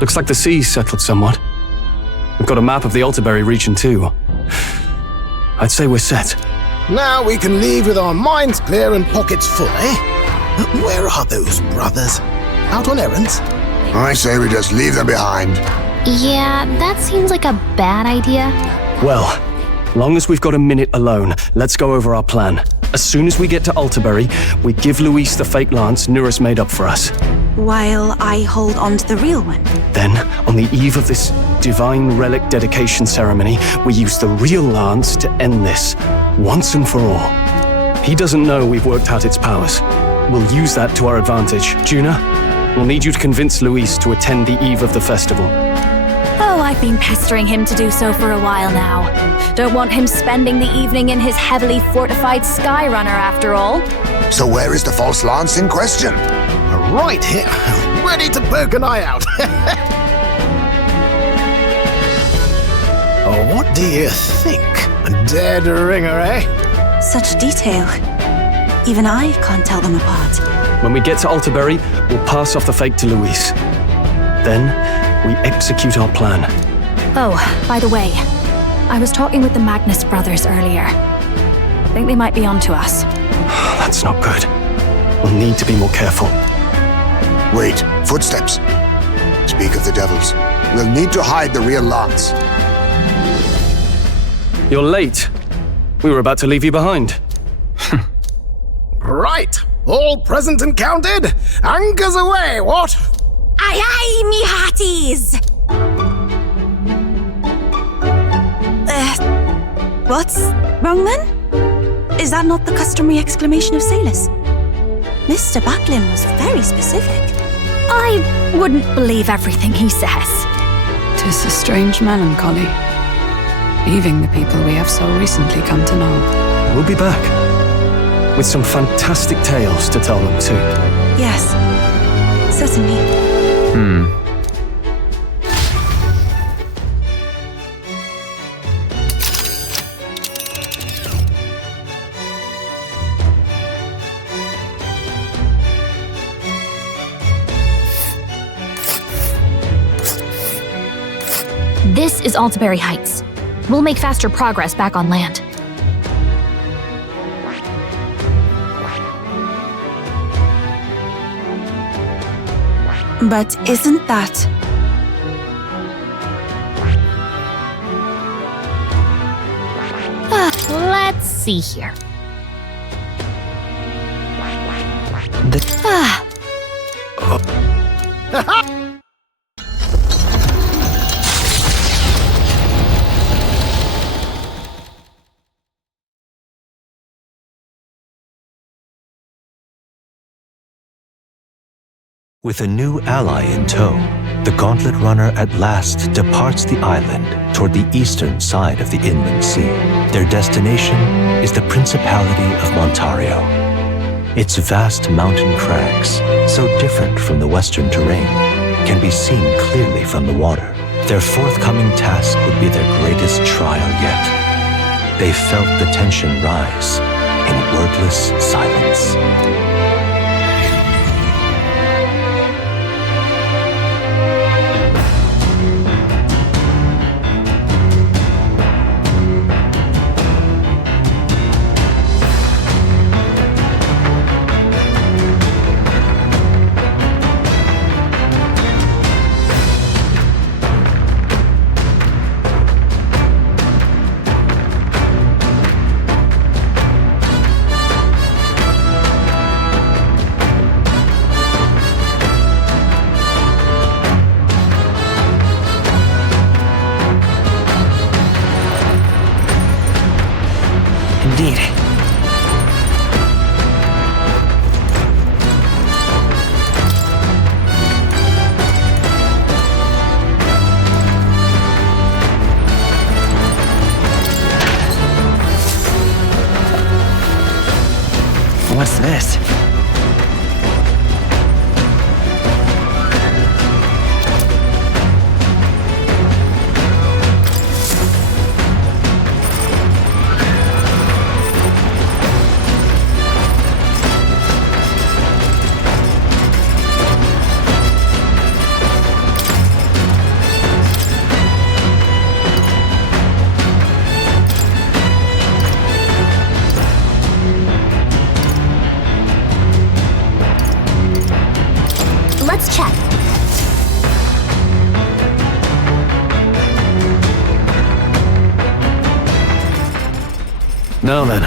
Looks like the sea's settled somewhat. We've got a map of the Altaberry region too. I'd say we're set. Now we can leave with our minds clear and pockets full, eh? Where are those brothers? Out on errands? I say we just leave them behind. Yeah, that seems like a bad idea. Well, long as we've got a minute alone, let's go over our plan. As soon as we get to Altaberry, we give Luis the fake lance Nuris made up for us. While I hold on to the real one. Then, on the eve of this divine relic dedication ceremony, we use the real lance to end this, once and for all. He doesn't know we've worked out its powers. We'll use that to our advantage. Juna, we'll need you to convince Luis to attend the eve of the festival. Oh, I've been pestering him to do so for a while now. Don't want him spending the evening in his heavily fortified Skyrunner after all. So where is the false lance in question? Right here, ready to poke an eye out. Oh, what do you think? A dead ringer, eh? Such detail. Even I can't tell them apart. When we get to Altaberry, we'll pass off the fake to Luis. Then, we execute our plan. Oh, by the way, I was talking with the Magnus brothers earlier. I think they might be onto us. That's not good. We'll need to be more careful. Wait, footsteps. Speak of the devils. We'll need to hide the real lance. You're late. We were about to leave you behind. Right, all present and counted. Anchors away, what? Aye aye, me hearties! What's wrong then? Is that not the customary exclamation of sailors? Mr. Buckland was very specific. I wouldn't believe everything he says. 'Tis a strange melancholy, leaving the people we have so recently come to know. We'll be back, with some fantastic tales to tell them too. Yes, certainly. This is Altaberry Heights. We'll make faster progress back on land. But isn't that... Let's see here. With a new ally in tow, the Gauntlet Runner at last departs the island toward the eastern side of the inland sea. Their destination is the Principality of Montario. Its vast mountain crags, so different from the western terrain, can be seen clearly from the water. Their forthcoming task would be their greatest trial yet. They felt the tension rise in wordless silence. Now then.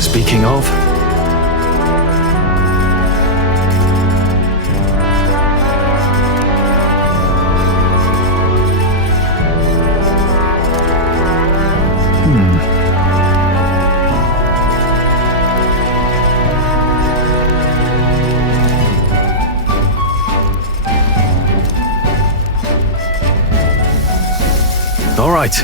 Speaking of... All right.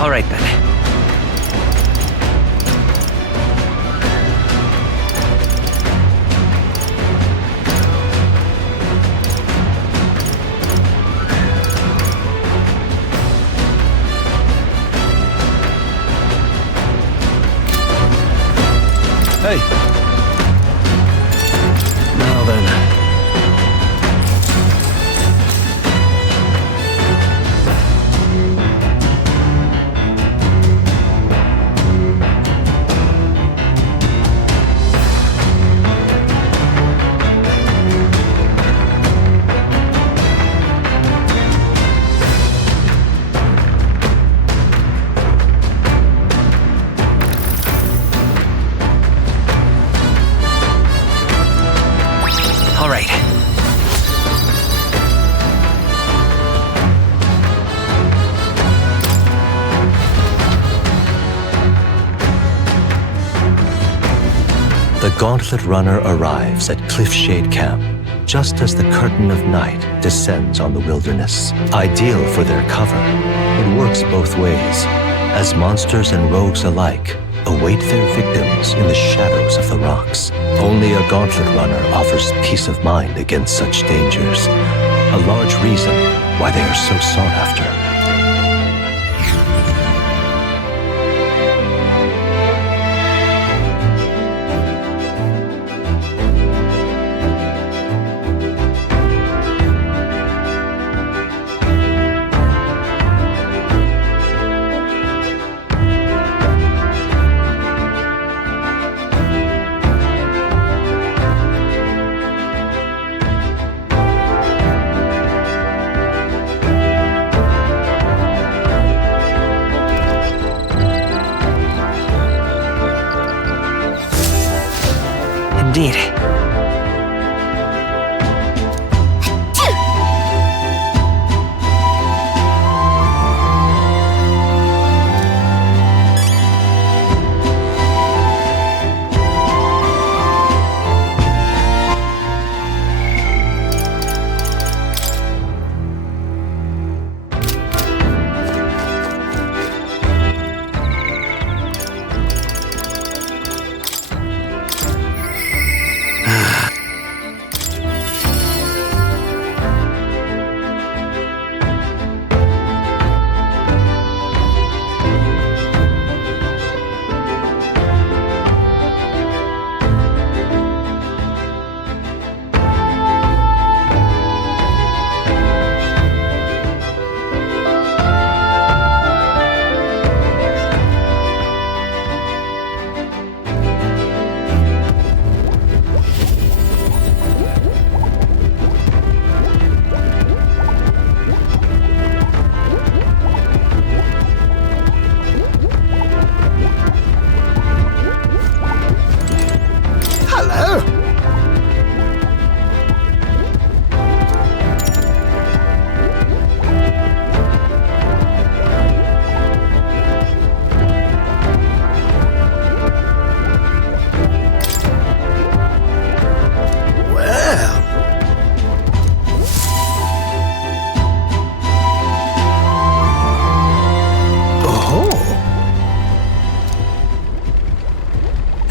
All right, then. Hey. Now then. All right. The Gauntlet Runner arrives at Cliffshade Camp just as the curtain of night descends on the wilderness. Ideal for their cover, it works both ways, as monsters and rogues alike await their victims in the shadows of the rocks. Only a Gauntlet Runner offers peace of mind against such dangers, a large reason why they are so sought after.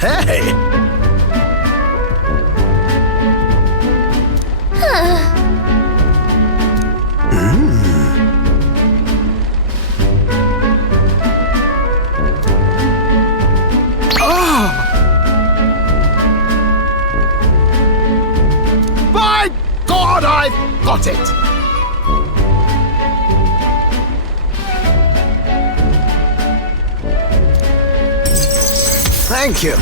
Hey! By God, I've got it! Thank you.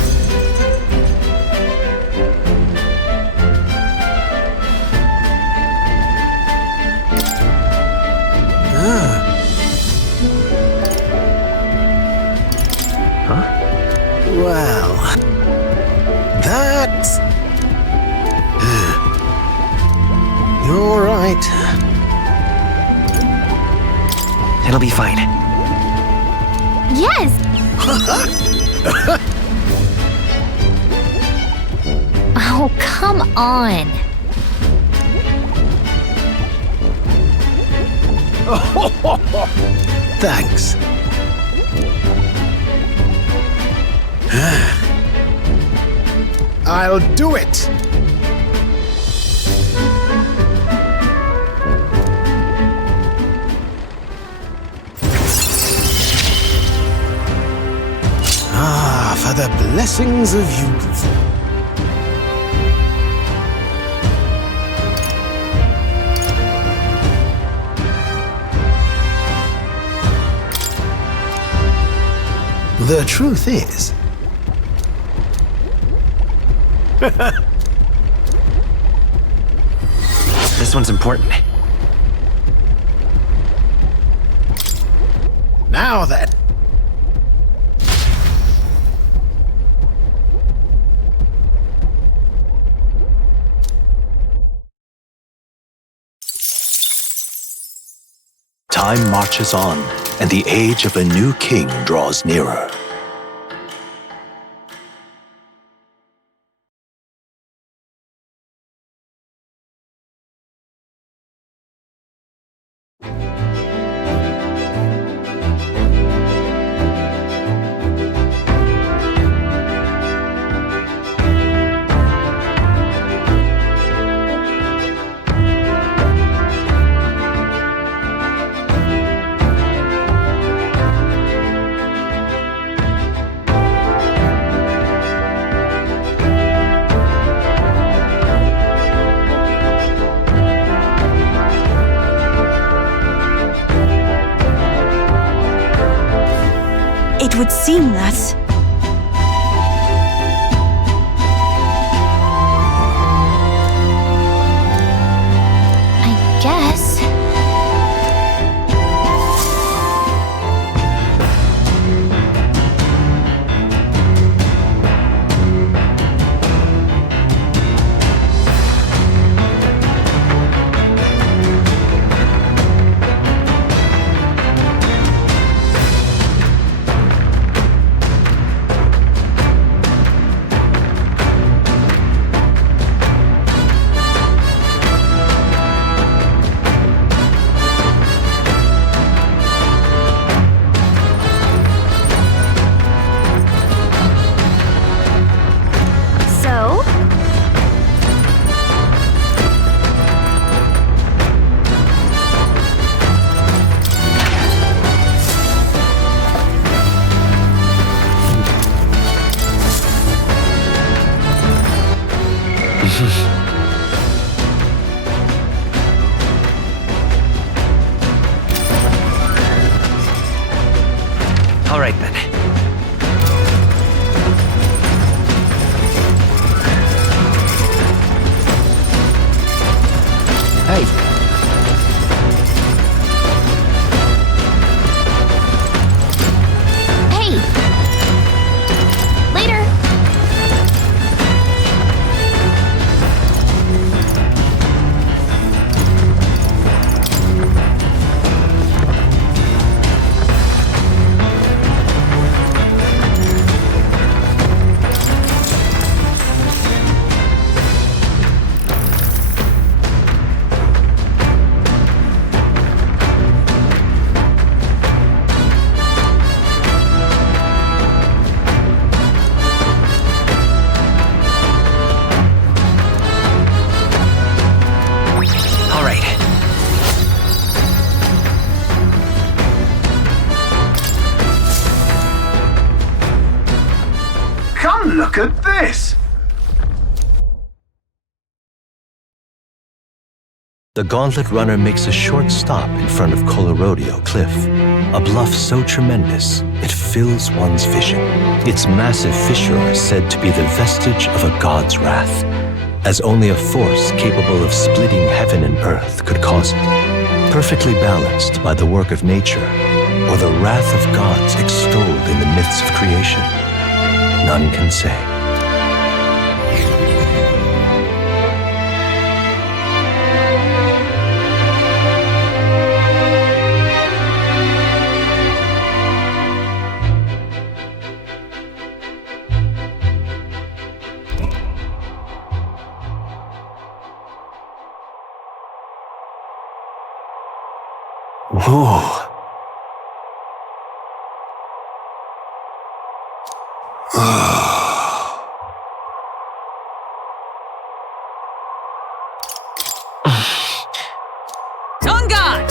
Well, that's... You're right. It'll be fine. Yes! Oh, come on. Thanks. I'll do it. Ah, for the blessings of youth. The truth is, This one's important. now then. Time marches on, and the age of a new king draws nearer. It would seem that... I guess. All right, then. Hey. Hey! Later! Look at this! The Gauntlet Runner makes a short stop in front of Colorodeo Cliff, a bluff so tremendous it fills one's vision. Its massive fissure is said to be the vestige of a god's wrath, as only a force capable of splitting heaven and earth could cause it. Perfectly balanced by the work of nature, or the wrath of gods extolled in the myths of creation, none can say. Whoa. On guard!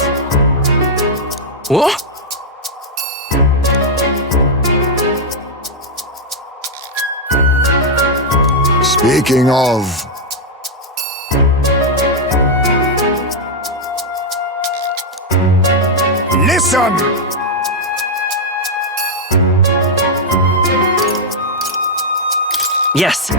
What? Speaking of... Listen! Yes.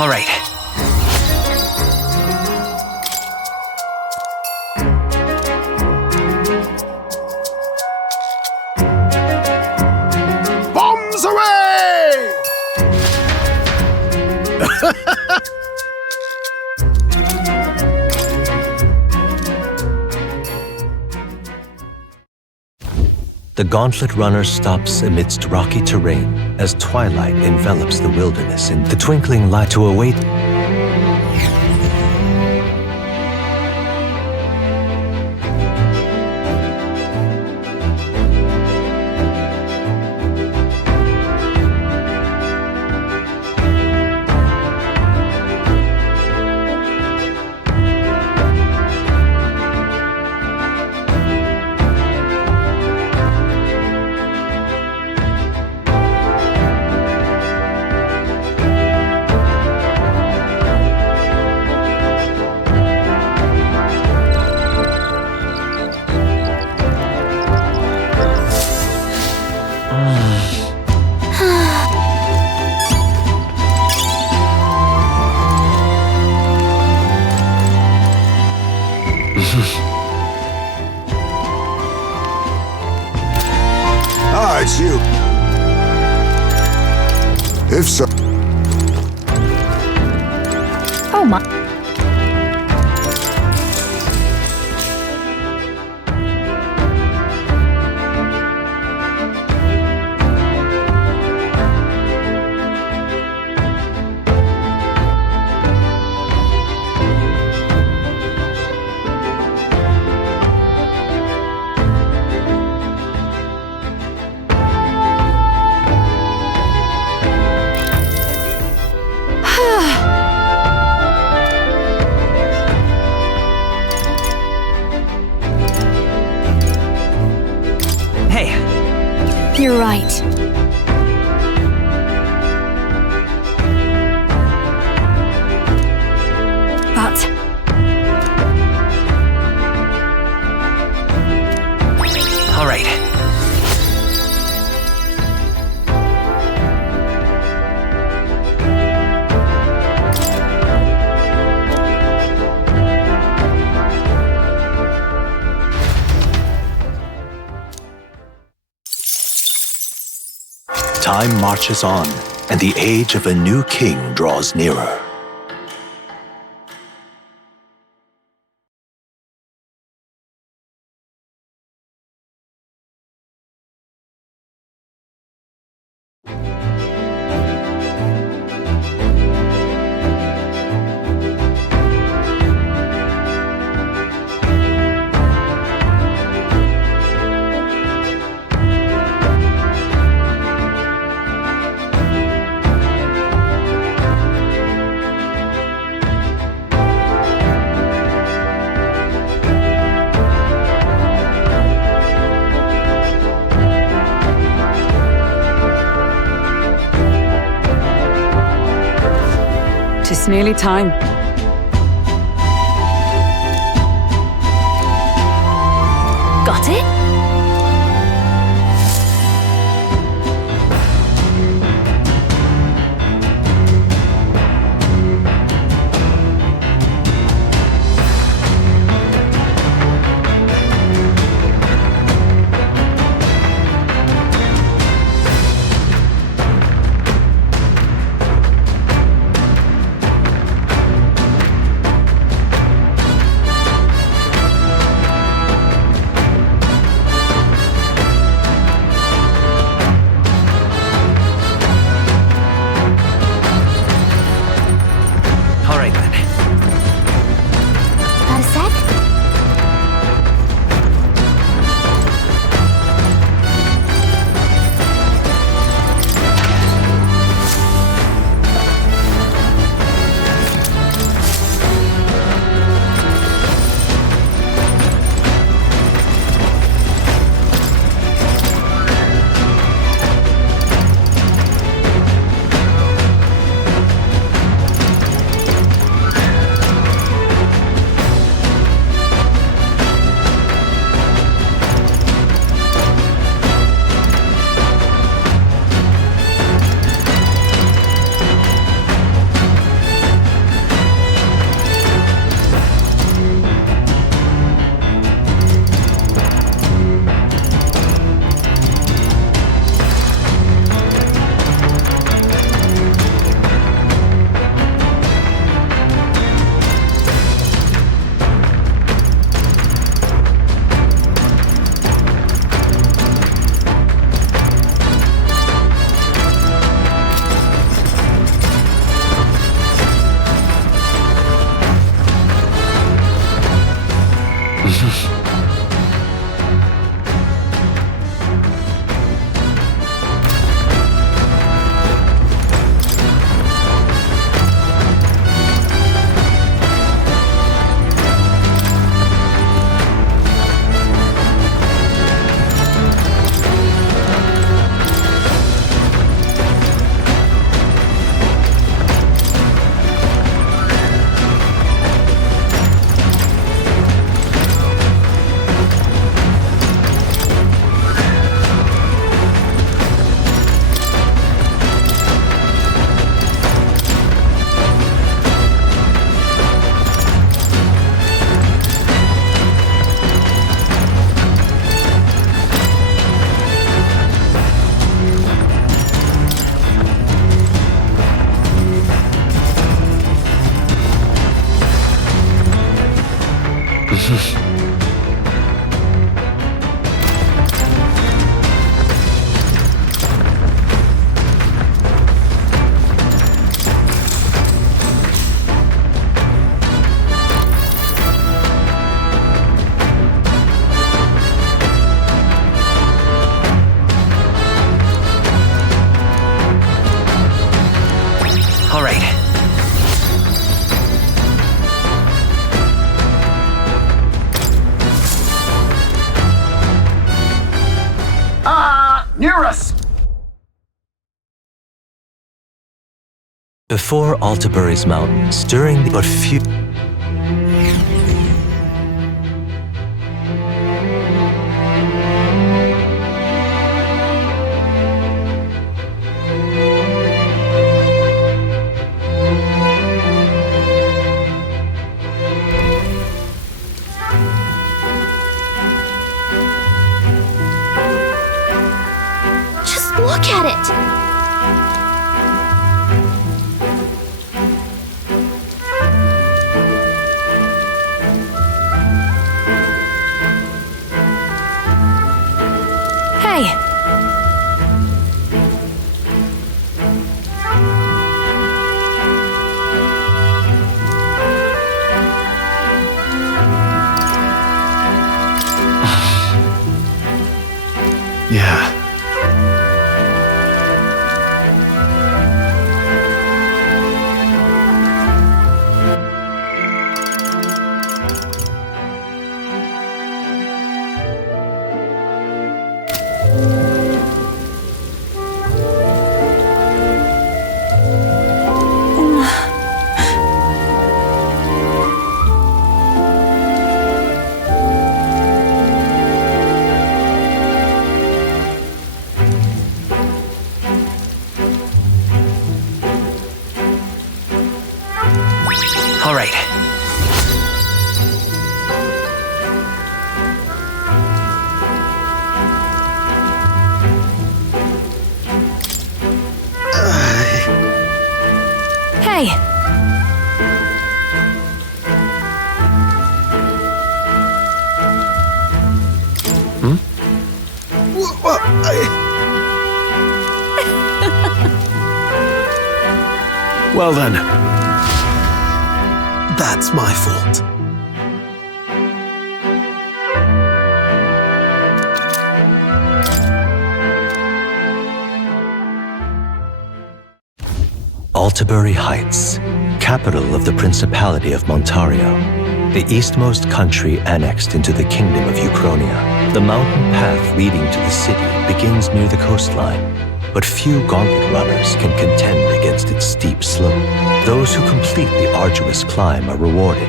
All right. Bombs away! The Gauntlet Runner stops amidst rocky terrain as twilight envelops the wilderness in the twinkling light to await. Ah, it's you. If so... Oh my. Hey, You're right. But all right. Time marches on, and the age of a new king draws nearer. 'Tis nearly time. Got it? All right then. Got a sec? All right. Near us! Before Altabury's mountain, stirring but few. Just look at it! Hey, Yeah. right. Hey, Well then, That's my fault. Altabury Heights, capital of the Principality of Montario, the eastmost country annexed into the Kingdom of Uchronia. The mountain path leading to the city begins near the coastline, but few gauntlet runners can contend against its steep slope. Those who complete the arduous climb are rewarded.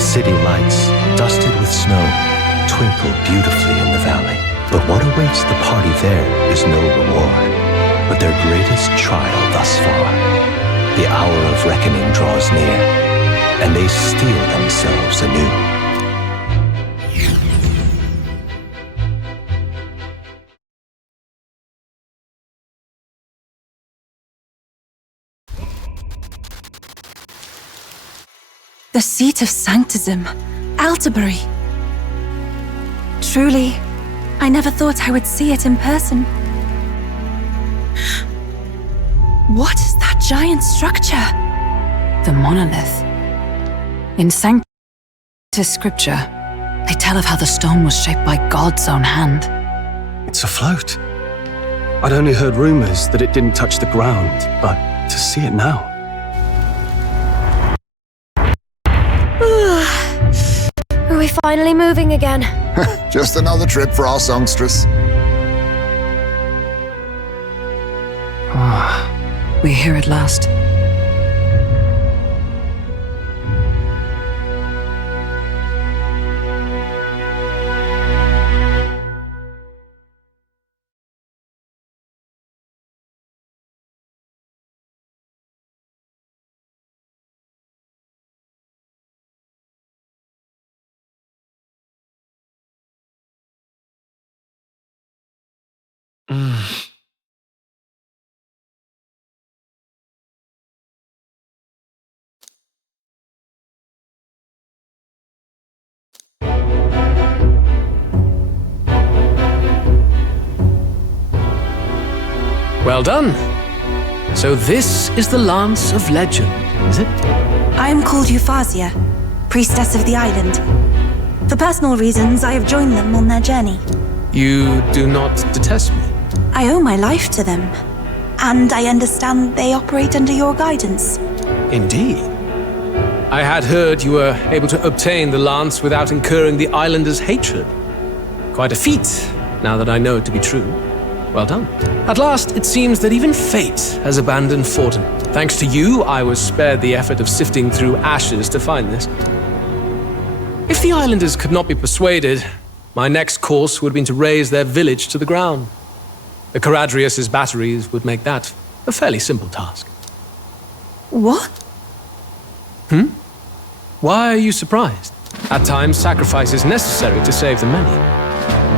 City lights, dusted with snow, twinkle beautifully in the valley. But what awaits the party there is no reward, but their greatest trial thus far. The hour of reckoning draws near, and they steel themselves anew. The seat of sanctism, Altabury. Truly, I never thought I would see it in person. What is that giant structure? The monolith. In Sanctus scripture, they tell of how the stone was shaped by God's own hand. it's afloat. I'd only heard rumors that it didn't touch the ground, but to see it now. Are we finally moving again? Just another trip for our songstress. We're here at last. Well done. So this is the Lance of Legend, is it? I am called Euphrasia, priestess of the island. For personal reasons, I have joined them on their journey. You do not detest me. I owe my life to them, and I understand they operate under your guidance. Indeed. I had heard you were able to obtain the lance without incurring the islanders' hatred. Quite a feat, now that I know it to be true. Well done. At last, it seems that even fate has abandoned Fortin. Thanks to you, I was spared the effort of sifting through ashes to find this. If the islanders could not be persuaded, my next course would have been to raze their village to the ground. The Caradrius' batteries would make that a fairly simple task. What? Why are you surprised? At times, sacrifice is necessary to save the many.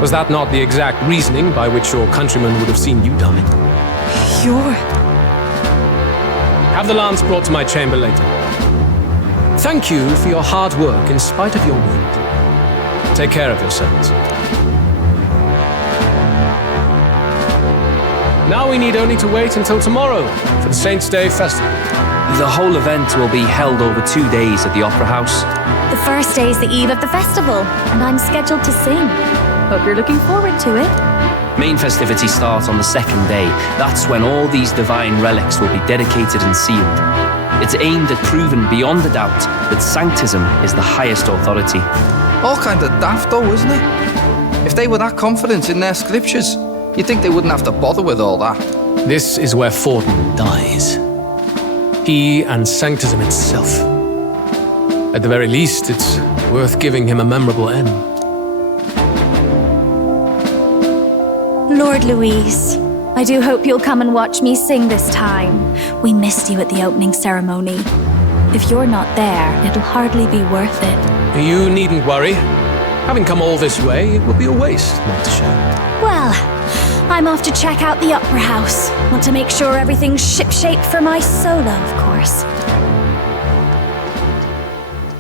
Was that not the exact reasoning by which your countrymen would have seen you die? You're... Have the lance brought to my chamber later. Thank you for your hard work in spite of your wound. Take care of yourselves. Now we need only to wait until tomorrow for the Saints' Day Festival. The whole event will be held over 2 days at the Opera House. the first day is the eve of the festival, and I'm scheduled to sing. Hope you're looking forward to it. Main festivities start on the second day. That's when all these divine relics will be dedicated and sealed. It's aimed at proving beyond a doubt that sanctism is the highest authority. All kind of daft though, isn't it? If they were that confident in their scriptures, you'd think they wouldn't have to bother with all that. This is where Fortin dies. He and sanctism itself. At the very least, it's worth giving him a memorable end. Lord Louise, I do hope you'll come and watch me sing this time. We missed you at the opening ceremony. If you're not there, it'll hardly be worth it. You needn't worry. Having come all this way, it would be a waste not to show. Well, I'm off to check out the Opera House. Want to make sure everything's shipshape for my solo, of course.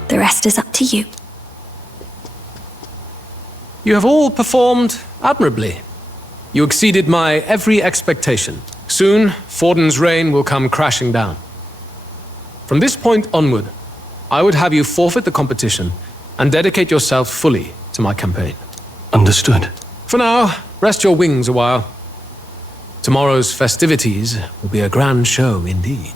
The rest is up to you. You have all performed admirably. You exceeded my every expectation. Soon, Forden's reign will come crashing down. From this point onward, I would have you forfeit the competition and dedicate yourself fully to my campaign. Understood. For now, rest your wings a while. Tomorrow's festivities will be a grand show indeed.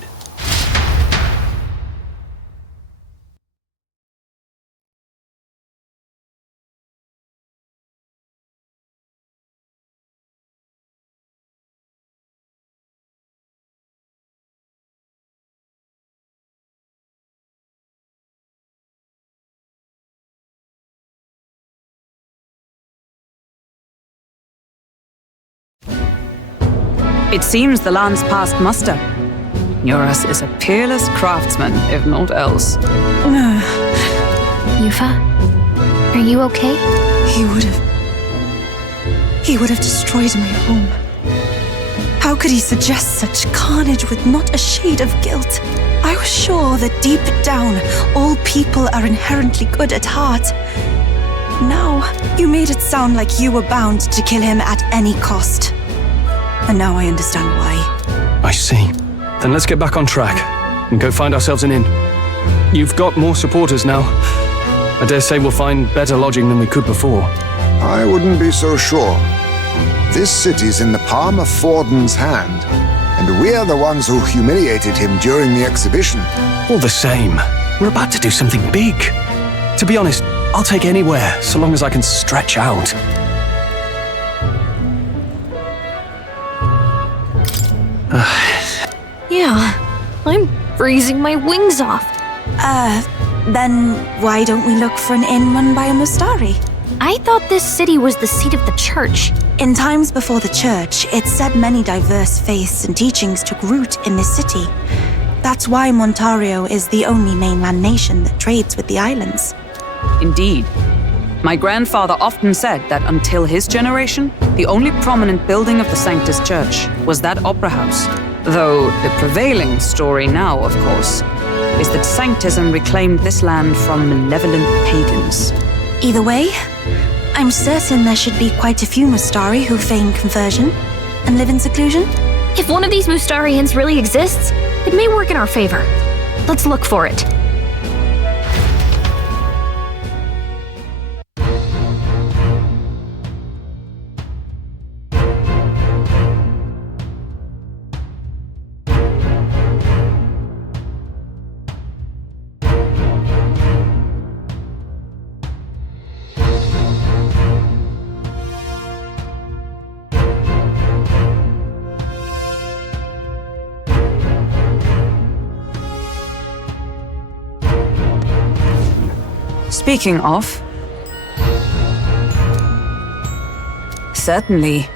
It seems the land's passed muster. Eurus is a peerless craftsman, if not else. Yufa, are you okay? He would have destroyed my home. How could he suggest such carnage with not a shade of guilt? I was sure that deep down, all people are inherently good at heart. Now, you made it sound like you were bound to kill him at any cost. And now I understand why. I see. Then let's get back on track and go find ourselves an inn. You've got more supporters now. I dare say we'll find better lodging than we could before. I wouldn't be so sure. This city's in the palm of Forden's hand, and we're the ones who humiliated him during the exhibition. All the same, we're about to do something big. To be honest, I'll take anywhere, so long as I can stretch out. Yeah, I'm freezing my wings off. Then why don't we look for an inn run by a Mustari? I thought this city was the seat of the church. In times before the church, it said many diverse faiths and teachings took root in this city. That's why Montario is the only mainland nation that trades with the islands. Indeed. My grandfather often said that until his generation, the only prominent building of the Sanctus Church was that opera house. Though the prevailing story now, of course, is that Sanctism reclaimed this land from malevolent pagans. Either way, I'm certain there should be quite a few Mustari who feign conversion and live in seclusion. If one of these Mustarians really exists, it may work in our favor. Let's look for it. Speaking of... Certainly.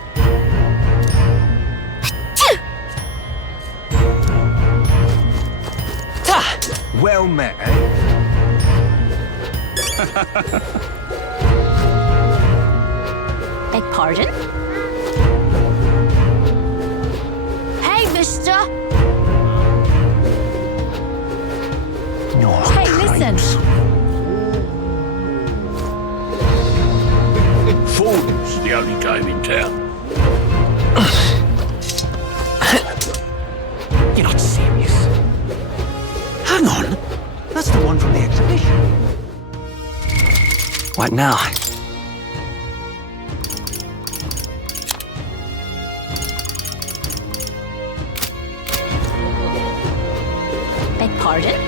Well met, Beg pardon? Hey, mister! Hey, listen! Forden's the only game in town. You're not serious. Hang on. That's the one from the exhibition. What now? Beg pardon?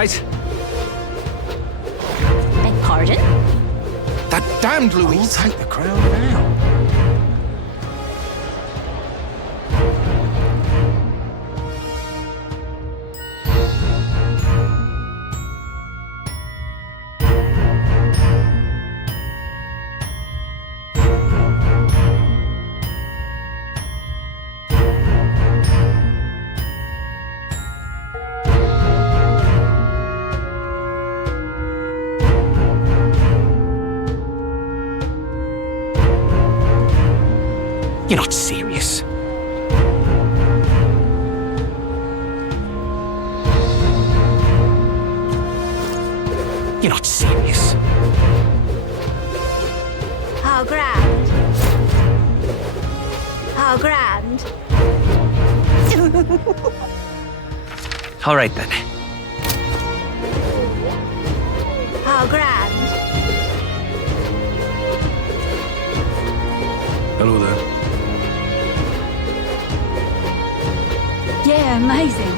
right. Beg pardon? That damned We'll Louise. take the crown now. You're not serious. You're not serious. How grand. How grand. All right then. How grand. Hello there. Yeah, amazing.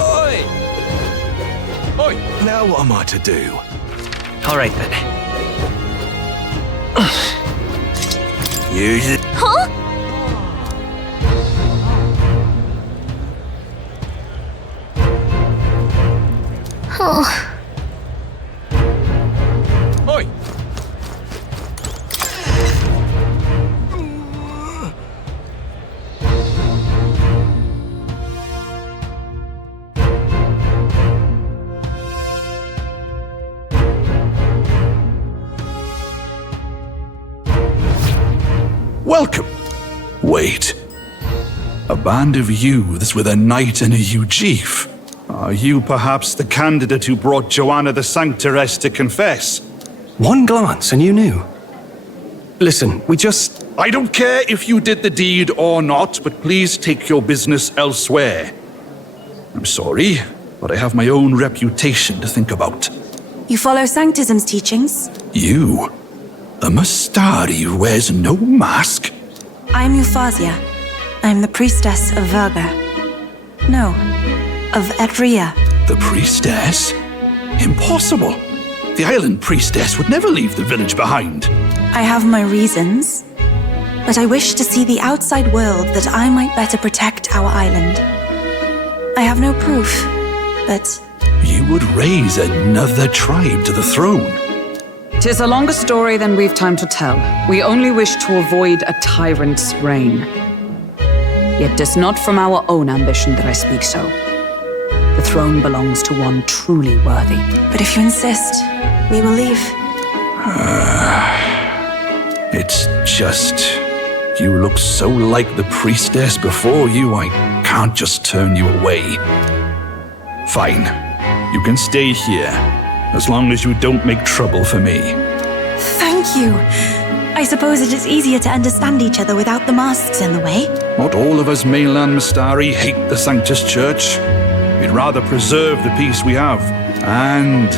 Oi! Oi! Now what am I to do? All right then. Use it. Huh? Oh. Oi! Welcome. Wait. A band of youths with a knight and a eugif. Are you perhaps the candidate who brought Joanna the Sanctoress to confess? One glance and you knew. Listen, we just... I don't care if you did the deed or not, but please take your business elsewhere. I'm sorry, but I have my own reputation to think about. You follow Sanctism's teachings? You? A Mastari who wears no mask? I'm Euphausia. I'm the priestess of Verga. No, of Etria. The priestess? Impossible. The island priestess would never leave the village behind. I have my reasons, but I wish to see the outside world that I might better protect our island. I have no proof, but... You would raise another tribe to the throne. 'Tis a longer story than we've time to tell. We only wish to avoid a tyrant's reign. Yet 'tis not from our own ambition that I speak so. The throne belongs to one truly worthy. But if you insist, we will leave. It's just... You look so like the priestess before you, I can't just turn you away. Fine. You can stay here, as long as you don't make trouble for me. Thank you. I suppose it is easier to understand each other without the masks in the way. Not all of us mainland Mastari hate the Sanctus Church. We'd rather preserve the peace we have. And,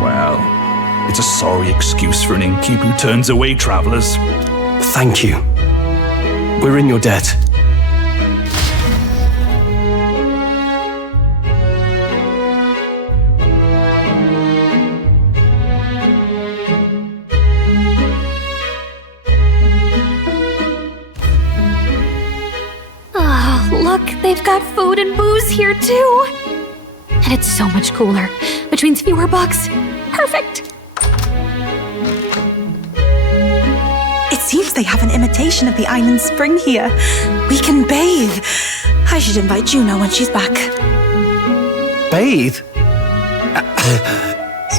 well, it's a sorry excuse for an innkeep who turns away travelers. Thank you. We're in your debt. Look, they've got food and booze here too. And it's so much cooler, which means fewer bugs. Perfect. It seems they have an imitation of the island spring here. We can bathe. I should invite Juno when she's back. Bathe?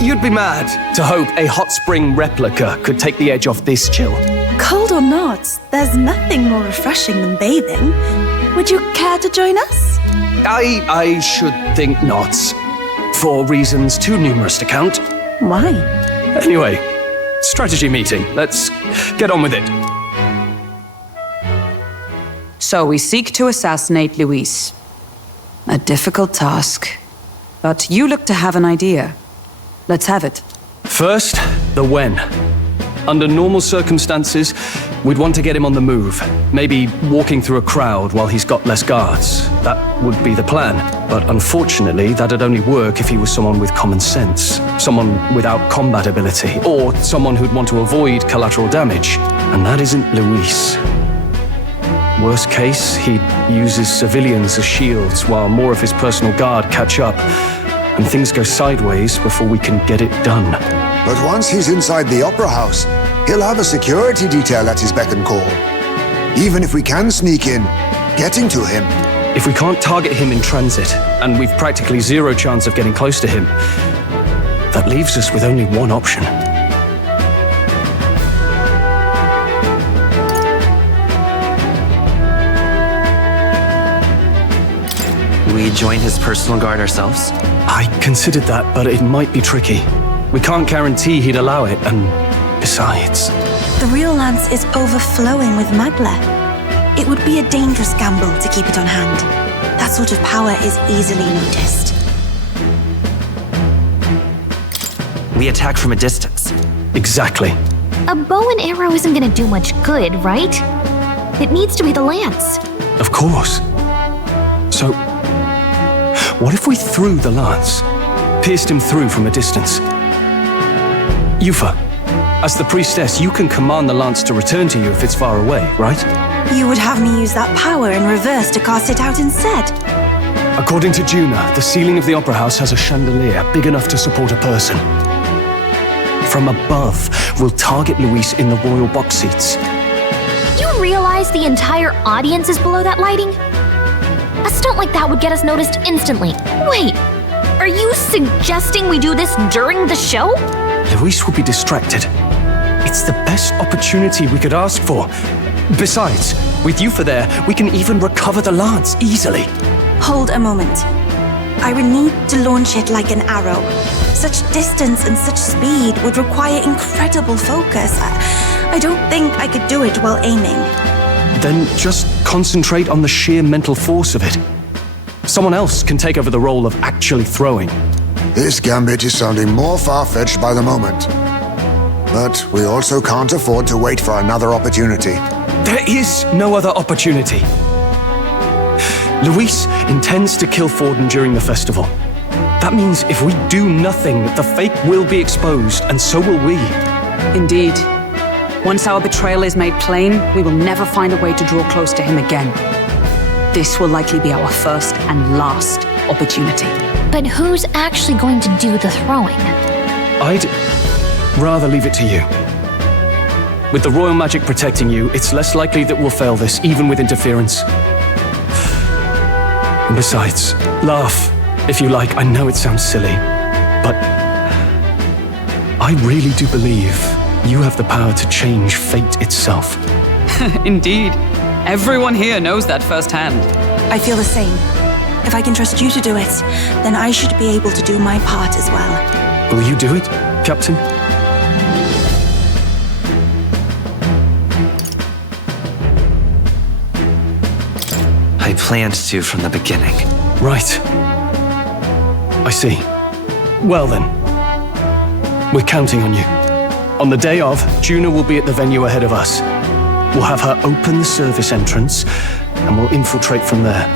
You'd be mad to hope a hot spring replica could take the edge off this chill. Cold or not, there's nothing more refreshing than bathing. Would you care to join us? I should think not. For reasons too numerous to count. Why? Anyway, strategy meeting. Let's get on with it. So we seek to assassinate Luis. A difficult task. But you look to have an idea. Let's have it. First, the when. Under normal circumstances, we'd want to get him on the move. Maybe walking through a crowd while he's got less guards. That would be the plan. But unfortunately, that'd only work if he was someone with common sense. Someone without combat ability. Or someone who'd want to avoid collateral damage. And that isn't Luis. Worst case, he'd use his civilians as shields while more of his personal guard catch up. And things go sideways before we can get it done. But once he's inside the Opera House, he'll have a security detail at his beck and call. Even if we can sneak in, getting to him. If we can't target him in transit, and we've practically zero chance of getting close to him, that leaves us with only one option. We join his personal guard ourselves? I considered that, but it might be tricky. We can't guarantee he'd allow it, and besides... The real lance is overflowing with magla. It would be a dangerous gamble to keep it on hand. That sort of power is easily noticed. We attack from a distance. Exactly. A bow and arrow isn't gonna do much good, right? It needs to be the lance. Of course. So, what if we threw the lance? Pierced him through from a distance? Yufa, as the priestess, you can command the lance to return to you if it's far away, right? You would have me use that power in reverse to cast it out instead. According to Juna, the ceiling of the Opera House has a chandelier big enough to support a person. From above, we'll target Luis in the royal box seats. You realize the entire audience is below that lighting? A stunt like that would get us noticed instantly. Wait, are you suggesting we do this during the show? Luis will be distracted. It's the best opportunity we could ask for. Besides, with Yufa there, we can even recover the lance easily. Hold a moment. I would need to launch it like an arrow. Such distance and such speed would require incredible focus. I don't think I could do it while aiming. Then just concentrate on the sheer mental force of it. Someone else can take over the role of actually throwing. This gambit is sounding more far-fetched by the moment. But we also can't afford to wait for another opportunity. There is no other opportunity. Luis intends to kill Forden during the festival. That means if we do nothing, the fake will be exposed, and so will we. Indeed. Once our betrayal is made plain, we will never find a way to draw close to him again. This will likely be our first and last opportunity. But who's actually going to do the throwing? I'd rather leave it to you. With the royal magic protecting you, it's less likely that we'll fail this, even with interference. And besides, laugh, if you like. I know it sounds silly, but I really do believe you have the power to change fate itself. Indeed. Everyone here knows that firsthand. I feel the same. If I can trust you to do it, then I should be able to do my part as well. Will you do it, Captain? I planned to from the beginning. Right. I see. Well then, we're counting on you. On the day of, Juna will be at the venue ahead of us. We'll have her open the service entrance, and we'll infiltrate from there.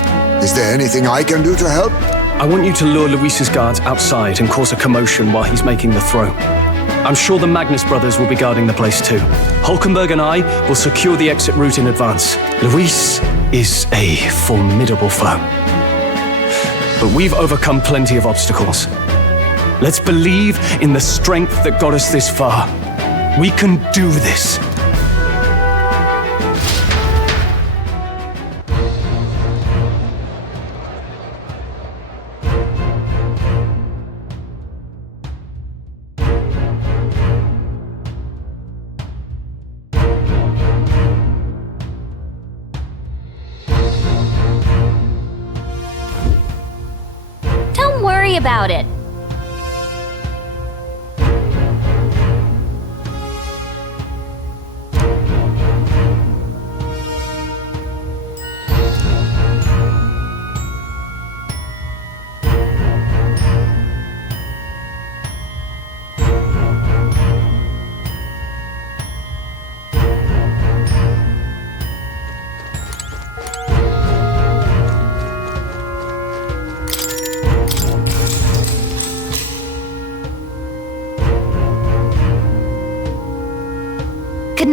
Is there anything I can do to help? I want you to lure Luis's guards outside and cause a commotion while he's making the throw. I'm sure the Magnus brothers will be guarding the place too. Hulkenberg and I will secure the exit route in advance. Luis is a formidable foe. But we've overcome plenty of obstacles. Let's believe in the strength that got us this far. We can do this. Don't worry about it.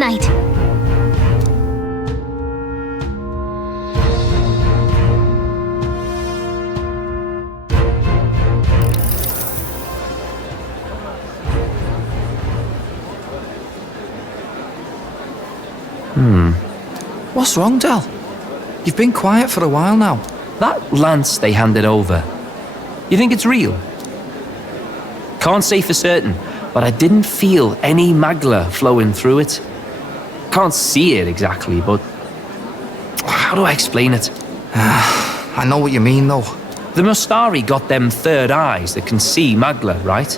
night. What's wrong, Del? You've been quiet for a while now. That lance they handed over, you think it's real? Can't say for certain, but I didn't feel any magla flowing through it. Can't see it exactly, but how do I explain it? I know what you mean, though. The Mustari got them third eyes that can see magla, right?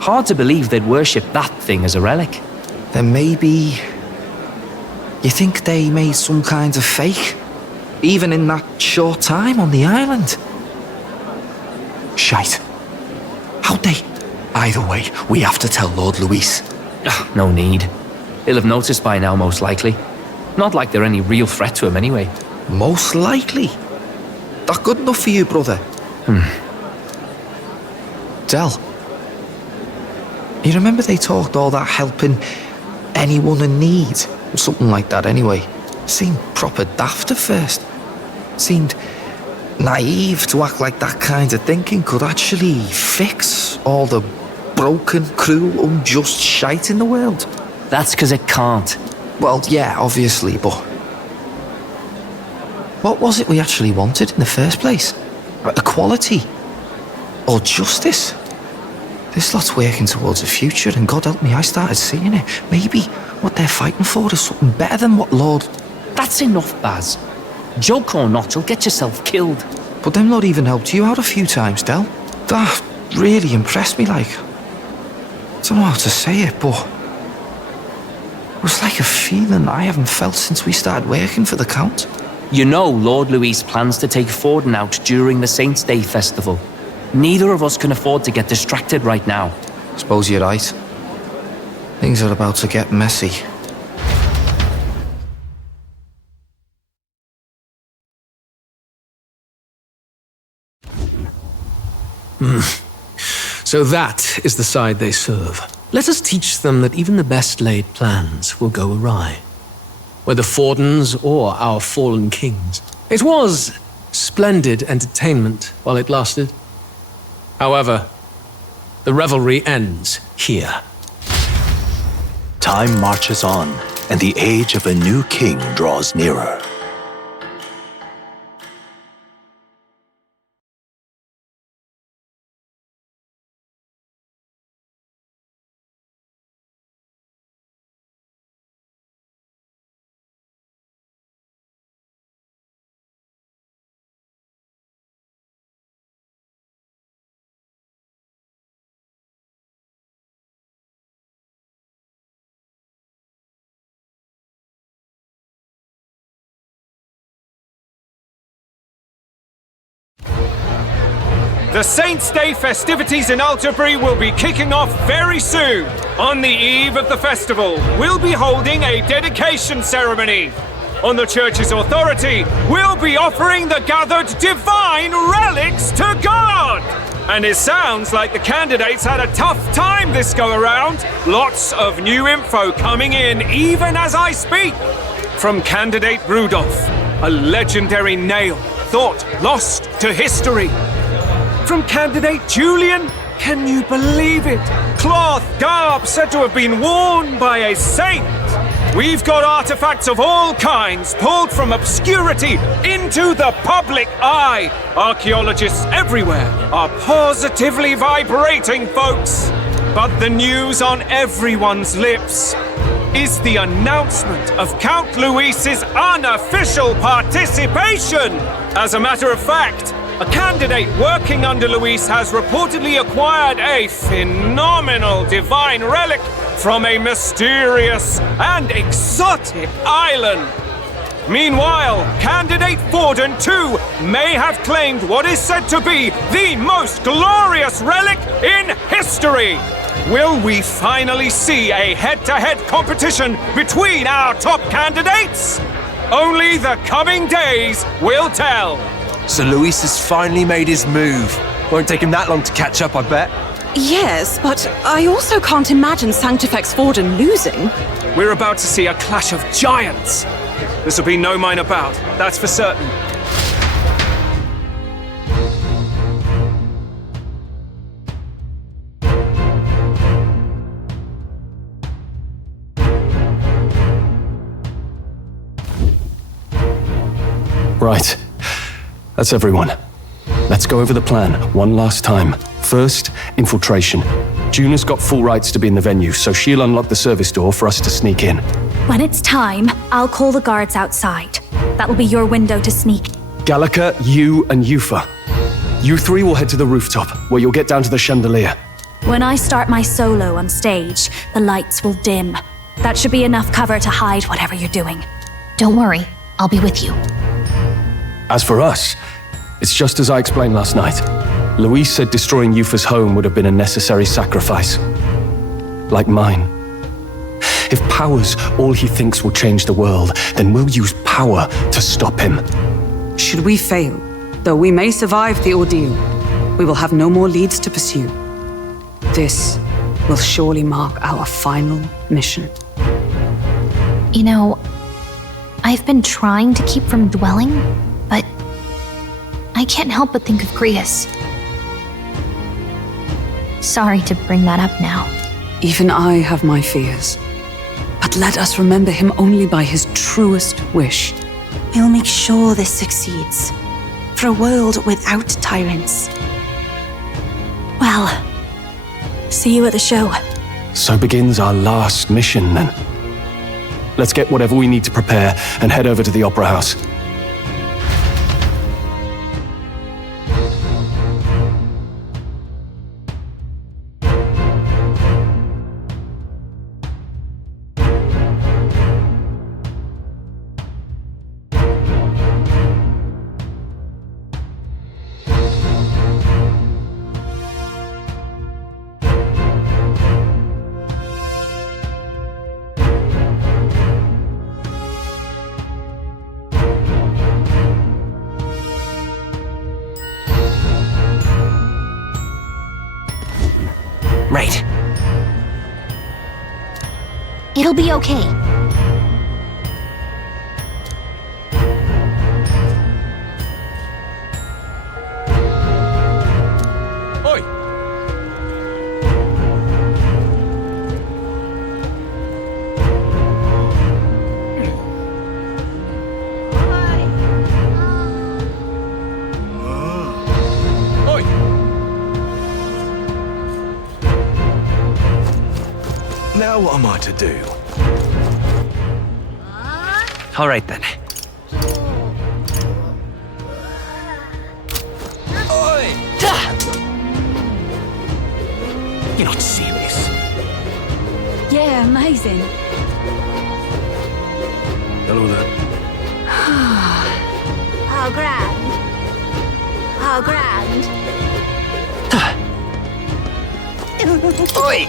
Hard to believe they'd worship that thing as a relic. Then maybe... You think they made some kind of fake? Even in that short time on the island? Shite. How'd they? Either way, we have to tell Lord Luis. No need. He'll have noticed by now, most likely. Not like they're any real threat to him anyway. Most likely? That good enough for you, brother? Del, you remember they talked all that helping anyone in need? Or something like that anyway. Seemed proper daft at first. Seemed naive to act like that kind of thinking could actually fix all the broken, cruel, unjust shite in the world. That's because it can't. Well, yeah, obviously, but... What was it we actually wanted in the first place? Equality? Or justice? This lot's working towards a future, and God help me, I started seeing it. Maybe what they're fighting for is something better than what Lord... That's enough, Baz. Joke or not, you'll get yourself killed. But them lot even helped you out a few times, Del. That really impressed me, like... Don't know how to say it, but... It was like a feeling I haven't felt since we started working for the Count. You know Lord Luis plans to take Forden out during the Saints' Day festival. Neither of us can afford to get distracted right now. Suppose you're right. Things are about to get messy. So that is the side they serve. Let us teach them that even the best laid plans will go awry. Whether Forden's or our fallen kings. It was splendid entertainment while it lasted. However, the revelry ends here. Time marches on, and the age of a new king draws nearer. The Saints' Day festivities in Alterbury will be kicking off very soon. On the eve of the festival, we'll be holding a dedication ceremony. On the church's authority, we'll be offering the gathered divine relics to God. And it sounds like the candidates had a tough time this go-around. Lots of new info coming in even as I speak. From candidate Rudolph, a legendary nail thought lost to history. From candidate Julian, can you believe it? Cloth garb said to have been worn by a saint. We've got artifacts of all kinds pulled from obscurity into the public eye. Archaeologists everywhere are positively vibrating, folks. But the news on everyone's lips is the announcement of Count Luis's unofficial participation. As a matter of fact, a candidate working under Luis has reportedly acquired a phenomenal divine relic from a mysterious and exotic island. Meanwhile, candidate Forden, too, may have claimed what is said to be the most glorious relic in history. Will we finally see a head-to-head competition between our top candidates? Only the coming days will tell. So Luis has finally made his move. Won't take him that long to catch up, I bet. Yes, but I also can't imagine Sanctifex Forden losing. We're about to see a clash of giants. This will be no minor bout, that's for certain. Right. That's everyone. Let's go over the plan one last time. First, infiltration. Juna's got full rights to be in the venue, so she'll unlock the service door for us to sneak in. When it's time, I'll call the guards outside. That'll be your window to sneak. Gallica, you, and Yufa. You three will head to the rooftop, where you'll get down to the chandelier. When I start my solo on stage, the lights will dim. That should be enough cover to hide whatever you're doing. Don't worry, I'll be with you. As for us, it's just as I explained last night. Louise said destroying Yufa's home would have been a necessary sacrifice. Like mine. If power's all he thinks will change the world, then we'll use power to stop him. Should we fail, though we may survive the ordeal, we will have no more leads to pursue. This will surely mark our final mission. You know, I've been trying to keep from dwelling, but I can't help but think of Grius. Sorry to bring that up now. Even I have my fears. But let us remember him only by his truest wish. We'll make sure this succeeds. For a world without tyrants. Well, see you at the show. So begins our last mission, then. Let's get whatever we need to prepare and head over to the Opera House. Right. It'll be okay. Oi! Now what am I to do? All right then. You're not serious. Yeah, amazing. Hello there. How grand. How grand. Oi!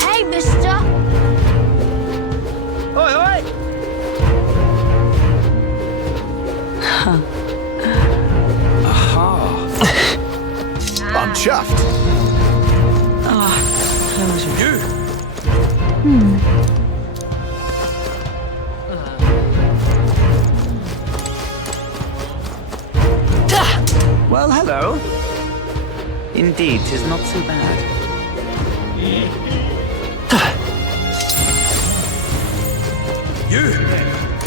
Hey, mister. Oi, oi! I'm chuffed. You? Well, hello. Indeed, 'tis not so bad.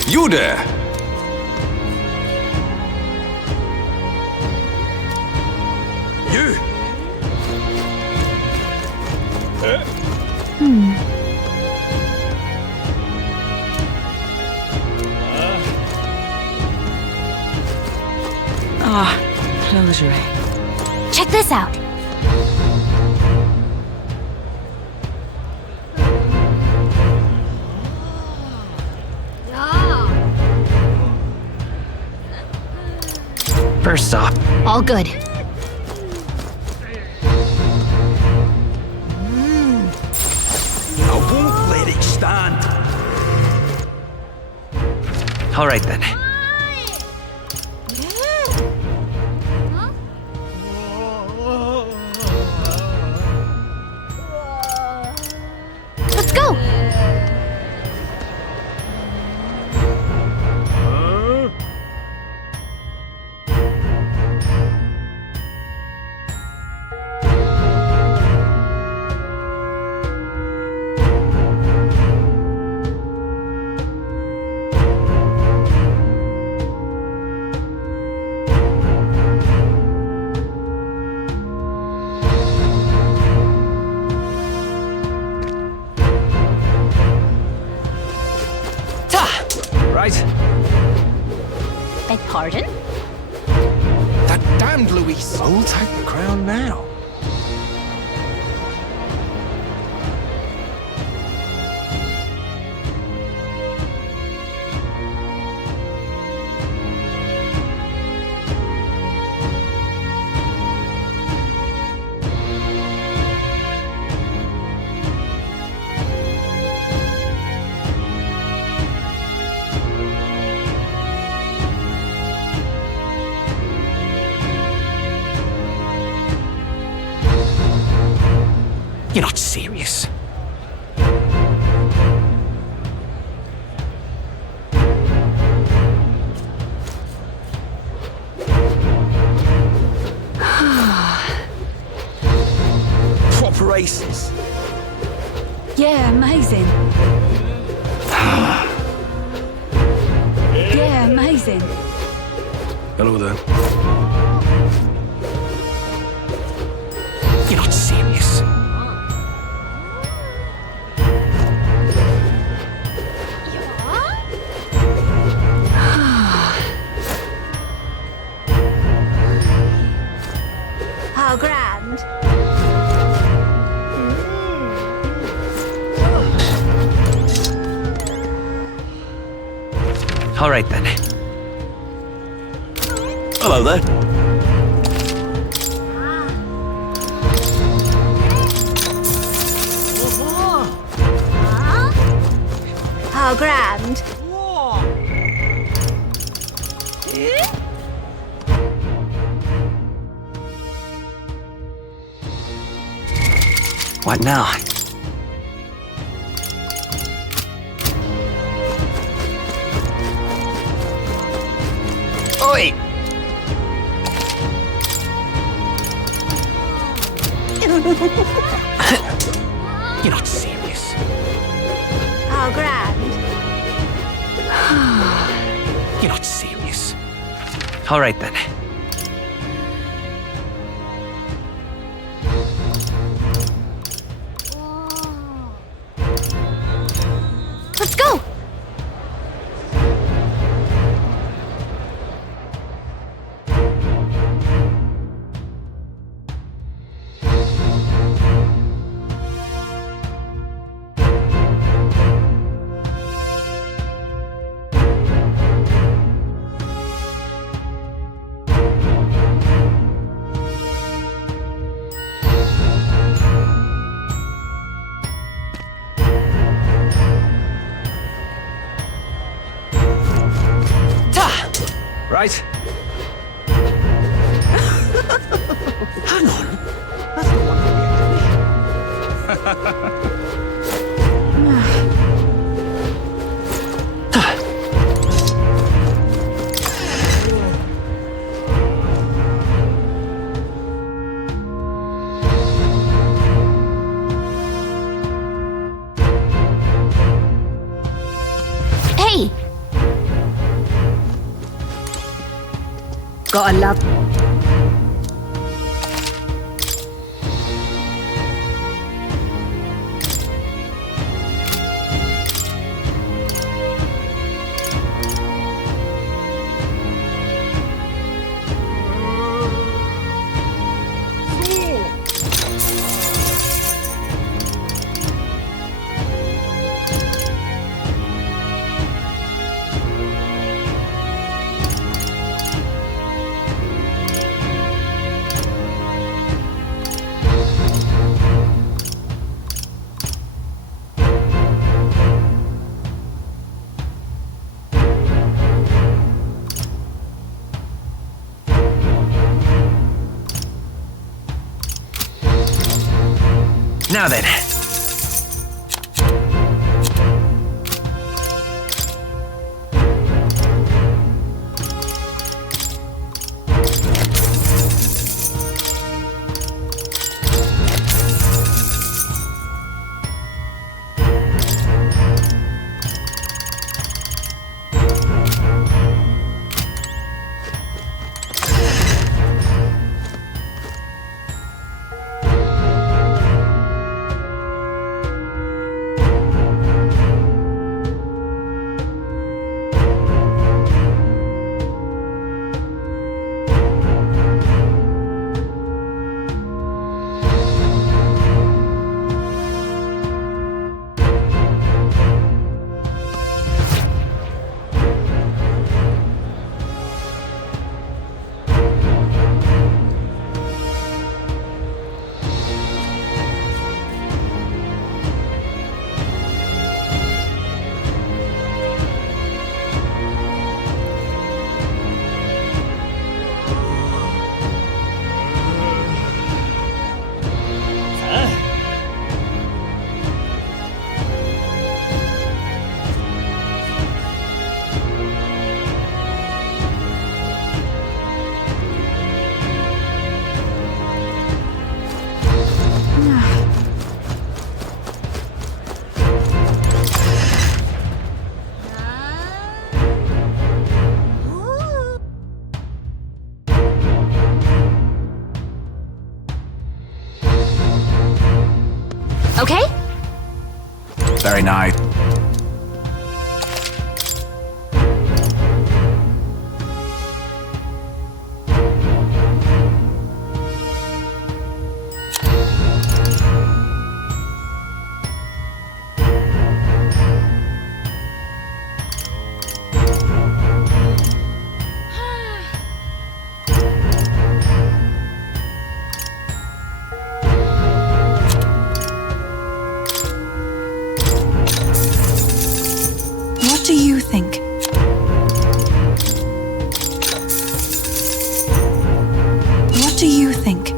You there! You! Closure. Check this out. First stop. All good. I won't let it stand. All right then. Let's go! Right? Beg pardon? That damned Luis. I'll take the crown now. You're not serious. Proper aces. Yeah, amazing. Yeah, amazing. Hello there. You're not serious. How grand. All right then. Hello there. How grand. What now? Oi! You're not serious. How grand. You're not serious. All right then. Let's go! Right? Hang on. That's the one from the exhibition. Hey! Gotta love. Now then. Okay? Very nice. What do you think? What do you think?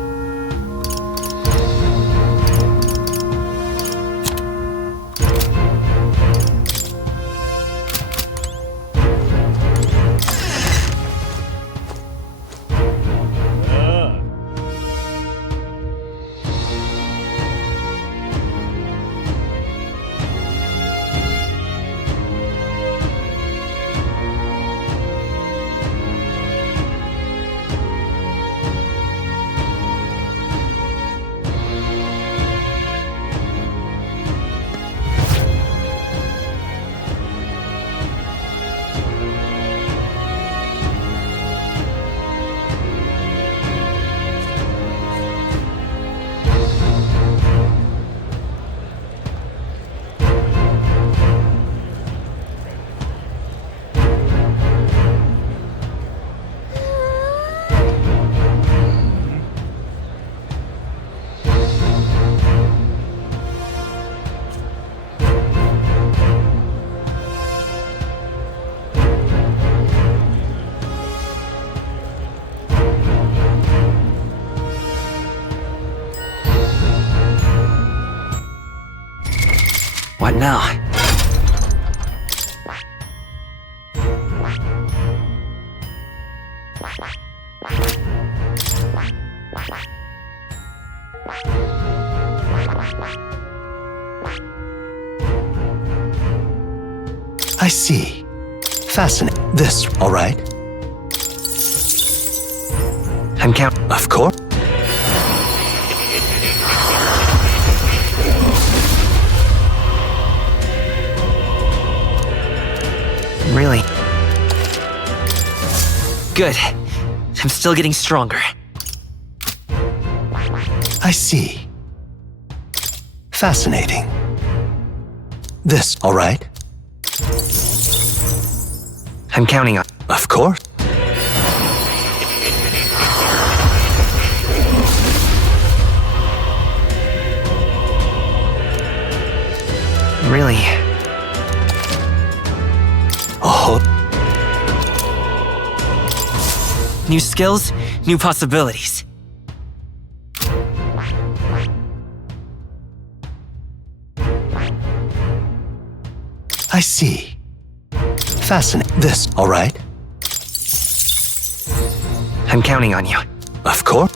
What now? I see. Fascinating. This, all right? I'm counting. Of course. Really? Good. I'm still getting stronger. I see. Fascinating. This, all right? I'm counting on. Of course. Really? Oh. New skills, new possibilities. I see. Fascinating. This, all right? I'm counting on you. Of course.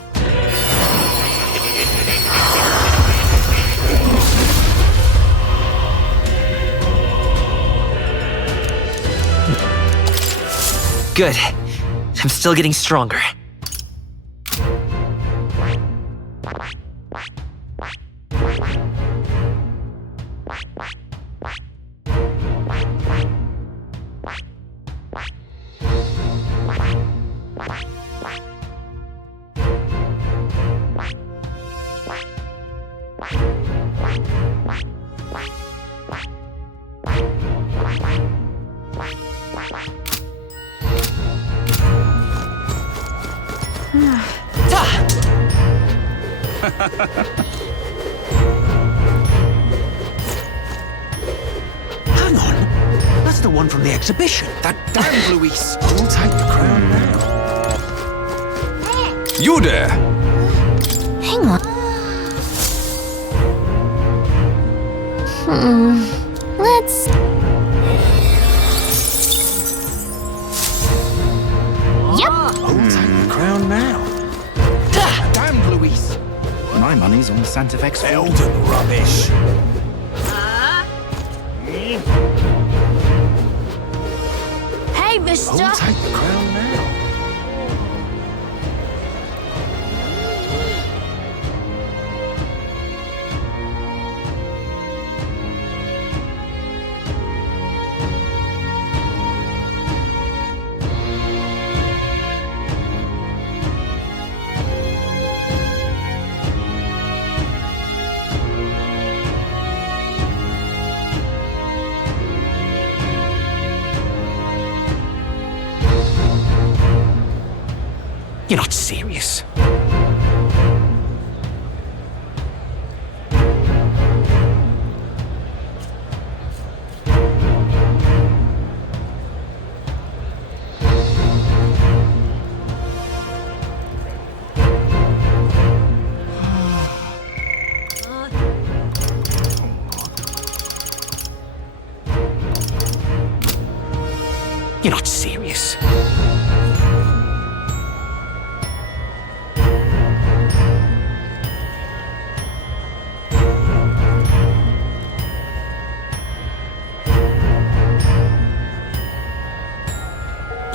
Good. I'm still getting stronger. Hang on. That's the one from the exhibition. That damn Luis. Who'll take the crown now? You there! Hang on. Let's... Yep. Who'll take the crown now? Damn Luis. My money's on Santefex. Elden rubbish. Hey, mister. Who'll take the crown now? You're not serious. You're not serious.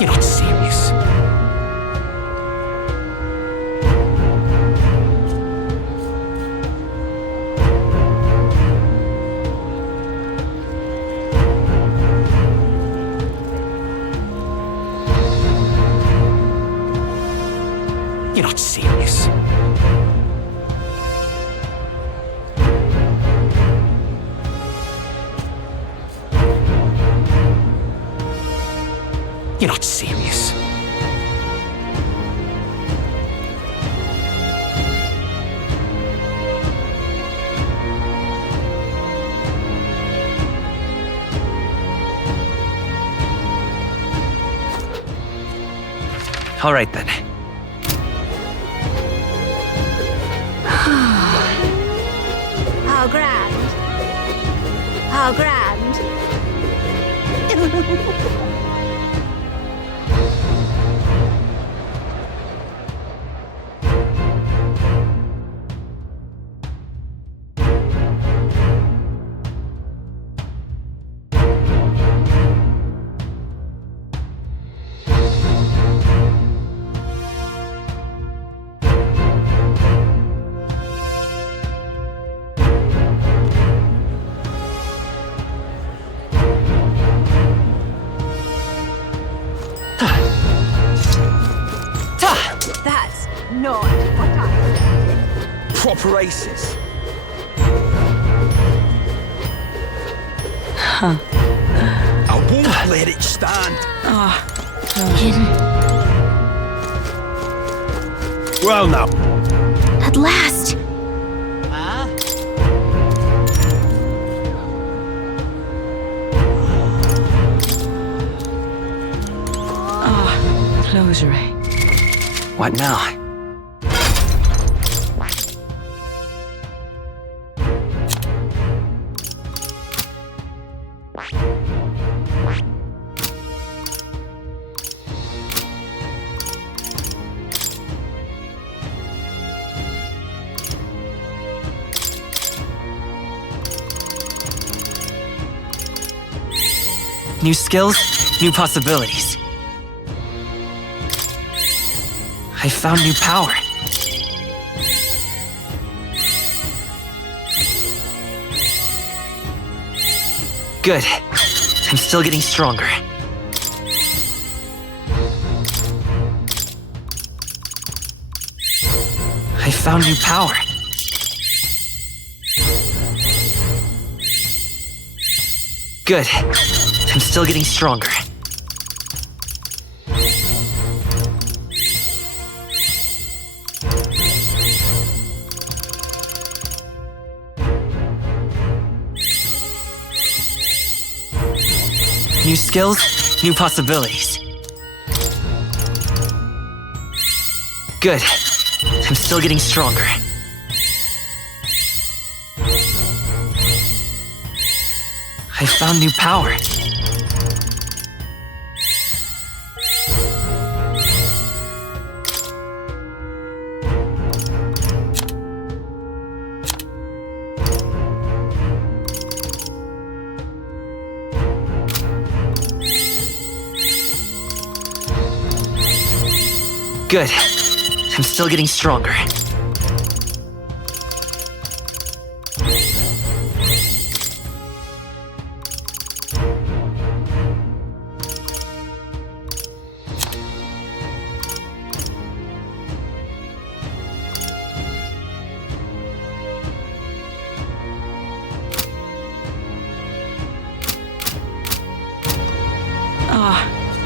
You're not serious. You're not serious. You're not serious. All right then. How grand. How grand. proper aces. Huh. I won't let it stand. Well now. At last! Closure. What now? New skills, new possibilities. I found new power. Good. I'm still getting stronger. I found new power. Good. I'm still getting stronger. New skills, new possibilities. Good. I'm still getting stronger. I found new power. Good. I'm still getting stronger.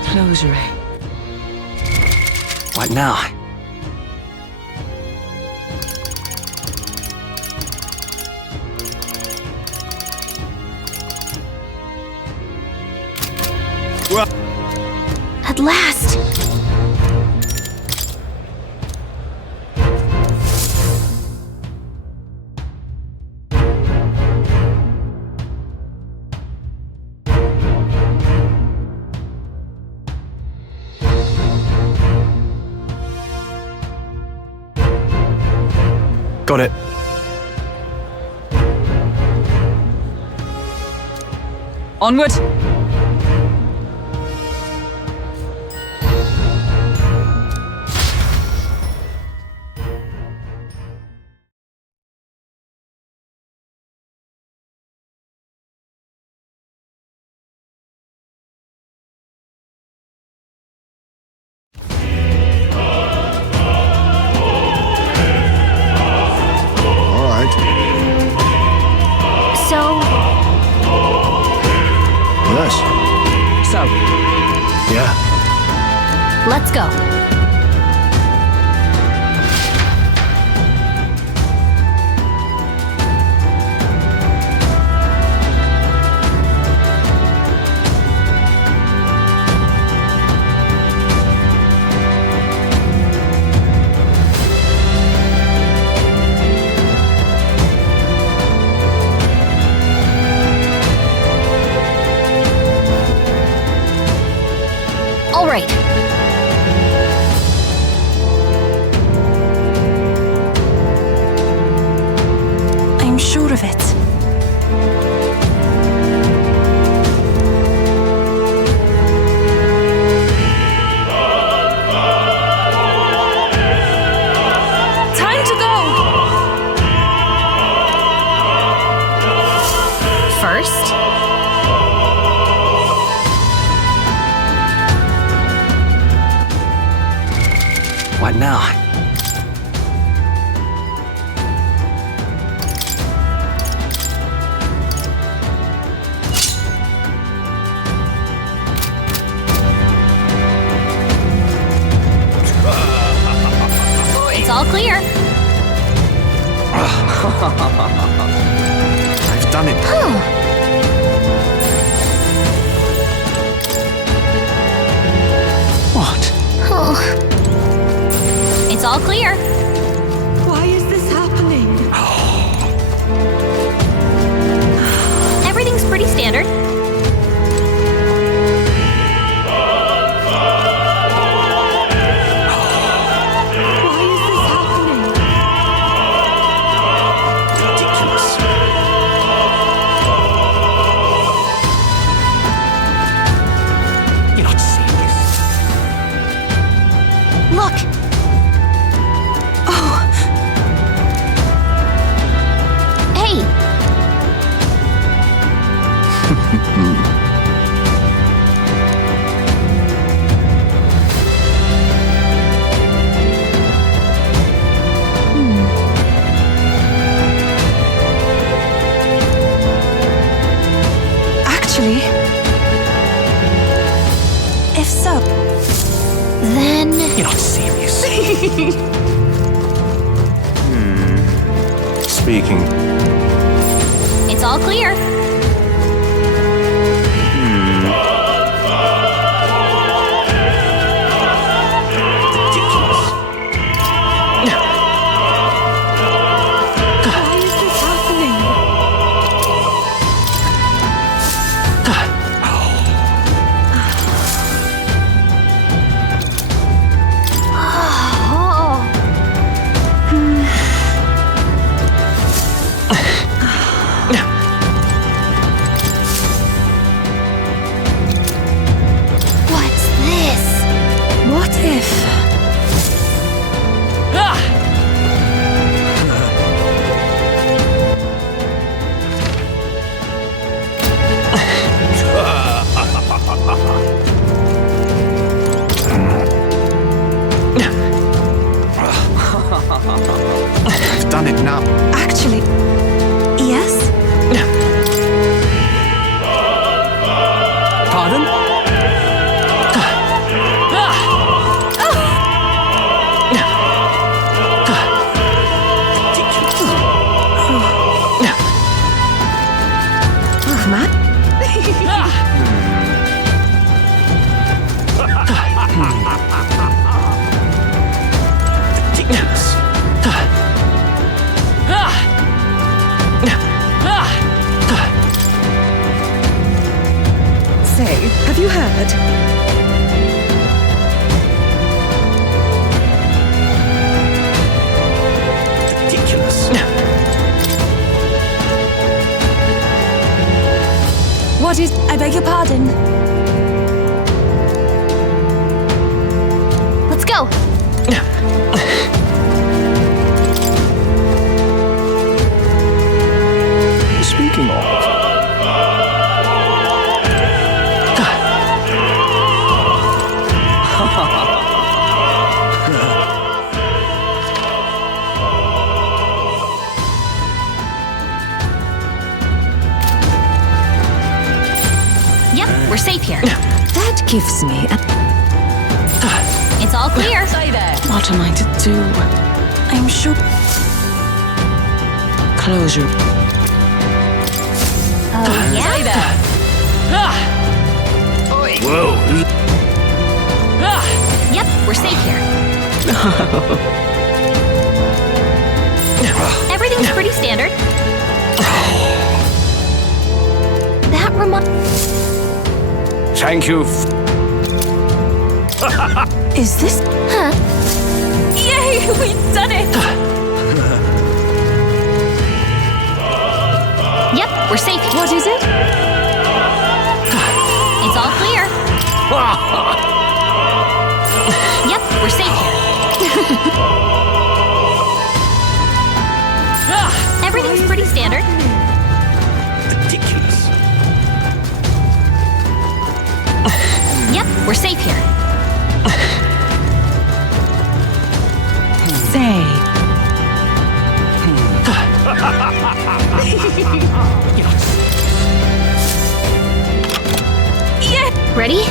Closure. What now? At last! Got it. Onward! Yes. So. Yeah. Let's go. All right. I'm sure of it. Time to go! First, What now? clear. I've done it. What? It's all clear. Why is this happening? Everything's pretty standard. Look! Oh! Hey! Actually, if so, then... You're not serious. Speaking. It's all clear. why is this happening? Oh. What's this? What if? I've done it now. Actually, yes? Pardon? Oh, man. Say, have you heard? Ridiculous. What is... I beg your pardon. Let's go. Speaking of. Yep, we're safe here. That gives me a... It's all clear. Stay there. What am I to do? I'm sure... Closure. Oh, yeah? Stay there. Whoa. Yep, we're safe here. Everything's pretty standard. That Thank you. Is this... Huh? Yay! We've done it! Yep, we're safe. What is it? It's all clear. Yep, we're safe here. Everything's pretty standard. Ridiculous. Yep, we're safe here. Say. Yeah. Ready?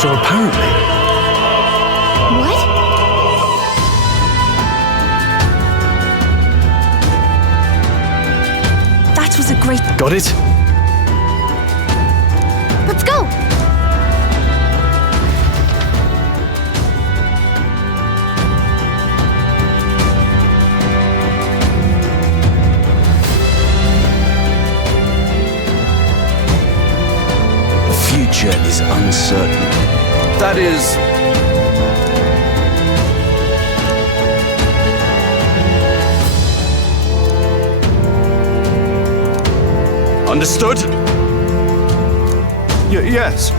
So apparently... What? That was a great... Got it? Let's go! The future is uncertain. That is... Understood? Yes.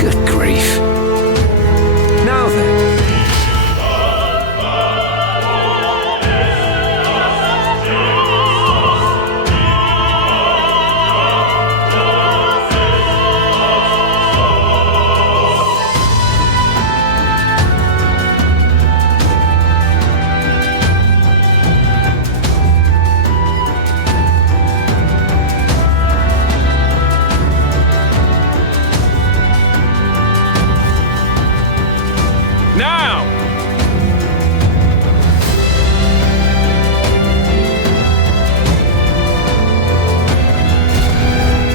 Good grief. Now then. Now!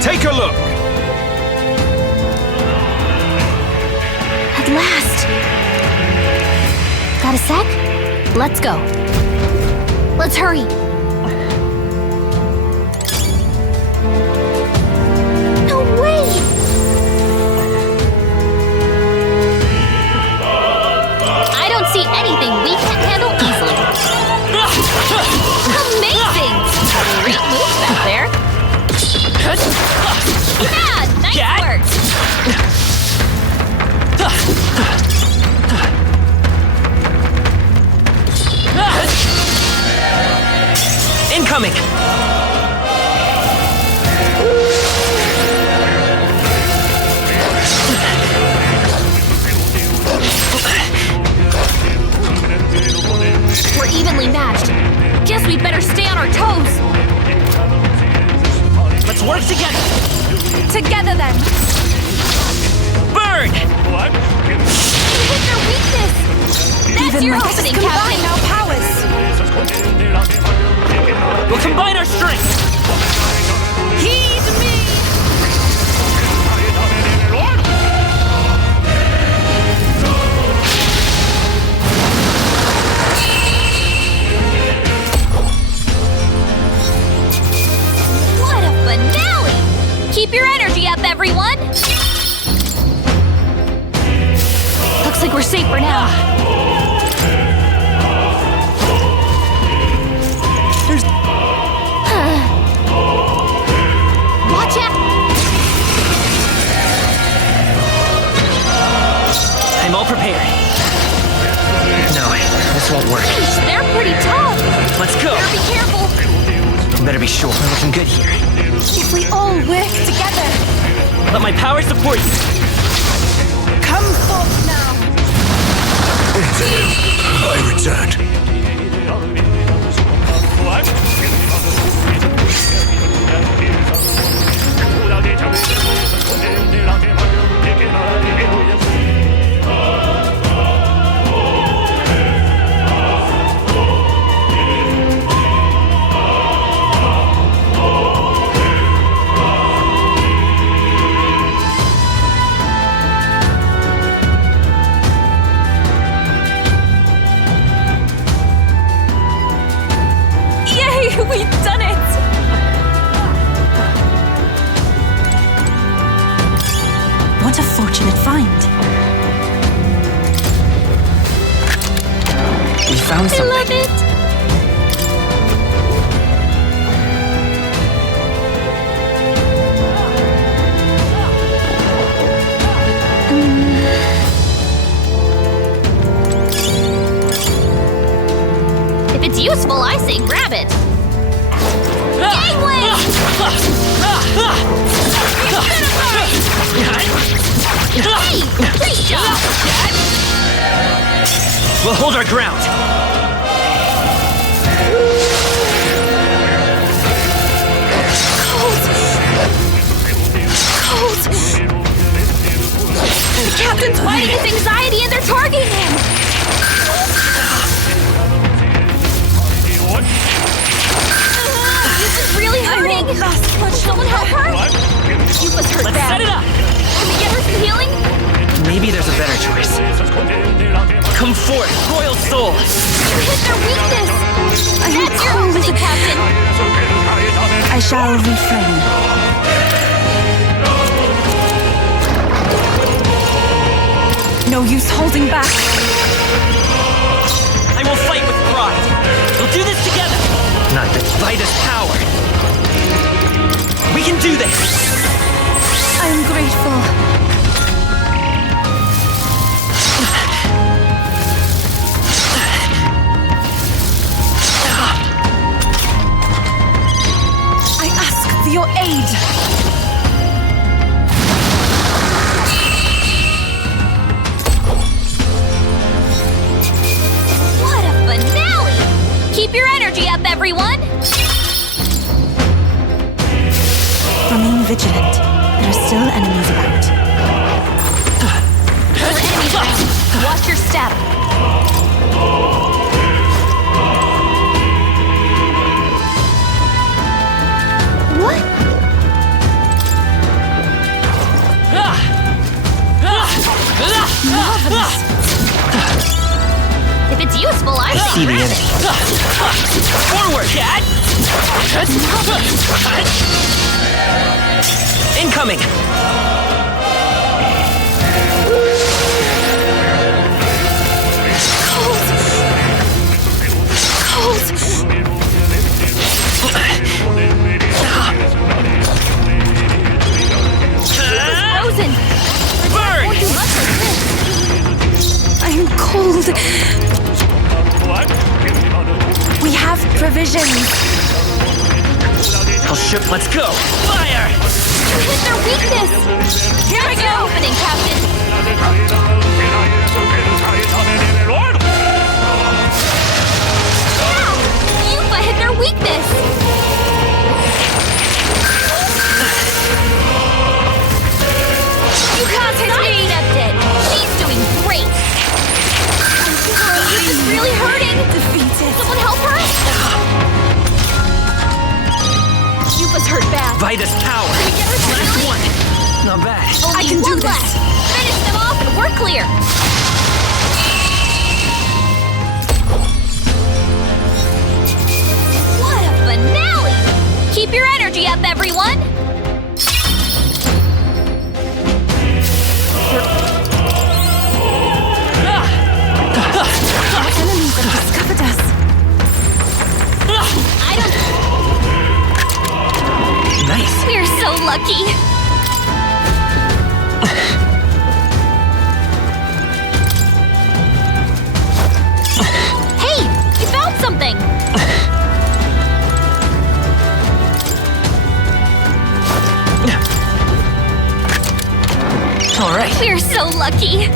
Take a look! At last! Got a sec? Let's go. Let's hurry. No way! I don't see anything we can't handle easily. Amazing! Great moves back there. Yeah, nice work! Incoming! We're evenly matched. Guess we'd better stay on our toes. Let's work together! Together then. Burn! We hit their weakness. That's Even your like opening, this Captain. combine our powers. We'll combine our strength! Heed me! What a finale! Keep your energy up, everyone. Looks like we're safe for now. Watch out! I'm all prepared. No, this won't work. Jeez, they're pretty tough. Let's go! Better be careful. Better be sure we're looking good here. If we all work together, Let my power support you. come forth now. I returned. Yay, we've done it! What a fortunate find. We found I something. love it. If it's useful, I say grab it. Gangway! Hey, great job! We'll hold our ground. Cold. Captain's fighting his anxiety and they're targeting him! This is really hurting! Someone help her? Yufa's hurt Let's bad. set it up! Can we get her some healing? Maybe there's a better choice. Come forth, royal soul! You hit their weakness! That's your opening, Captain! I shall refrain. No use holding back. I will fight with pride. We'll do this together. Not despite his power. We can do this. I am grateful. I ask for your aid. What a finale! Keep your energy up, everyone! Remain vigilant. There are still enemies about. There are enemies around. Watch your step. What? Marvelous. If it's useful, I See the enemy. Forward, Cat! Incoming! frozen. Burn! I'm cold. We have provisions. Let's go! Fire! Hit their weakness! Here we go! Opening, Captain! Yeah! Yufa hit their weakness! You can't hit me! It. She's doing great! This is really hurting! Defeated. Someone help her! Yufa's hurt bad. Vitus power! Last one! Not bad. Only I can do one this. left. Finish them off and we're clear. What a finale! Keep your energy up, everyone. Our enemies have discovered us. I don't... Nice. We're so lucky. Hey, you found something. All right. We're so lucky.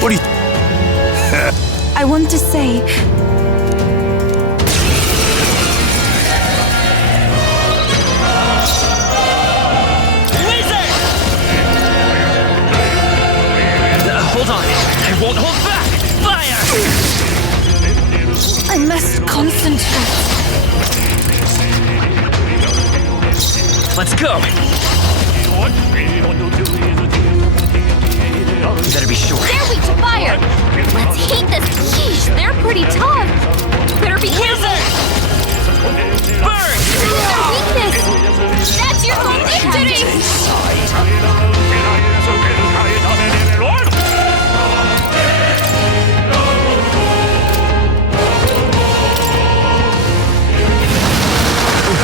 What do you... I want to say, Wizard! Hold on. I won't hold back. Fire! I must concentrate. Let's go. You better be sure. They're weak to fire. Let's heat this. Sheesh, they're pretty tough. Better be careful. Burn! Their weakness. That's your own victory.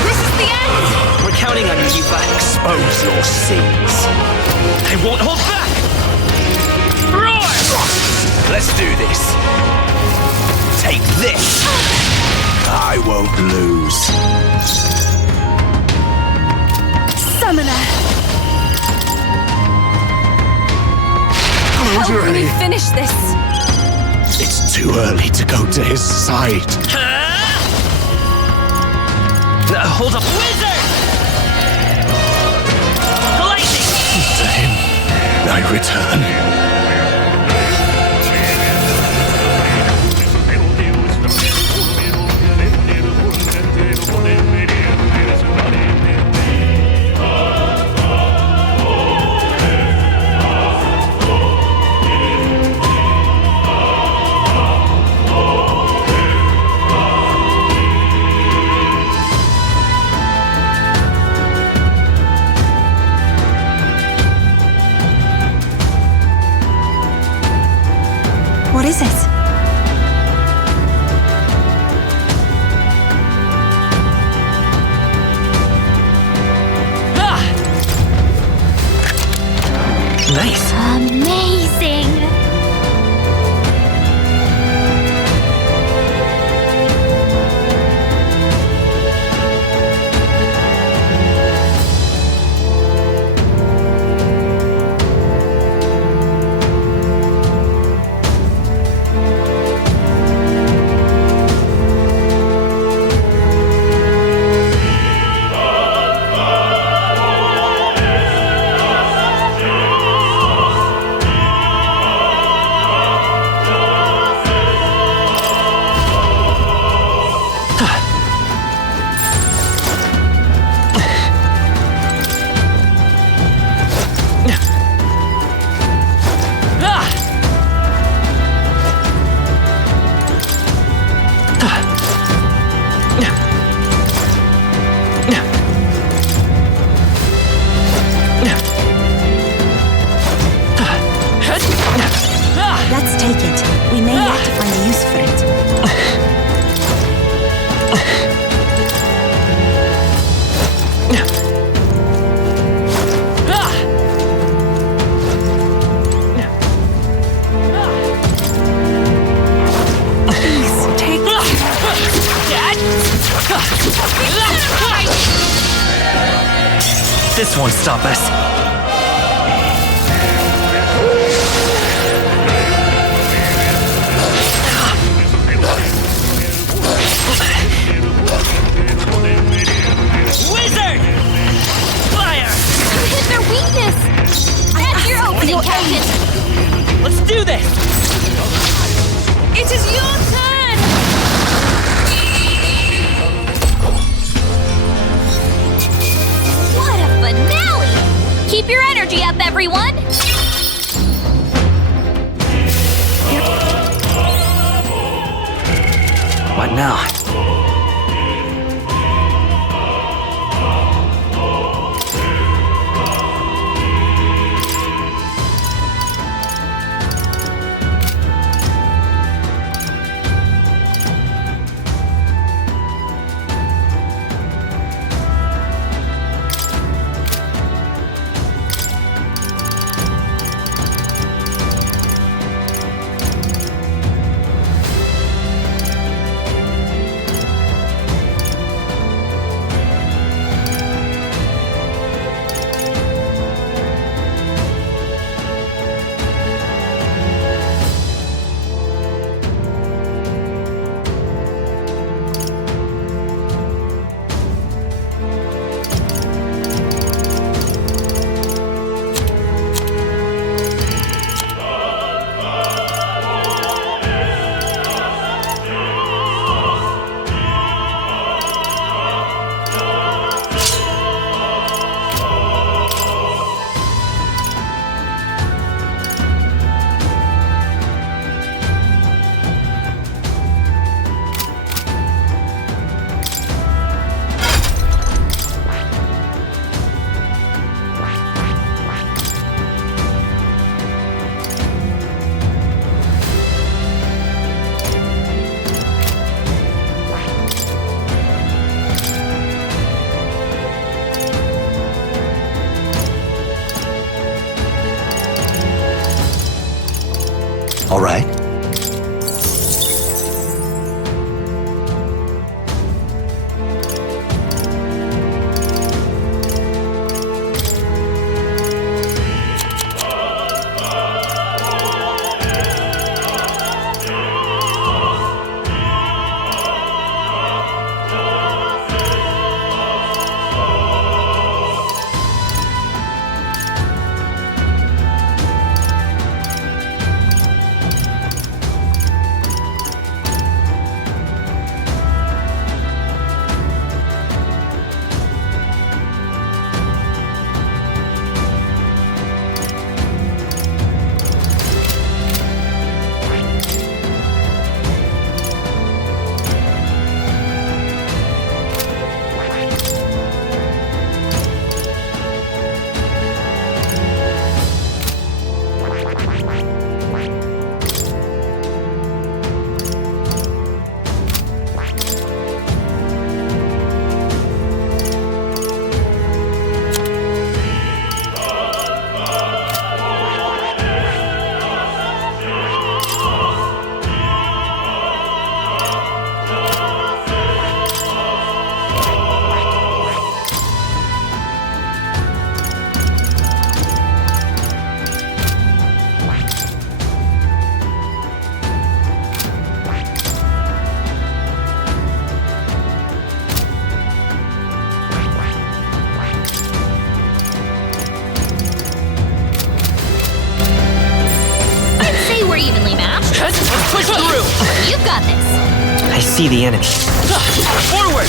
This is the end. We're counting on you, Yufa. Expose your sins. I won't hold back. Roar! Let's do this. Take this. I won't lose. Summoner. Help me finish this. It's too early to go to his side. Hold up. Wizard! The lightning! To him I return. What is it? Nice. Amazing! Let's take it. We may yet find a use for it. Please, take This won't stop us. Wizard! Fire! Hit their weakness! That's your opening, Captain! Let's do this! It is your turn! What a finale! Keep your energy up, everyone! What now? All right. Let's push through! You've got this. I see the enemy. Forward!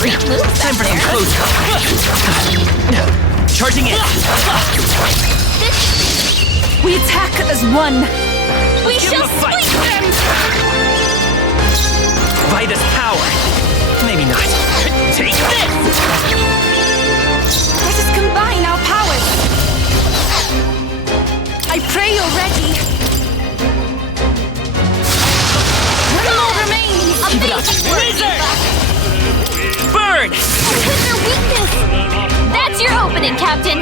Great moves Time back for some there. close up. Charging in. We attack as one. We Give shall him a fight. sweep them. Vitus power. Maybe not. Take this! Let us combine our powers. I pray you're ready. One more remains. Amazing work, Wizard! Eva. Burn! Hit their weakness. That's your opening, Captain.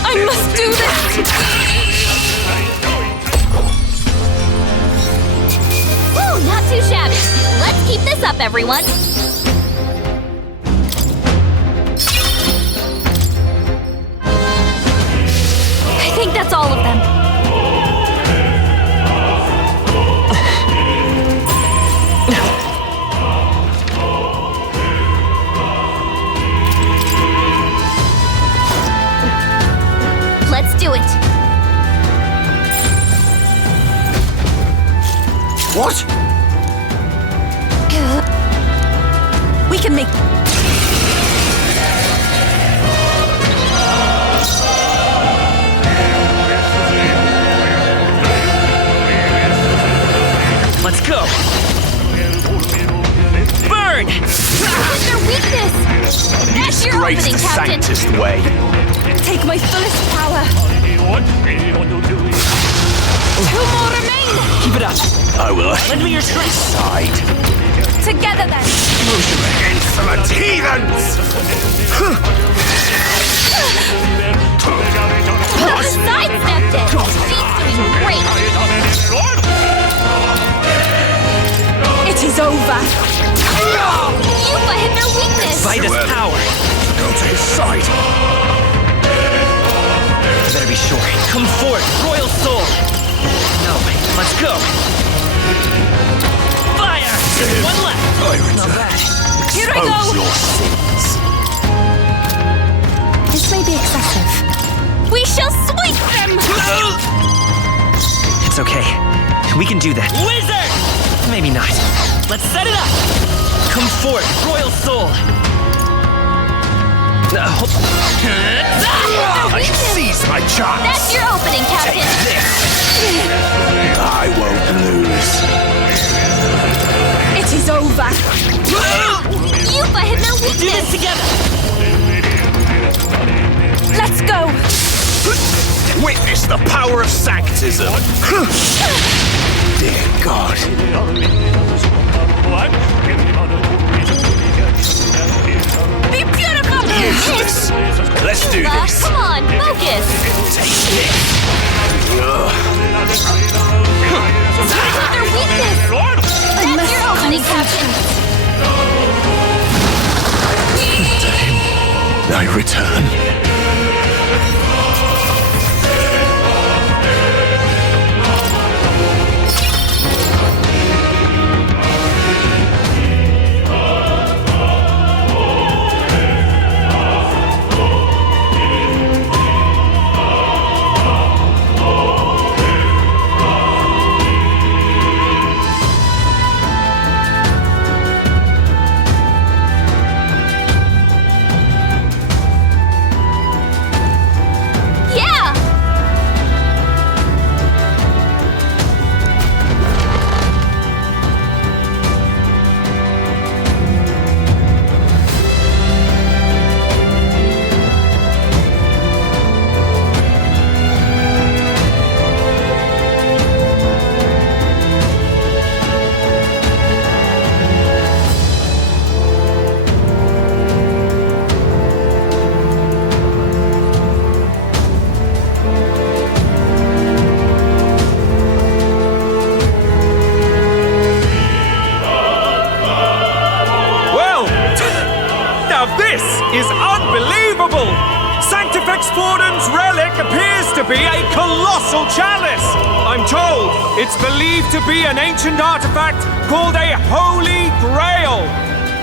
I must do this. Woo, not too shabby. Let's keep this up, everyone. I think that's all of them. Let's do it. What? We can make... Let's go! Burn! Hit their weakness. That's your Disgrace opening, the Captain. sanctest way. Take my fullest power. 2 more remain. Keep it up. I will Lend me your strength. side. Together then. Insolent heathens! Sidestepped it. She's doing great. It is over. Yuba hit their weakness. Vitus power. Go to his side. Better be sure. Come forth, royal soul. No, let's go. Fire! One left. Not bad. Here I go. Your sins. This may be excessive. We shall sweep them. It's okay. We can do that. Wizard! Maybe not. Let's set it up. Come forth, royal soul. I seize my chance. That's your opening, Captain. I won't lose. It is over. Yuba hit their Do this weakness. together. Let's go. Witness the power of sanctism. Dear God. Be beautiful. Useless. Let's do Yuba, this. come on, focus. Take this. Hit their weakness. That's your opening, Captain. To him I return. This is unbelievable! Sanctifex Forden's relic appears to be a colossal chalice! I'm told it's believed to be an ancient artifact called a Holy Grail!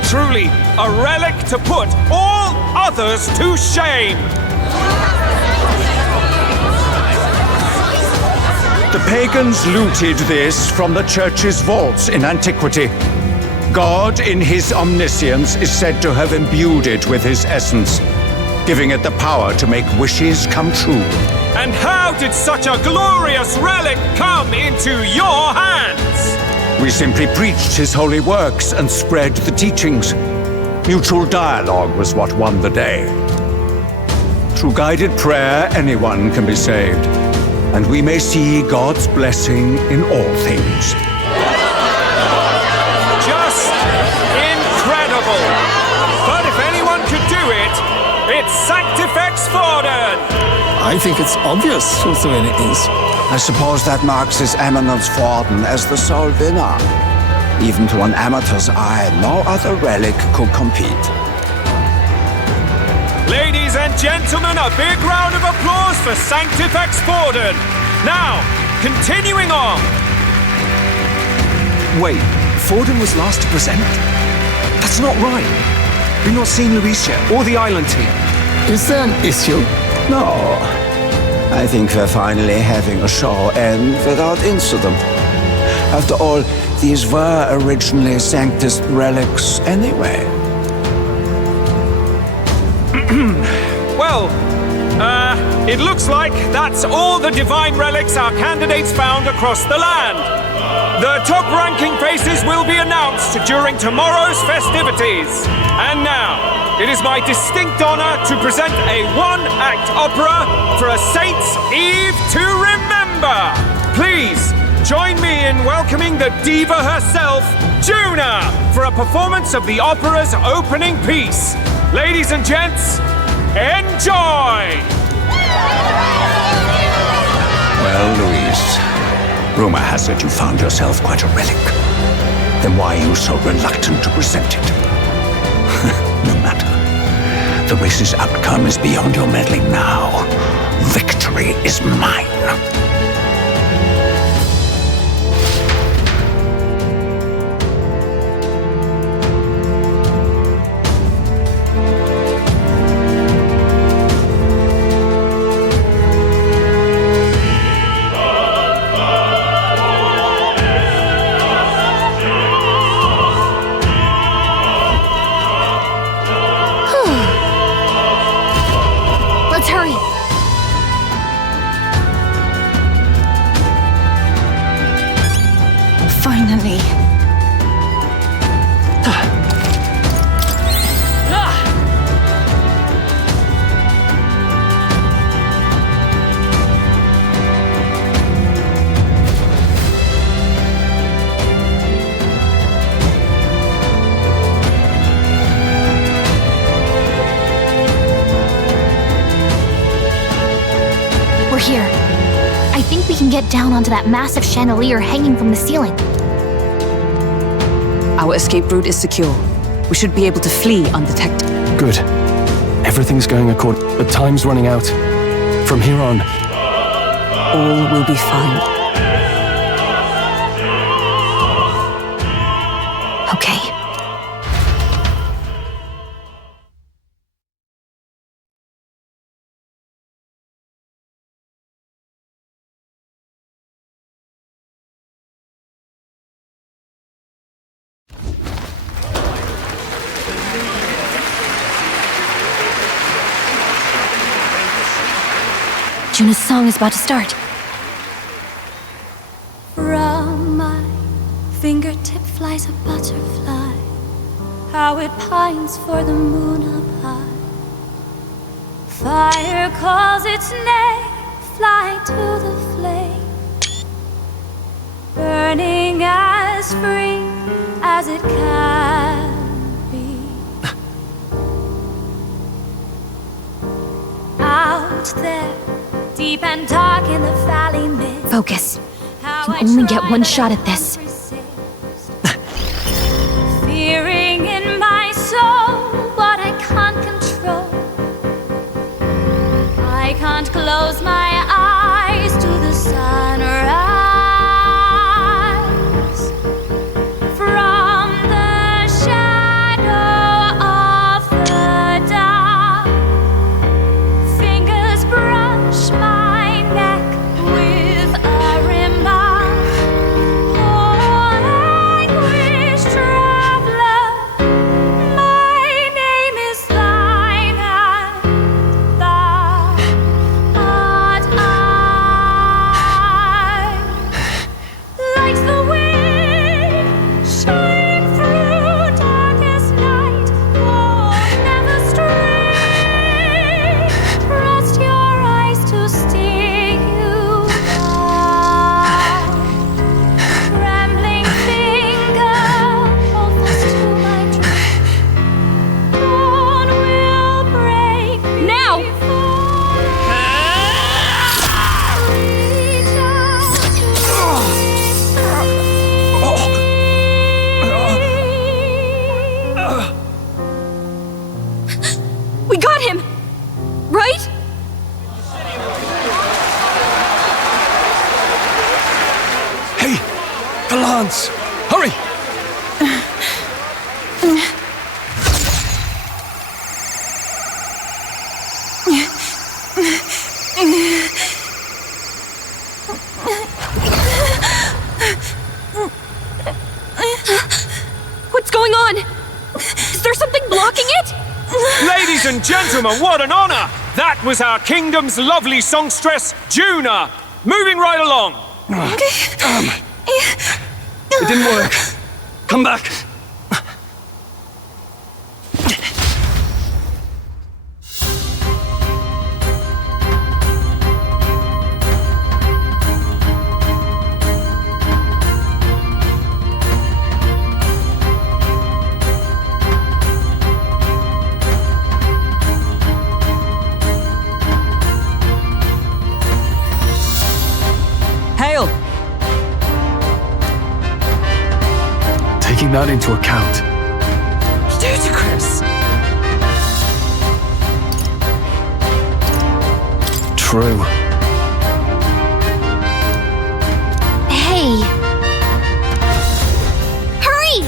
Truly, a relic to put all others to shame! The pagans looted this from the church's vaults in antiquity. God, in his omniscience, is said to have imbued it with his essence, giving it the power to make wishes come true. And how did such a glorious relic come into your hands? We simply preached his holy works and spread the teachings. Mutual dialogue was what won the day. Through guided prayer, anyone can be saved, and we may see God's blessing in all things. Just incredible! But if anyone could do it, it's Sanctifex Forden! I think it's obvious whose doing it is. I suppose that marks His Eminence Forden as the sole winner. Even to an amateur's eye, no other relic could compete. Ladies and gentlemen, a big round of applause for Sanctifex Forden. Now, continuing on. Wait, Forden was last to present? That's not right. We've not seen Luis yet, or the island team. Is there an issue? No. I think we're finally having a show end without incident. After all, these were originally Sanctus relics anyway. Well, it looks like that's all the divine relics our candidates found across the land. The top-ranking faces will be announced during tomorrow's festivities. And now, it is my distinct honor to present a one-act opera for a Saint's Eve to remember. Please, join me in welcoming the diva herself, Juna, for a performance of the opera's opening piece. Ladies and gents, enjoy! Well, Louise, rumor has it you found yourself quite a relic. Then why are you so reluctant to present it? No matter. The race's outcome is beyond your meddling now. Victory is mine. Let's hurry. Finally. We're here. I think we can get down onto that massive chandelier hanging from the ceiling. Our escape route is secure. We should be able to flee undetected. Good. Everything's going according, but time's running out. From here on, all will be fine. Okay. Juna's song is about to start. From my fingertip flies a butterfly, how it pines for the moon up high. Fire calls its name, fly to the flame, burning as free as it can be. Out there, deep and dark in the valley mist. Focus. You only get one shot at this. Fearing in my soul what I can't control. I can't close my eyes to the sunrise. From the shadow of the dark, fingers brush my neck with a reminder. lance! Hurry! What's going on? Is there something blocking it? Ladies and gentlemen, what an honor! That was our kingdom's lovely songstress, Juna. Moving right along. It didn't work. Come back. Hail! Taking that into account, Ludicrous! true. Hey! Hurry!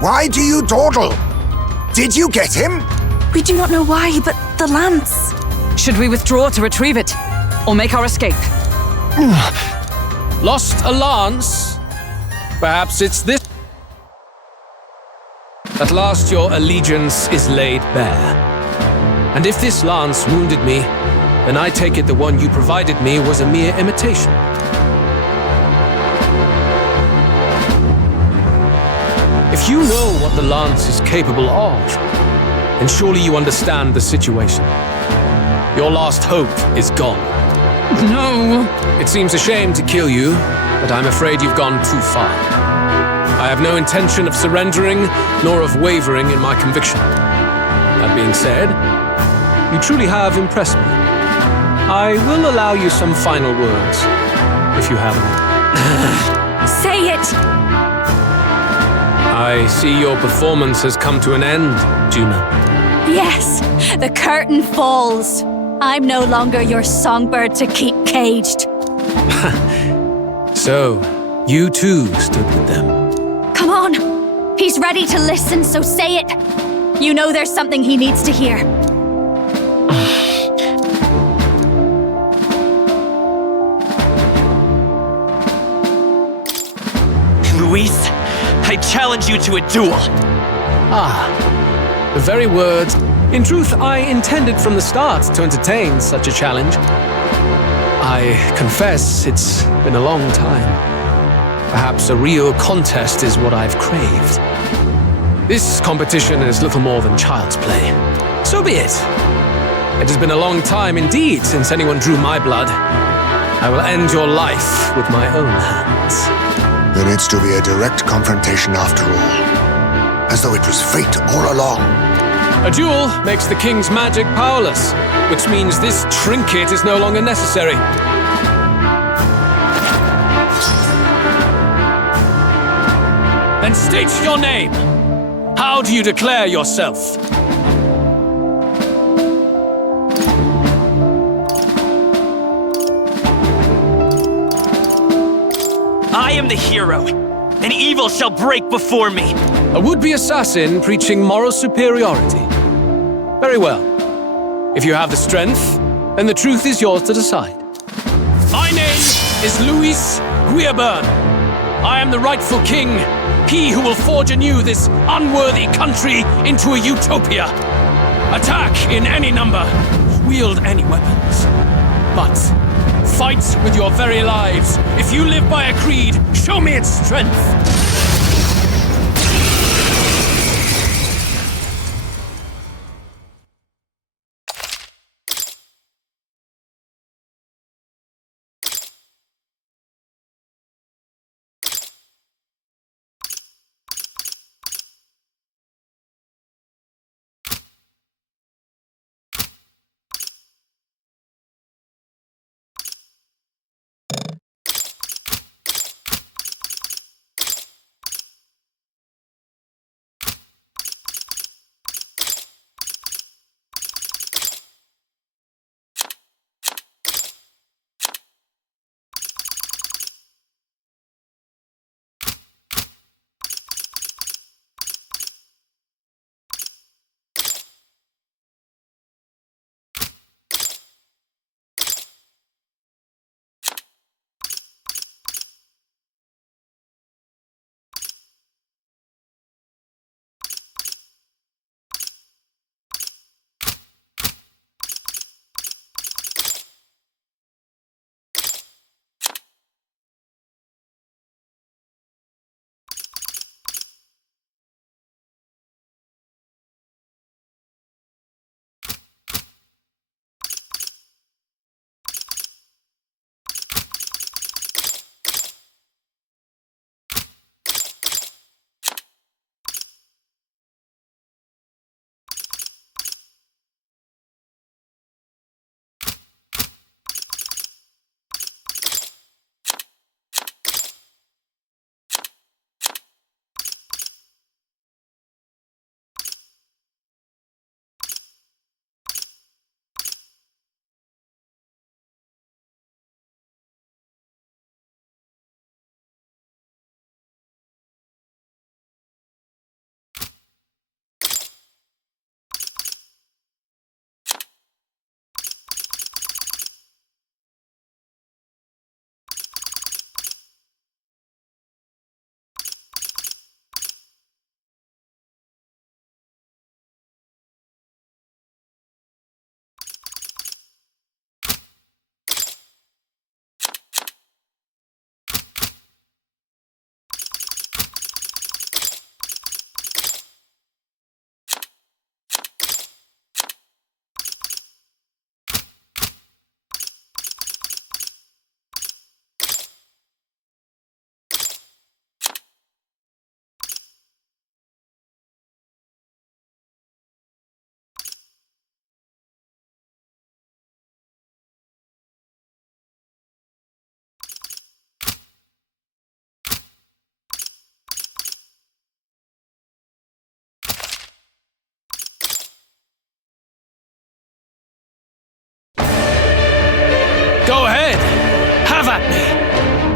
Why do you dawdle? Did you get him? We do not know why, but the lance. Should we withdraw to retrieve it? Or make our escape? Lost a lance? Perhaps it's this. At last your allegiance is laid bare. And if this lance wounded me, then I take it the one you provided me was a mere imitation. If you know what the lance is capable of, then surely you understand the situation. Your last hope is gone. No! It seems a shame to kill you, but I'm afraid you've gone too far. I have no intention of surrendering, nor of wavering in my conviction. That being said, you truly have impressed me. I will allow you some final words, if you have them. Say it! I see your performance has come to an end, Juna. Yes, the curtain falls. I'm no longer your songbird to keep caged. So, you too stood with them. Come on! He's ready to listen, so say it! You know there's something he needs to hear. Luis, I challenge you to a duel. Ah, the very words. In truth, I intended from the start to entertain such a challenge. I confess it's been a long time. Perhaps a real contest is what I've craved. This competition is little more than child's play. So be it. It has been a long time indeed since anyone drew my blood. I will end your life with my own hands. Then it's to be a direct confrontation after all. As though it was fate all along. A duel makes the king's magic powerless, which means this trinket is no longer necessary. Then state your name. How do you declare yourself? I am the hero, and evil shall break before me. A would-be assassin preaching moral superiority. Very well. If you have the strength, then the truth is yours to decide. My name is Luis Guiaburn. I am the rightful king, he who will forge anew this unworthy country into a utopia. Attack in any number, wield any weapons. But fight with your very lives. If you live by a creed, show me its strength.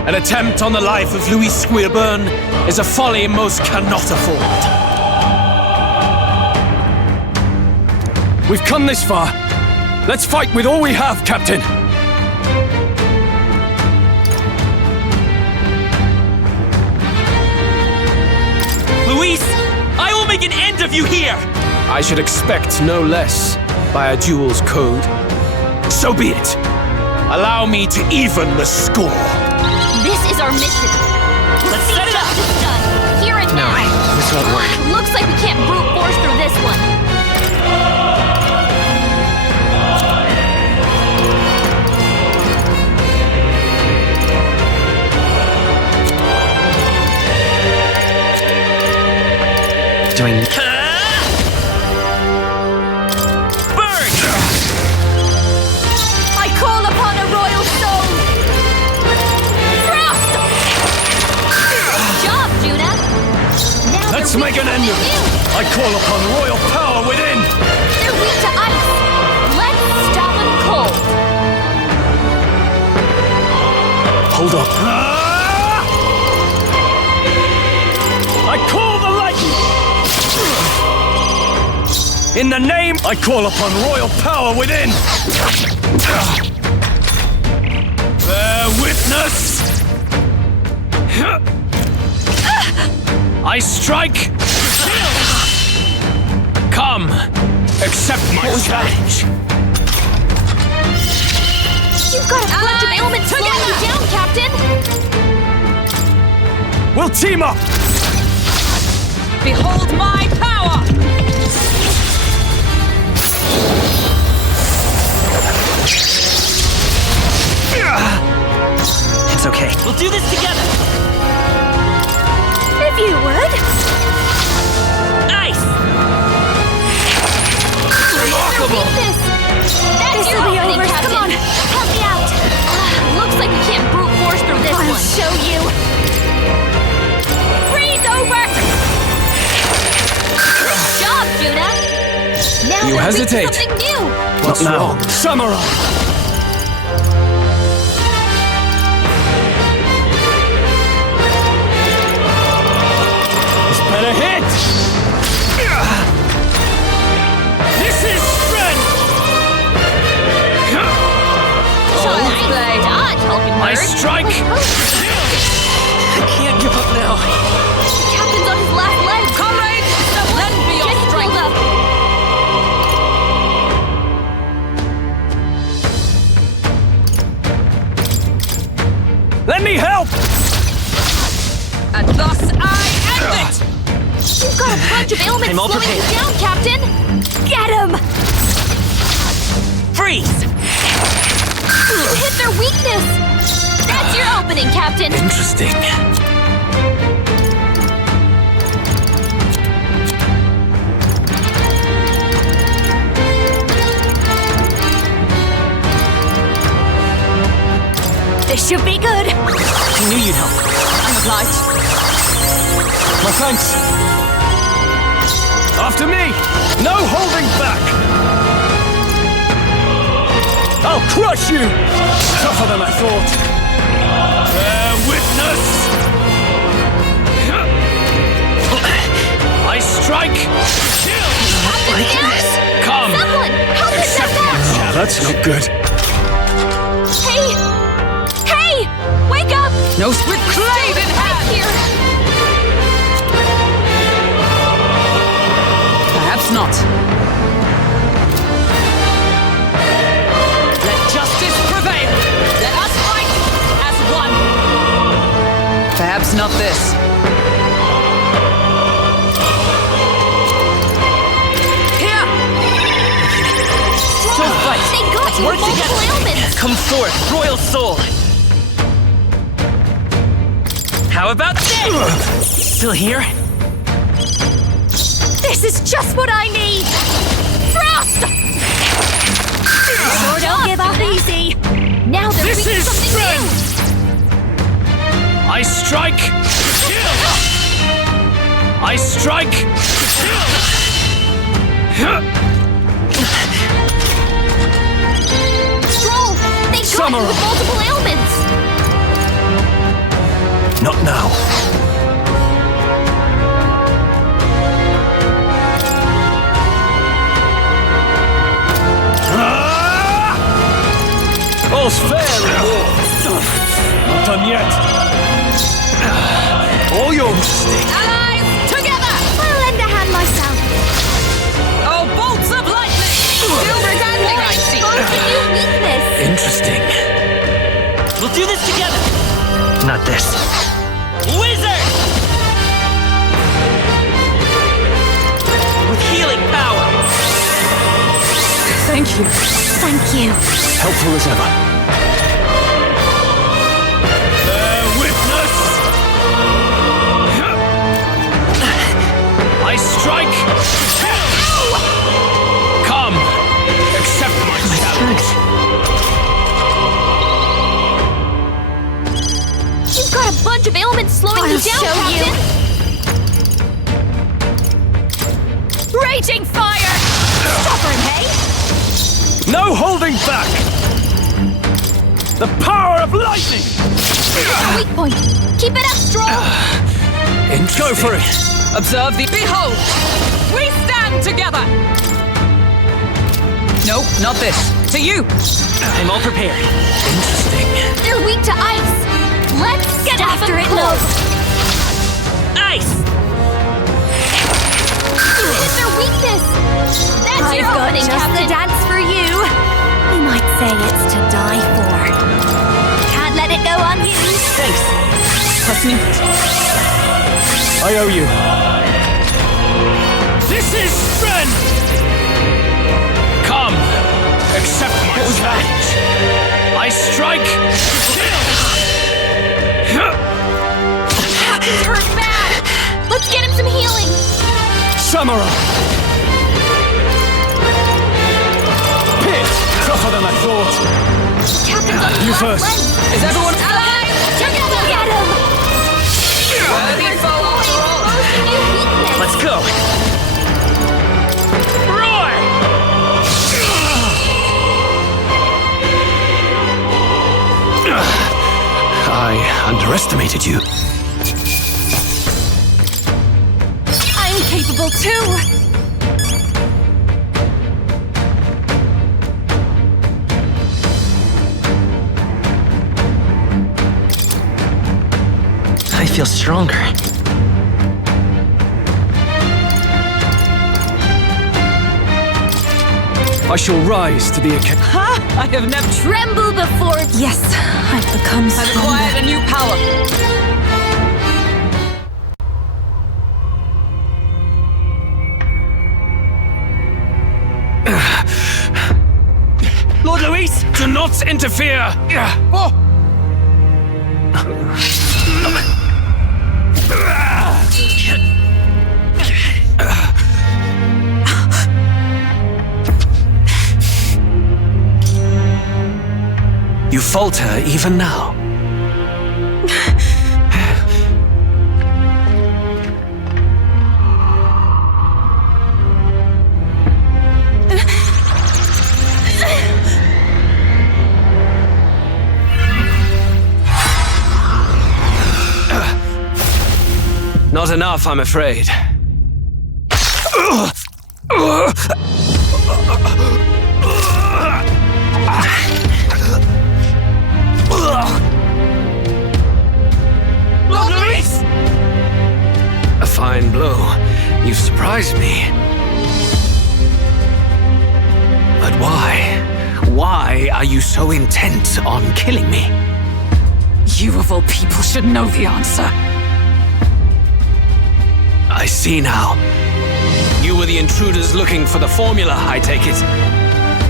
An attempt on the life of Louis Squeerburn is a folly most cannot afford. We've come this far. Let's fight with all we have, Captain. Luis, I will make an end of you here! I should expect no less by a duel's code. So be it. Allow me to even the score. This is our mission. Let's set it up! Justice done. Here and now. This won't work. Looks like we can't brute force through this one. Doing... Burn! I call upon a royal soul! Frost! Good job, Judah! Now Let's they're make weak an to end of something it. new. I call upon royal power within. They're weak to ice. Let's stop them cold. Hold on. I call the lightning. In the name, I call upon royal power within. Bear witness. I strike. Come, accept my challenge. You've got a bunch of ailments slowing you down, Captain. We'll team up. Behold my power! It's okay. We'll do this together! If you would. Nice! Remarkable! That's your opening, Captain. Come on, help me out. Looks like we can't brute force through this one. I'll show you. Freeze over! Good job, Judah. Now You they're hesitate. weak to something new. What's wrong? Samurai! This better hit! This is strength! Dodge, Hulkenberg. I strike! I can't give up now. The captain's on his last leg. Comrade, lend me your Get strength. pulled up. Let me help! And thus I end it! You've got a bunch of ailments I'm all slowing you prepared. down, Captain. Get him! Freeze! You hit their weakness. That's your opening, Captain. Interesting. This should be good. I knew you'd help. I'm obliged. My thanks. After me! No holding back! I'll crush you! Tougher than I thought. Bear witness! I strike! Come! Someone, help us Accept back! my challenge. That's not good. Hey! Hey! Wake up! No with blade in hand! Right here! Perhaps not. Let justice prevail! Let us fight as one! Perhaps not this. Here! So fight. They got you work multiple together. ailments! Come forth, royal soul! How about this? Still here? This is just what I need! Frost! Sure don't give up easy! Now they're This weak to is something strength! I strike! I strike! Stroll! They got you Samurai. with multiple ailments! Not now. All's fair in war. Not done yet. All yours. Allies, together! I'll lend a hand myself. Oh, bolts of lightning! Silver standing, I see. Both of you weakness. Interesting. We'll do this together. Not this. Wizard! With healing power. Thank you. Thank you. Helpful as ever. Bear witness! I strike! Come! Accept my challenge! You've got a bunch of ailments slowing you down, Captain. Raging fire! Stubborn, hey? No holding back! The power of lightning! Weak point. Keep it up, strong. Go for it! Observe the... Behold! We stand together! No, not this. To you! I'm all prepared. Interesting. They're weak to ice. Let's get after it, Lo. Ice! This is their weakness. That's your opening, just Captain. the dance for you. You might say it's to die for. Can't let it go unused. Thanks. Trust me. I owe you. This is strength! Come! Accept my challenge! I strike! Captain's hurt bad. Let's get him some healing. Samurai! Pit! Tougher than I thought. Captain's on You the first. left. Is everyone... Allies, together. Get him. Worthy foe after all. Let's go! Roar! I underestimated you. I'm capable too! I feel stronger. I shall rise to the occasion. I have never... Tremble before... Yes, I've become I've stronger. acquired a new power. Lord Luis, do not interfere! Oh. You falter even now. Not enough, I'm afraid. Lord Luis! A fine blow. You surprised me. But why? Why are you so intent on killing me? You of all people should know the answer. I see now. You were the intruders looking for the formula, I take it.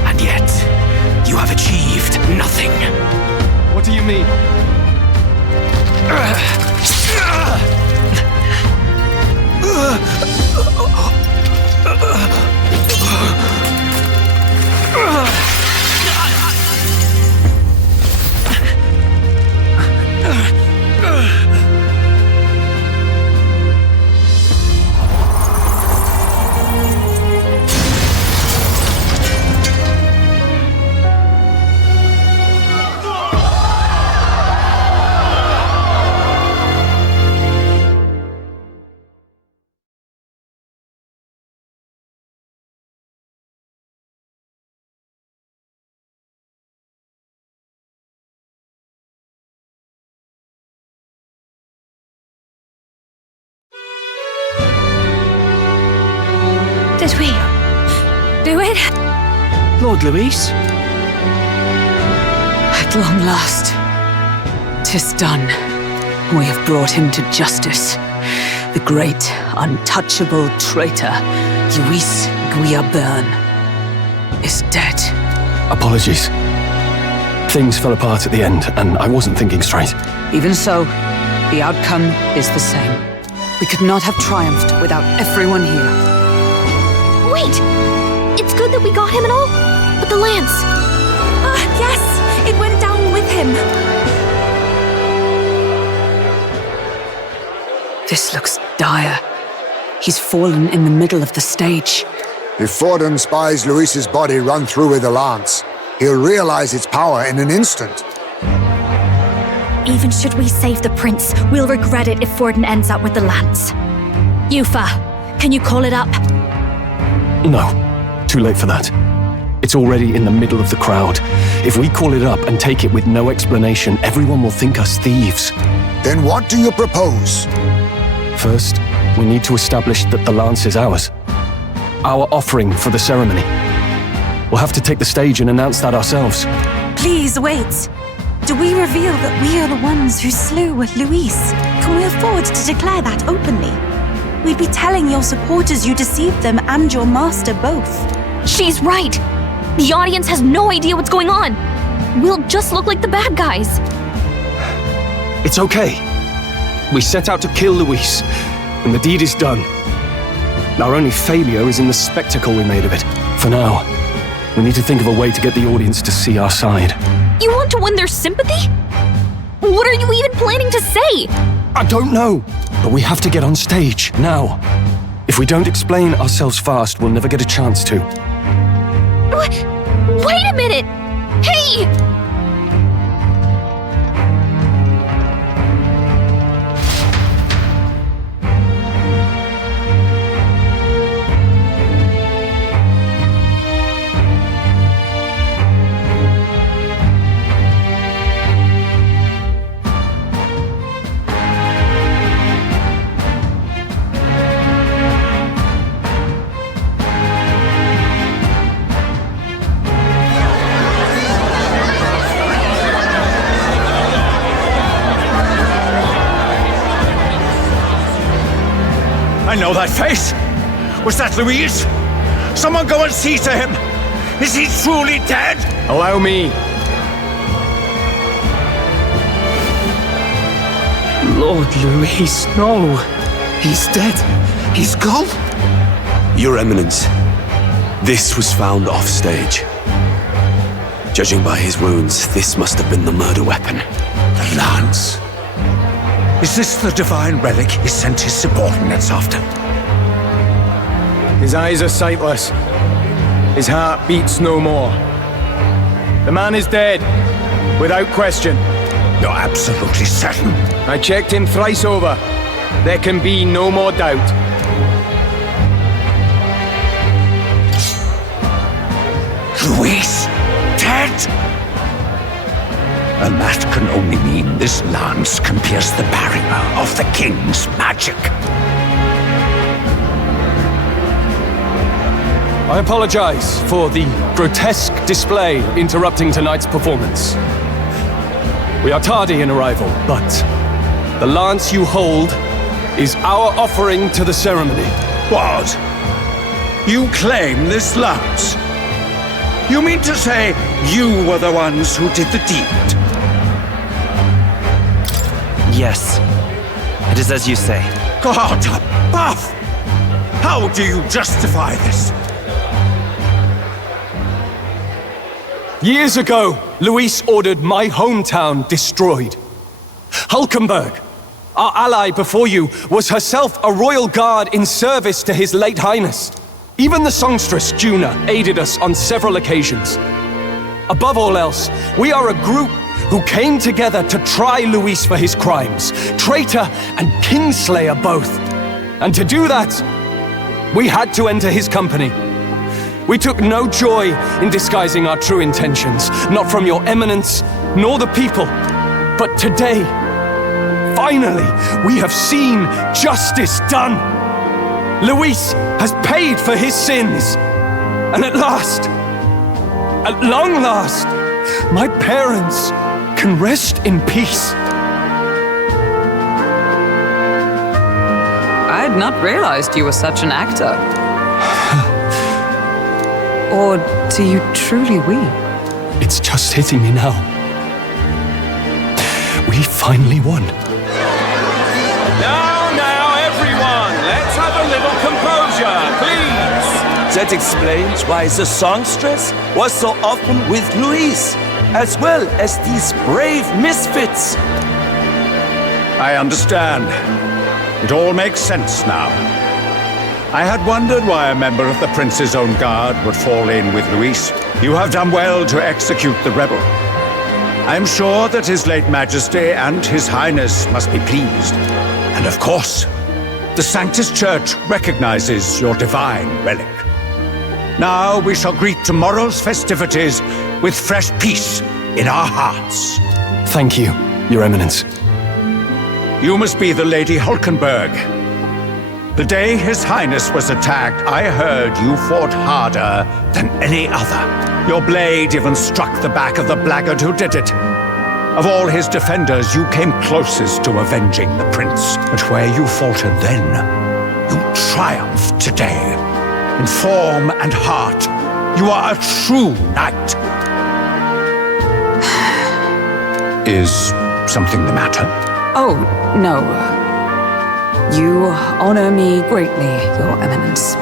And yet, you have achieved nothing. What do you mean? Did we do it? Lord Luis? At long last, 'tis done. We have brought him to justice. The great, untouchable traitor, Luis Guillaume, is dead. Apologies. Things fell apart at the end, and I wasn't thinking straight. Even so, the outcome is the same. We could not have triumphed without everyone here. Wait! It's good that we got him and all, but the lance... Yes! It went down with him! This looks dire. He's fallen in the middle of the stage. If Forden spies Luis's body run through with a lance, he'll realize its power in an instant. Even should we save the prince, we'll regret it if Forden ends up with the lance. Yufa, can you call it up? No, too late for that. It's already in the middle of the crowd. If we call it up and take it with no explanation, everyone will think us thieves. Then what do you propose? First, we need to establish that the lance is ours. Our offering for the ceremony. We'll have to take the stage and announce that ourselves. Please wait. Do we reveal that we are the ones who slew Luis? Can we afford to declare that openly? We'd be telling your supporters you deceived them and your master both. She's right! The audience has no idea what's going on! We'll just look like the bad guys. It's okay. We set out to kill Luis, and the deed is done. Our only failure is in the spectacle we made of it. For now, we need to think of a way to get the audience to see our side. You want to win their sympathy? What are you even planning to say? I don't know, but we have to get on stage, now. If we don't explain ourselves fast, we'll never get a chance to. Wait a minute! Hey! I know that face! Was that Luis? Someone go and see to him! Is he truly dead? Allow me. Lord Luis, no. He's dead. He's gone. Your Eminence, this was found off stage. Judging by his wounds, this must have been the murder weapon. The lance. Is this the divine relic he sent his subordinates after? His eyes are sightless. His heart beats no more. The man is dead, without question. You're absolutely certain? I checked him thrice over. There can be no more doubt. Luis, dead? And that can only mean this lance can pierce the barrier of the king's magic. I apologize for the grotesque display interrupting tonight's performance. We are tardy in arrival, but the lance you hold is our offering to the ceremony. What? You claim this lance? You mean to say you were the ones who did the deed? Yes. It is as you say. God above! How do you justify this? Years ago, Luis ordered my hometown destroyed. Hulkenberg, our ally before you, was herself a royal guard in service to his late highness. Even the songstress, Juna, aided us on several occasions. Above all else, we are a group who came together to try Luis for his crimes, traitor and kingslayer both. And to do that, we had to enter his company. We took no joy in disguising our true intentions, not from your eminence, nor the people. But today, finally, we have seen justice done. Luis has paid for his sins. And at last, at long last, my parents can rest in peace. I had not realized you were such an actor. Or do you truly weep? It's just hitting me now. We finally won. Now, everyone, let's have a little composure, please. That explains why the songstress was so often with Luis, as well as these brave misfits. I understand. It all makes sense now. I had wondered why a member of the Prince's own guard would fall in with Luis. You have done well to execute the rebel. I am sure that His late Majesty and His Highness must be pleased. And of course, the Sanctus Church recognizes your divine relic. Now we shall greet tomorrow's festivities with fresh peace in our hearts. Thank you, Your Eminence. You must be the Lady Hulkenberg. The day His Highness was attacked, I heard you fought harder than any other. Your blade even struck the back of the blackguard who did it. Of all his defenders, you came closest to avenging the prince. But where you faltered then, you triumphed today. In form and heart, you are a true knight. Is something the matter? Oh, no. You honor me greatly, Your Eminence.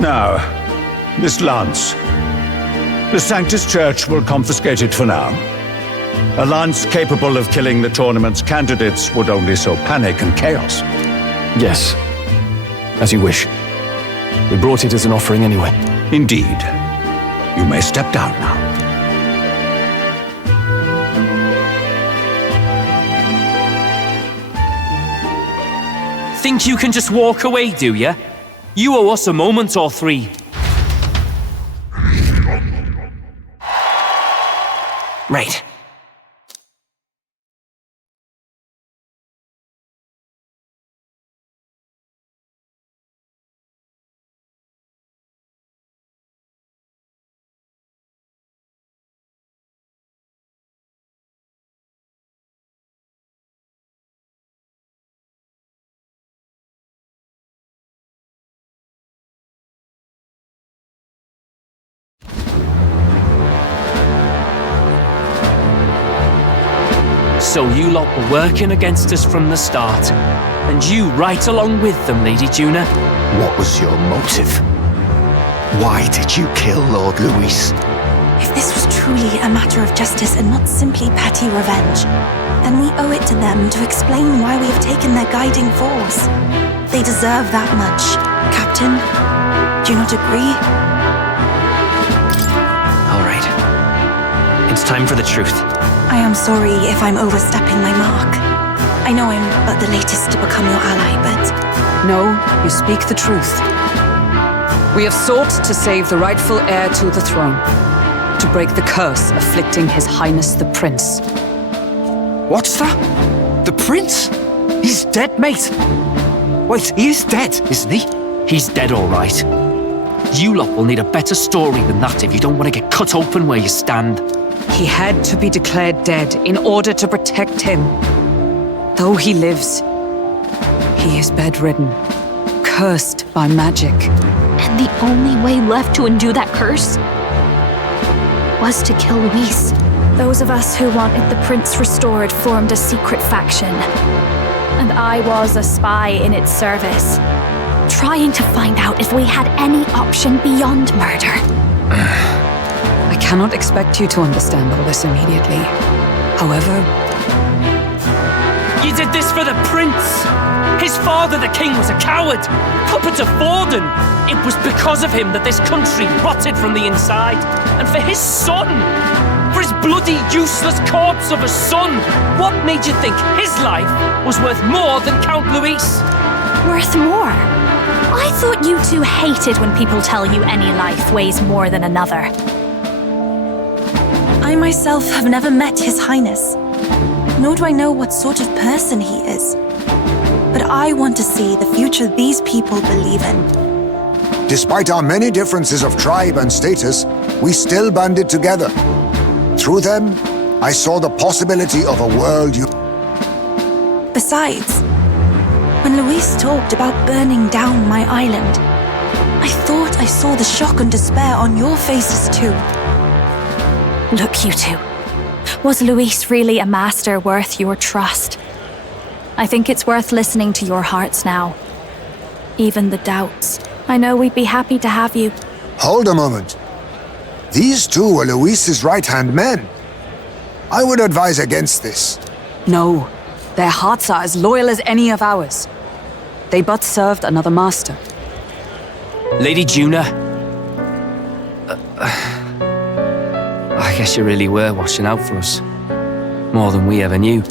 Now, this lance. The Sanctus Church will confiscate it for now. A lance capable of killing the tournament's candidates would only sow panic and chaos. Yes, as you wish. We brought it as an offering anyway. Indeed. You may step down now. Think you can just walk away, do ya? You owe us a moment or three. Right. So you lot were working against us from the start, and you right along with them, Lady Juna. What was your motive? Why did you kill Lord Luis? If this was truly a matter of justice and not simply petty revenge, then we owe it to them to explain why we have taken their guiding force. They deserve that much. Captain, do you not agree? All right. It's time for the truth. I am sorry if I'm overstepping my mark. I know I'm but the latest to become your ally, but... No, you speak the truth. We have sought to save the rightful heir to the throne, to break the curse afflicting His Highness the Prince. What's that? The prince? He's dead, mate. Wait, he is dead, isn't he? He's dead, all right. You lot will need a better story than that if you don't want to get cut open where you stand. He had to be declared dead in order to protect him. Though he lives, he is bedridden, cursed by magic. And the only way left to undo that curse was to kill Luis. Those of us who wanted the prince restored formed a secret faction. And I was a spy in its service, trying to find out if we had any option beyond murder. I cannot expect you to understand all this immediately. However... You did this for the prince! His father, the king, was a coward! Puppet of Forden! It was because of him that this country rotted from the inside! And for his son! For his bloody, useless corpse of a son! What made you think his life was worth more than Count Luis? Worth more? I thought you two hated when people tell you any life weighs more than another. I myself have never met His Highness, nor do I know what sort of person he is. But I want to see the future these people believe in. Despite our many differences of tribe and status, we still banded together. Through them, I saw the possibility of a world Besides, when Luis talked about burning down my island, I thought I saw the shock and despair on your faces too. Look, you two. Was Luis really a master worth your trust? I think it's worth listening to your hearts now. Even the doubts. I know we'd be happy to have you. Hold a moment. These two were Luis's right-hand men. I would advise against this. No, their hearts are as loyal as any of ours. They but served another master. Lady Juna. I guess you really were watching out for us. More than we ever knew.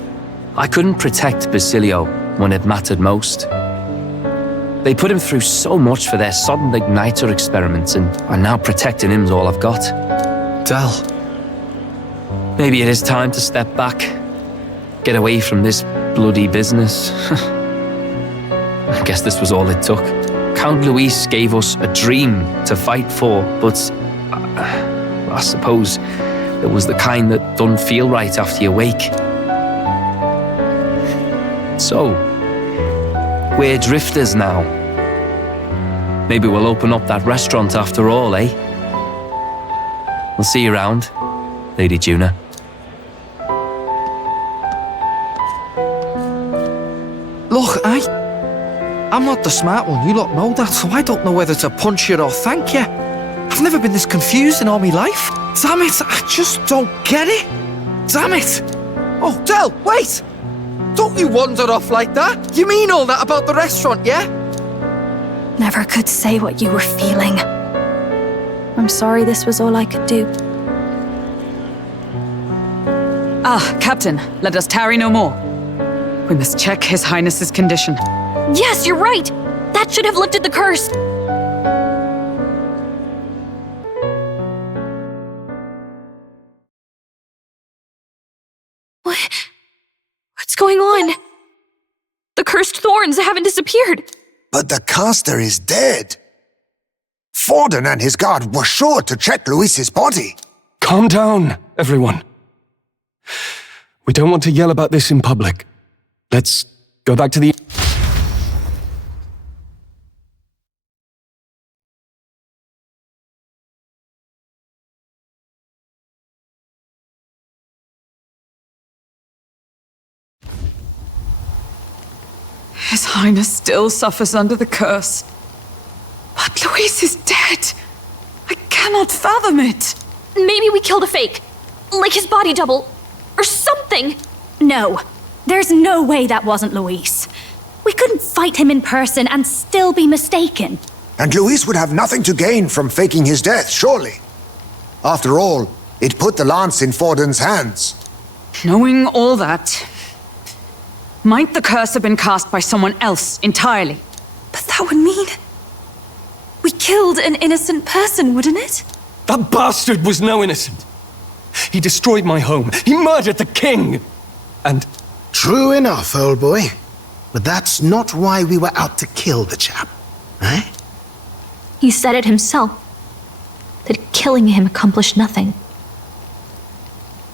I couldn't protect Basilio when it mattered most. They put him through so much for their sudden igniter experiments, and now protecting him's all I've got. Del. Maybe it is time to step back. Get away from this bloody business. I guess this was all it took. Count Luis gave us a dream to fight for, but I suppose it was the kind that don't feel right after you wake. So, we're drifters now. Maybe we'll open up that restaurant after all, eh? We'll see you around, Lady Juna. Look, I'm not the smart one, you lot know that, so I don't know whether to punch you or thank you. I've never been this confused in all my life. Damn it, I just don't get it. Damn it. Oh, Del, wait! Don't you wander off like that? You mean all that about the restaurant, yeah? Never could say what you were feeling. I'm sorry this was all I could do. Ah, Captain, let us tarry no more. We must check His Highness's condition. Yes, you're right! That should have lifted the curse! What's going on? The cursed thorns haven't disappeared! But the caster is dead. Forden and his guard were sure to check Luis's body. Calm down, everyone. We don't want to yell about this in public. Let's go back to the... His Highness still suffers under the curse. But Luis is dead. I cannot fathom it. Maybe we killed a fake. Like his body double. Or something. No. There's no way that wasn't Luis. We couldn't fight him in person and still be mistaken. And Luis would have nothing to gain from faking his death, surely. After all, it put the lance in Forden's hands. Knowing all that, might the curse have been cast by someone else entirely? But that would mean... we killed an innocent person, wouldn't it? That bastard was no innocent. He destroyed my home. He murdered the king. And... True enough, old boy. But that's not why we were out to kill the chap, eh? He said it himself. That killing him accomplished nothing.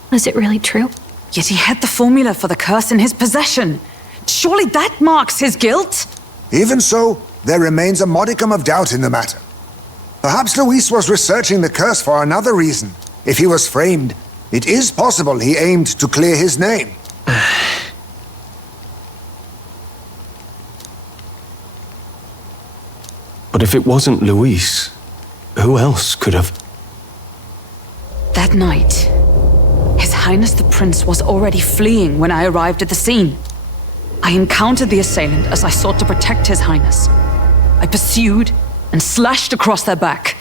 Was it really true? Yet he had the formula for the curse in his possession. Surely that marks his guilt? Even so, there remains a modicum of doubt in the matter. Perhaps Luis was researching the curse for another reason. If he was framed, it is possible he aimed to clear his name. But if it wasn't Luis, who else could have... That night, His Highness the Prince was already fleeing when I arrived at the scene. I encountered the assailant as I sought to protect His Highness. I pursued and slashed across their back.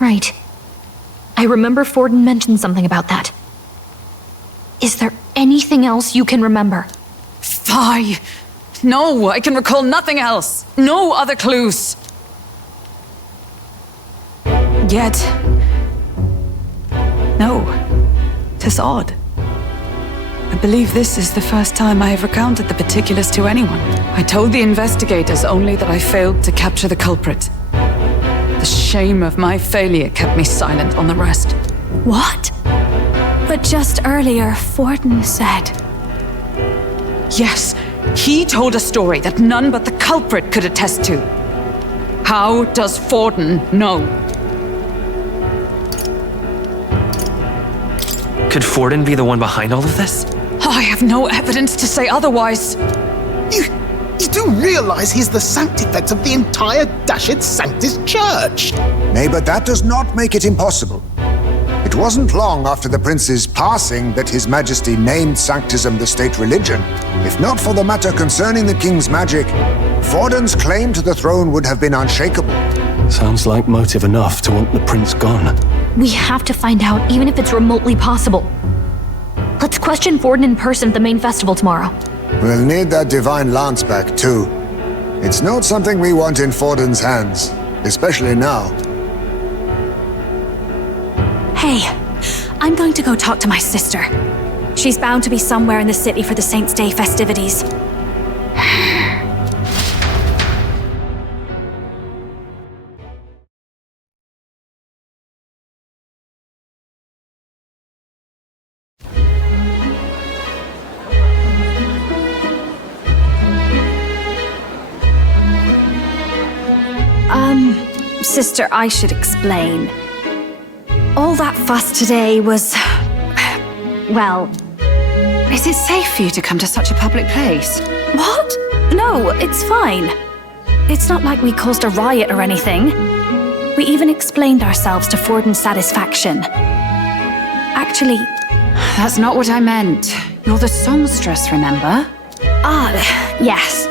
Right. I remember Forden mentioned something about that. Is there anything else you can remember? Fie! No, I can recall nothing else. No other clues. Yet... no. 'Tis odd. I believe this is the first time I have recounted the particulars to anyone. I told the investigators only that I failed to capture the culprit. The shame of my failure kept me silent on the rest. What? But just earlier, Forden said... Yes, he told a story that none but the culprit could attest to. How does Forden know? Could Forden be the one behind all of this? I have no evidence to say otherwise. You do realize he's the sanctifex of the entire Dashit Sanctus Church? Nay, but that does not make it impossible. It wasn't long after the prince's passing that His Majesty named Sanctism the state religion. If not for the matter concerning the king's magic, Forden's claim to the throne would have been unshakable. Sounds like motive enough to want the prince gone. We have to find out, even if it's remotely possible. Let's question Forden in person at the main festival tomorrow. We'll need that divine lance back, too. It's not something we want in Forden's hands, especially now. Hey, I'm going to go talk to my sister. She's bound to be somewhere in the city for the Saints' Day festivities. Sister, I should explain. All that fuss today was... well... Is it safe for you to come to such a public place? What? No, it's fine. It's not like we caused a riot or anything. We even explained ourselves to Forden's satisfaction. Actually... That's not what I meant. You're the songstress, remember? Yes.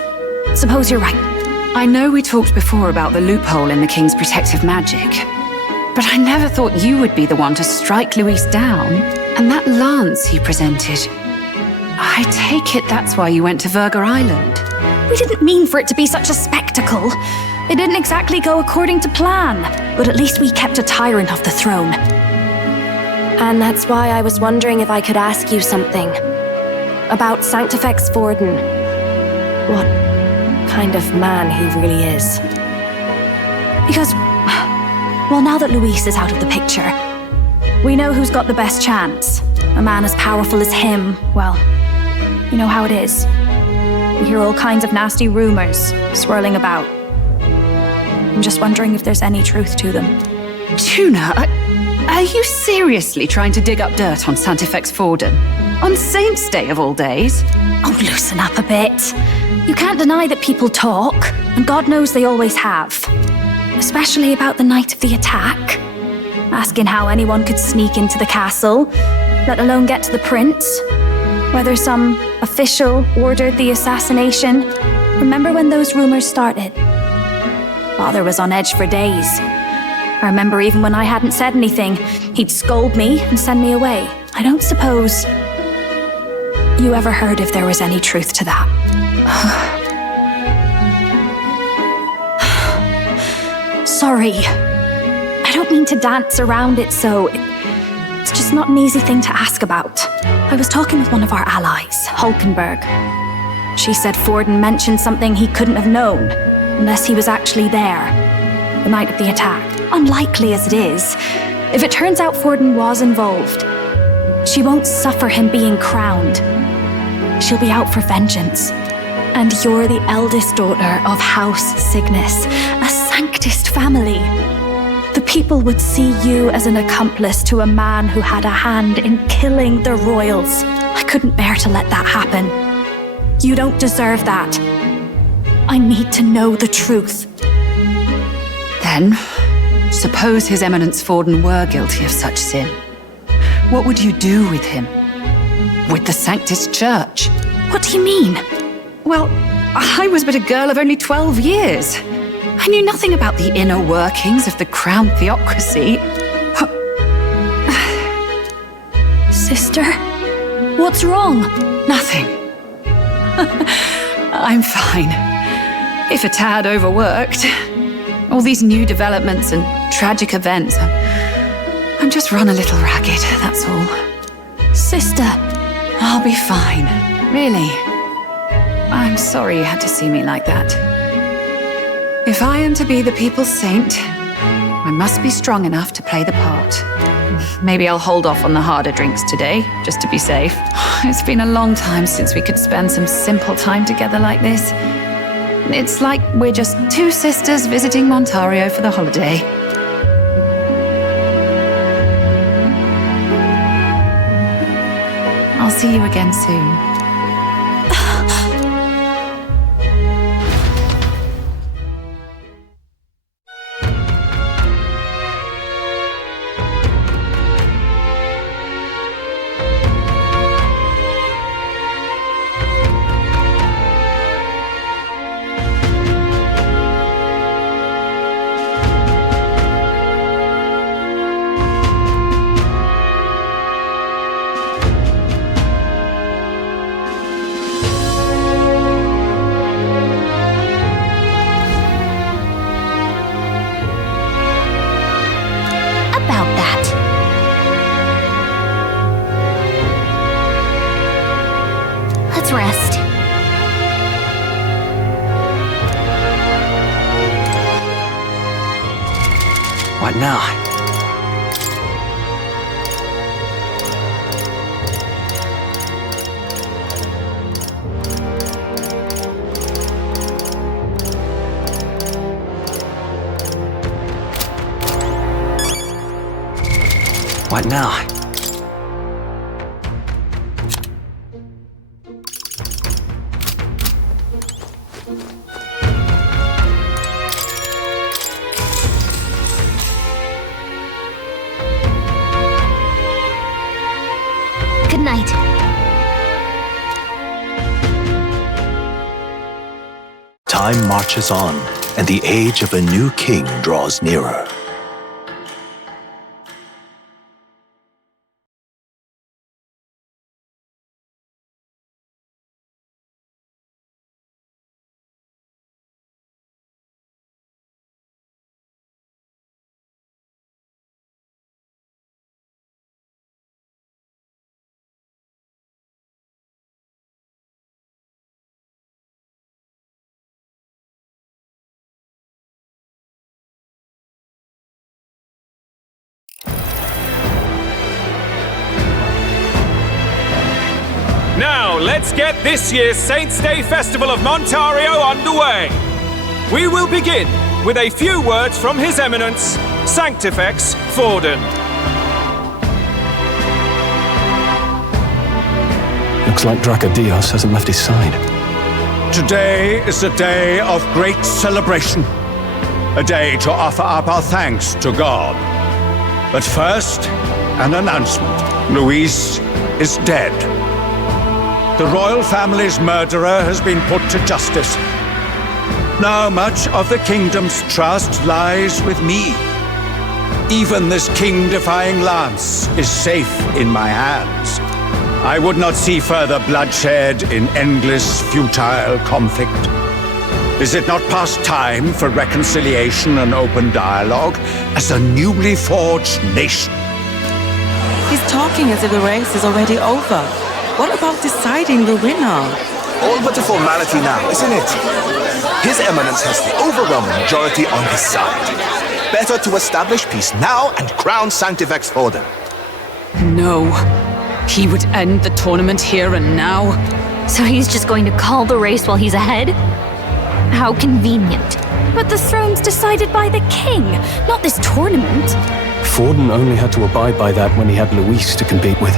Suppose you're right. I know we talked before about the loophole in the king's protective magic, but I never thought you would be the one to strike Luis down. And that lance he presented, I take it that's why you went to Virga Island. We didn't mean for it to be such a spectacle. It didn't exactly go according to plan, but at least we kept a tyrant off the throne. And that's why I was wondering if I could ask you something. About Sanctifex Forden. What kind of man he really is. Because, well, now that Luis is out of the picture, we know who's got the best chance. A man as powerful as him, well, you know how it is. We hear all kinds of nasty rumors swirling about. I'm just wondering if there's any truth to them. Tuna, are you seriously trying to dig up dirt on Sanctifex Forden? On Saints' Day of all days? Oh, loosen up a bit. You can't deny that people talk, and God knows they always have. Especially about the night of the attack. Asking how anyone could sneak into the castle, let alone get to the prince. Whether some official ordered the assassination. Remember when those rumors started? Father was on edge for days. I remember even when I hadn't said anything, he'd scold me and send me away. I don't suppose you ever heard if there was any truth to that. Sorry. I don't mean to dance around it, so it's just not an easy thing to ask about. I was talking with one of our allies, Hulkenberg. She said Forden mentioned something he couldn't have known, unless he was actually there, the night of the attack. Unlikely as it is, if it turns out Forden was involved, she won't suffer him being crowned. She'll be out for vengeance. And you're the eldest daughter of House Cygnus, a Sanctist family. The people would see you as an accomplice to a man who had a hand in killing the royals. I couldn't bear to let that happen. You don't deserve that. I need to know the truth. Then, suppose His Eminence Forden were guilty of such sin. What would you do with him? With the Sanctus Church? What do you mean? Well, I was but a girl of only 12 years. I knew nothing about the inner workings of the crown theocracy. Sister, what's wrong? Nothing. I'm fine. If a tad overworked. All these new developments and tragic events. I'm just run a little ragged, that's all. Sister, I'll be fine. Really? I'm sorry you had to see me like that. If I am to be the people's saint, I must be strong enough to play the part. Maybe I'll hold off on the harder drinks today, just to be safe. It's been a long time since we could spend some simple time together like this. It's like we're just two sisters visiting Montario for the holiday. I'll see you again soon. Let's rest. What now? What now? Good night. Time marches on, and the age of a new king draws nearer. Now, let's get this year's Saints' Day Festival of Montario underway. We will begin with a few words from His Eminence, Sanctifex Forden. Looks like Dracodios hasn't left his side. Today is a day of great celebration. A day to offer up our thanks to God. But first, an announcement. Luis is dead. The royal family's murderer has been put to justice. Now much of the kingdom's trust lies with me. Even this king-defying lance is safe in my hands. I would not see further bloodshed in endless, futile conflict. Is it not past time for reconciliation and open dialogue as a newly forged nation? He's talking as if the race is already over. What about deciding the winner? All but a formality now, isn't it? His Eminence has the overwhelming majority on his side. Better to establish peace now and crown Sanctifex Forden. No. He would end the tournament here and now. So he's just going to call the race while he's ahead? How convenient. But the throne's decided by the king, not this tournament. Forden only had to abide by that when he had Luis to compete with.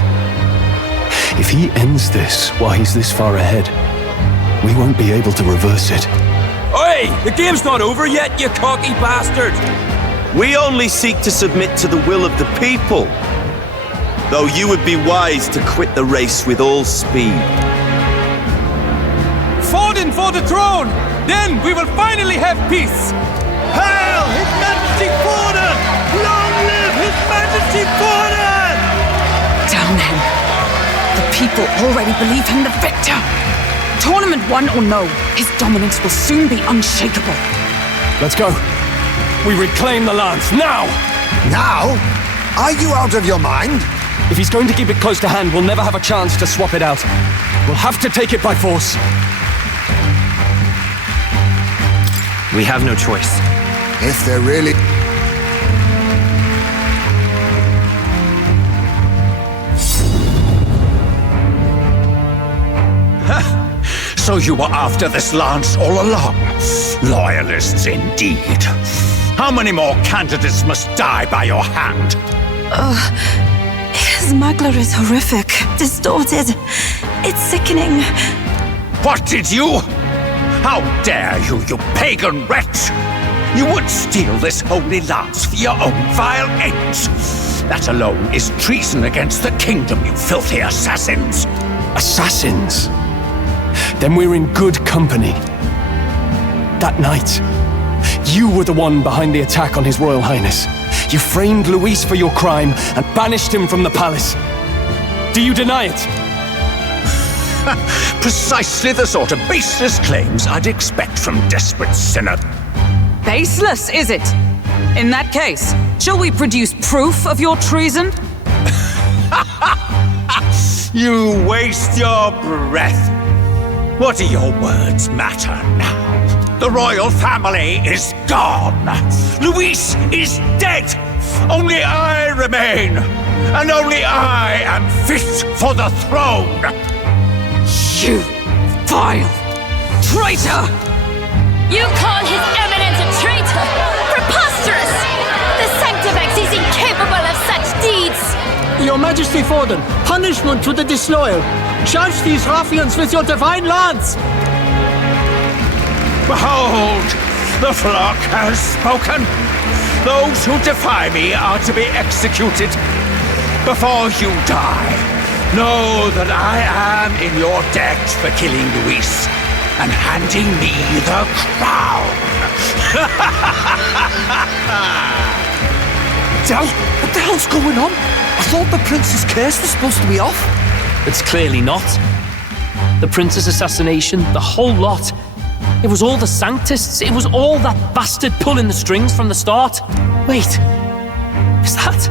If he ends this while he's this far ahead, we won't be able to reverse it. Oi! The game's not over yet, you cocky bastard! We only seek to submit to the will of the people. Though you would be wise to quit the race with all speed. Forden for the throne! Then we will finally have peace! Hail His Majesty Forden! Long live His Majesty Forden! Damn him. The people already believe him the victor. Tournament won or no, his dominance will soon be unshakable. Let's go. We reclaim the lance, now! Now? Are you out of your mind? If he's going to keep it close to hand, we'll never have a chance to swap it out. We'll have to take it by force. We have no choice. If they're really... So you were after this lance all along? Loyalists indeed. How many more candidates must die by your hand? His magler is horrific, distorted. It's sickening. What did you? How dare you, you pagan wretch! You would steal this holy lance for your own vile ends. That alone is treason against the kingdom, you filthy assassins. Assassins? Then we're in good company. That night, you were the one behind the attack on His Royal Highness. You framed Luis for your crime and banished him from the palace. Do you deny it? Precisely the sort of baseless claims I'd expect from desperate sinner. Baseless, is it? In that case, shall we produce proof of your treason? You waste your breath. What do your words matter now? The royal family is gone. Luis is dead. Only I remain. And only I am fit for the throne. You vile traitor! You call His Eminence a traitor? Preposterous! The Sanctifex is incapable of such deeds! Your Majesty Forden, punishment to the disloyal. Judge these ruffians with your divine lance! Behold, the flock has spoken. Those who defy me are to be executed. Before you die, know that I am in your debt for killing Luis and handing me the crown. What the hell's going on? I thought the prince's curse was supposed to be off. It's clearly not. The prince's assassination, the whole lot. It was all the Sanctists. It was all that bastard pulling the strings from the start. Wait, is that...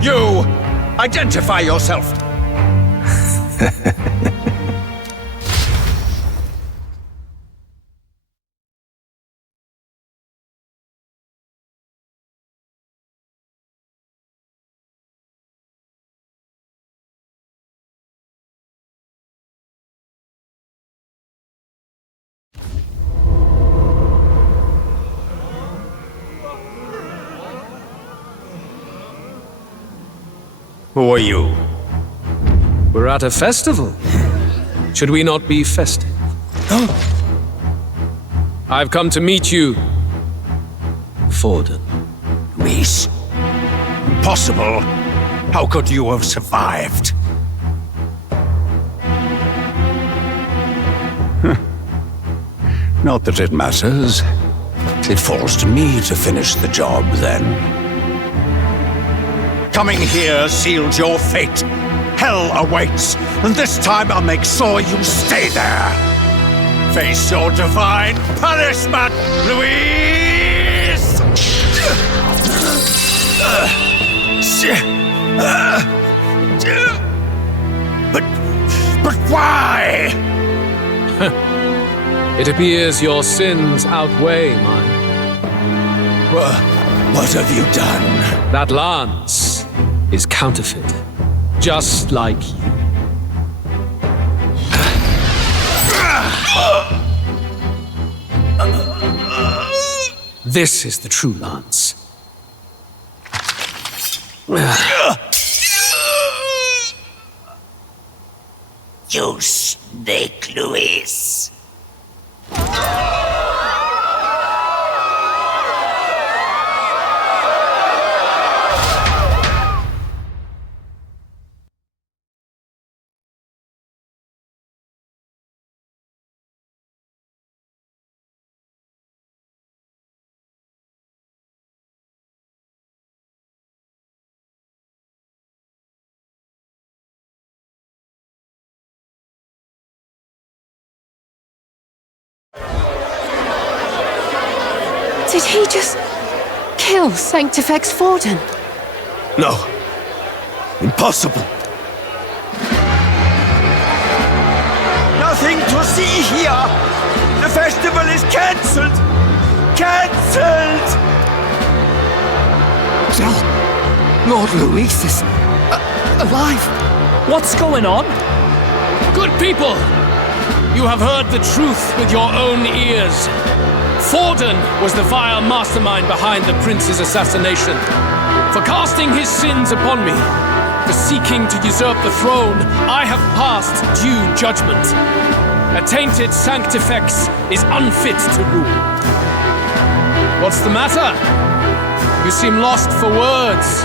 You! Identify yourself! Who are you? We're at a festival. Should we not be festive? I've come to meet you, Forden. Luis? Impossible. How could you have survived? Not that it matters. It falls to me to finish the job, then. Coming here sealed your fate. Hell awaits, and this time I'll make sure you stay there. Face your divine punishment, Luis! But why? It appears your sins outweigh mine. What have you done? That lance is counterfeit, just like you. This is the true lance. You snake, Luis. Did he just kill Sanctifex Forden? No. Impossible. Nothing to see here! The festival is cancelled! Cancelled! Lord Luis is alive. What's going on? Good people, you have heard the truth with your own ears. Forden was the vile mastermind behind the prince's assassination. For casting his sins upon me, for seeking to usurp the throne, I have passed due judgment. A tainted Sanctifex is unfit to rule. What's the matter? You seem lost for words.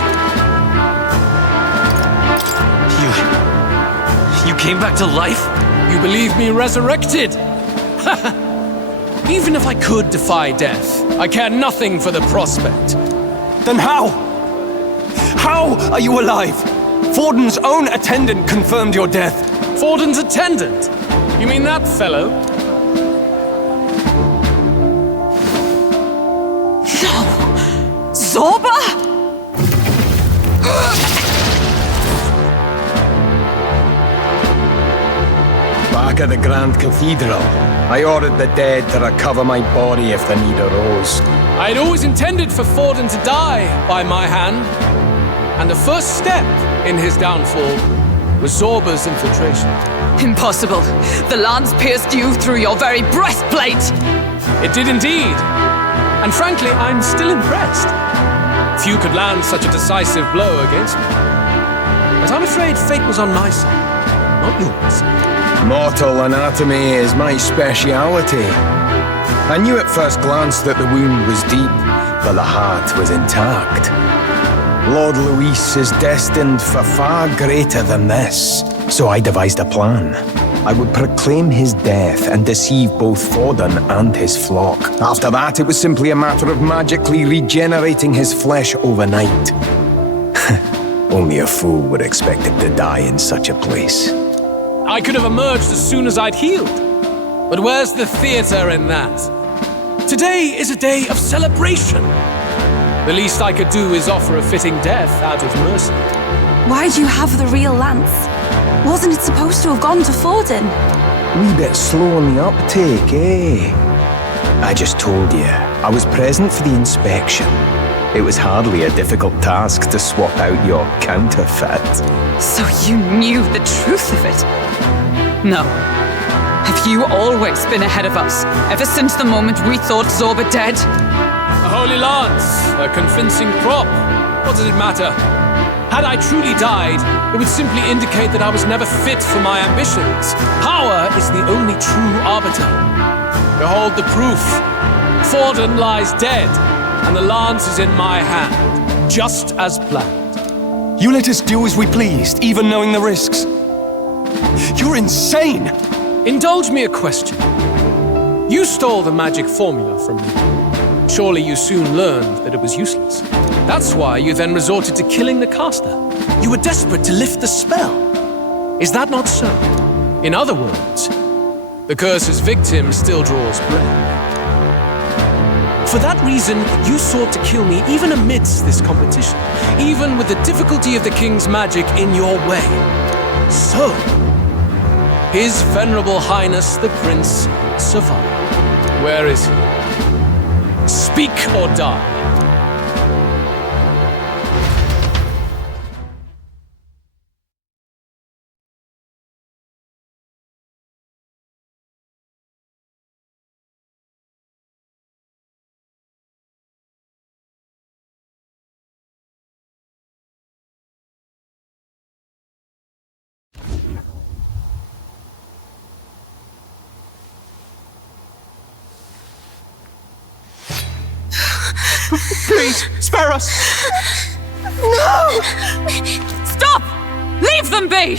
You came back to life? You believe me resurrected? Even if I could defy death, I care nothing for the prospect. Then how? How are you alive? Forden's own attendant confirmed your death. Forden's attendant? You mean that fellow? No! Zorba? Back at the Grand Cathedral, I ordered the dead to recover my body if the need arose. I had always intended for Forden to die by my hand, and the first step in his downfall was Zorba's infiltration. Impossible. The lance pierced you through your very breastplate! It did indeed. And frankly, I'm still impressed. Few could land such a decisive blow against me. But I'm afraid fate was on my side, not yours. Mortal anatomy is my speciality. I knew at first glance that the wound was deep, but the heart was intact. Lord Luis is destined for far greater than this, so I devised a plan. I would proclaim his death and deceive both Forden and his flock. After that, it was simply a matter of magically regenerating his flesh overnight. Only a fool would expect him to die in such a place. I could have emerged as soon as I'd healed. But where's the theater in that? Today is a day of celebration. The least I could do is offer a fitting death out of mercy. Why'd you have the real lance? Wasn't it supposed to have gone to Forden? Wee bit slow on the uptake, eh? I just told you, I was present for the inspection. It was hardly a difficult task to swap out your counterfeit. So you knew the truth of it? No. Have you always been ahead of us, ever since the moment we thought Zorba dead? A holy lance, a convincing prop. What does it matter? Had I truly died, it would simply indicate that I was never fit for my ambitions. Power is the only true arbiter. Behold the proof. Forden lies dead, and the lance is in my hand, just as planned. You let us do as we pleased, even knowing the risks. You're insane! Indulge me a question. You stole the magic formula from me. Surely you soon learned that it was useless. That's why you then resorted to killing the caster. You were desperate to lift the spell. Is that not so? In other words, the curse's victim still draws breath. For that reason, you sought to kill me even amidst this competition, even with the difficulty of the king's magic in your way. So, His Venerable Highness the Prince survived. Where is he? Speak or die. Please, spare us! No! Stop! Leave them be!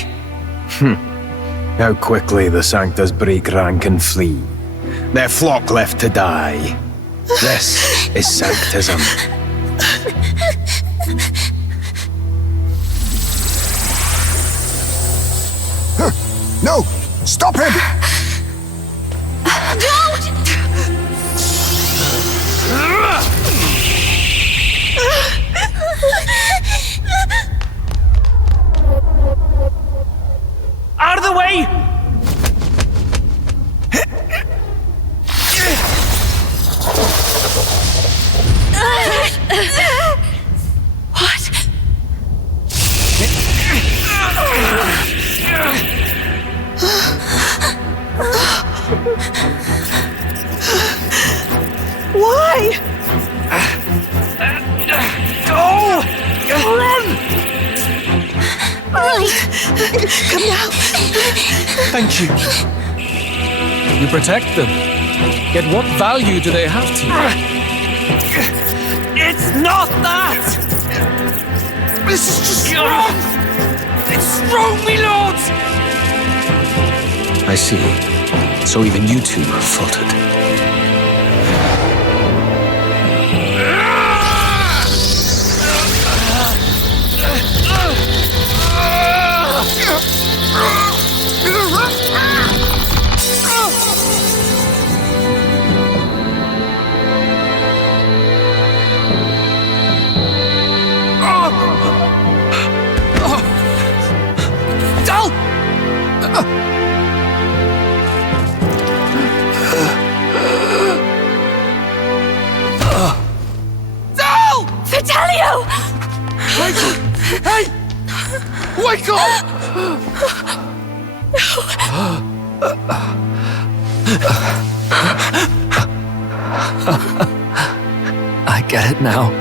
How quickly the Sanctus break rank and flee. Their flock left to die. This is Sanctism. No! Stop him! Don't! die? What? Why? Go! Run! Come now. Thank you. You protect them. Yet what value do they have to you? It's not that! This is just wrong! It's wrong, me lords! I see. So even you two have faltered. Fidelio! Hey! Wake up! I get it now.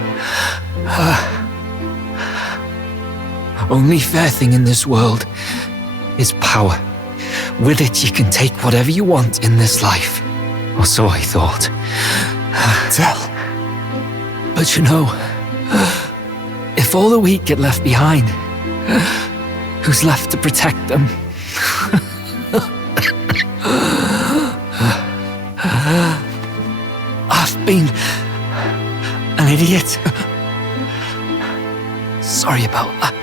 Only fair thing in this world is power. With it, you can take whatever you want in this life. Or so I thought. Tell. But you know, if all the weak get left behind, who's left to protect them? I've been an idiot. Sorry about that.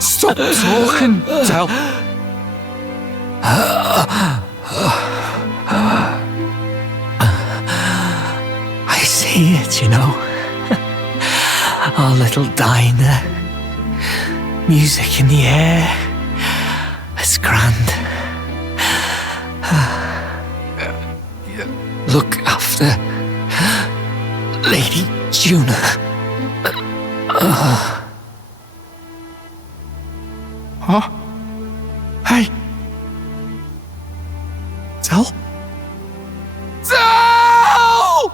Stop talking, Del. I see it, you know. Our little diner. Music in the air. It's grand. Look after Lady Juna. Huh? Hey. Del? Del!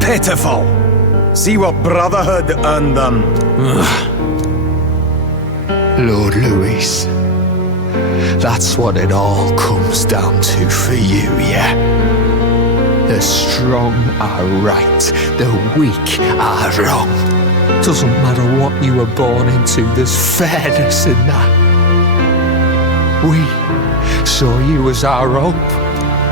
Pitiful. See what brotherhood earned them. Lord Louis. That's what it all comes down to for you, yeah? The strong are right, the weak are wrong. Doesn't matter what you were born into, there's fairness in that. We saw you as our hope.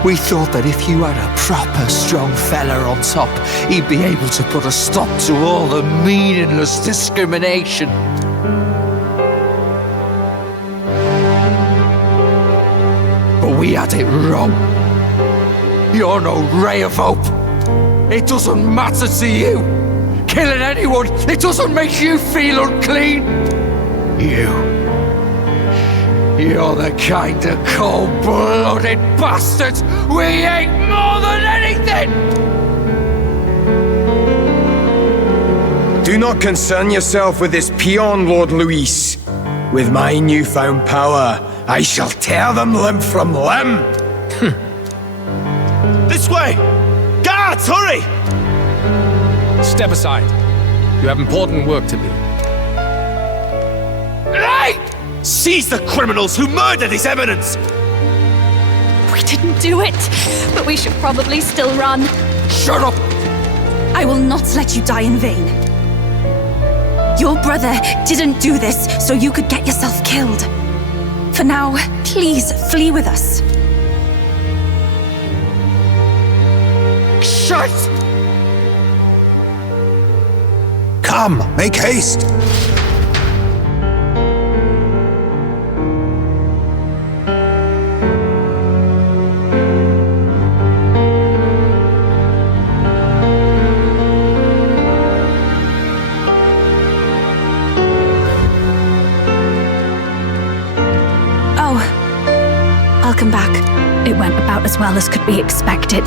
We thought that if you had a proper strong fella on top, he'd be able to put a stop to all the meaningless discrimination. But we had it wrong. You're no ray of hope. It doesn't matter to you. Killing anyone, it doesn't make you feel unclean. You're the kind of cold-blooded bastards we hate more than anything! Do not concern yourself with this peon, Lord Louis. With my newfound power, I shall tear them limb from limb. This way! Guards, hurry! Step aside. You have important work to do. Hey! Seize the criminals who murdered His Eminence! We didn't do it, but we should probably still run. Shut up! I will not let you die in vain. Your brother didn't do this so you could get yourself killed. For now, please flee with us. Shut! Come, make haste. I'll come back. It went about as well as could be expected.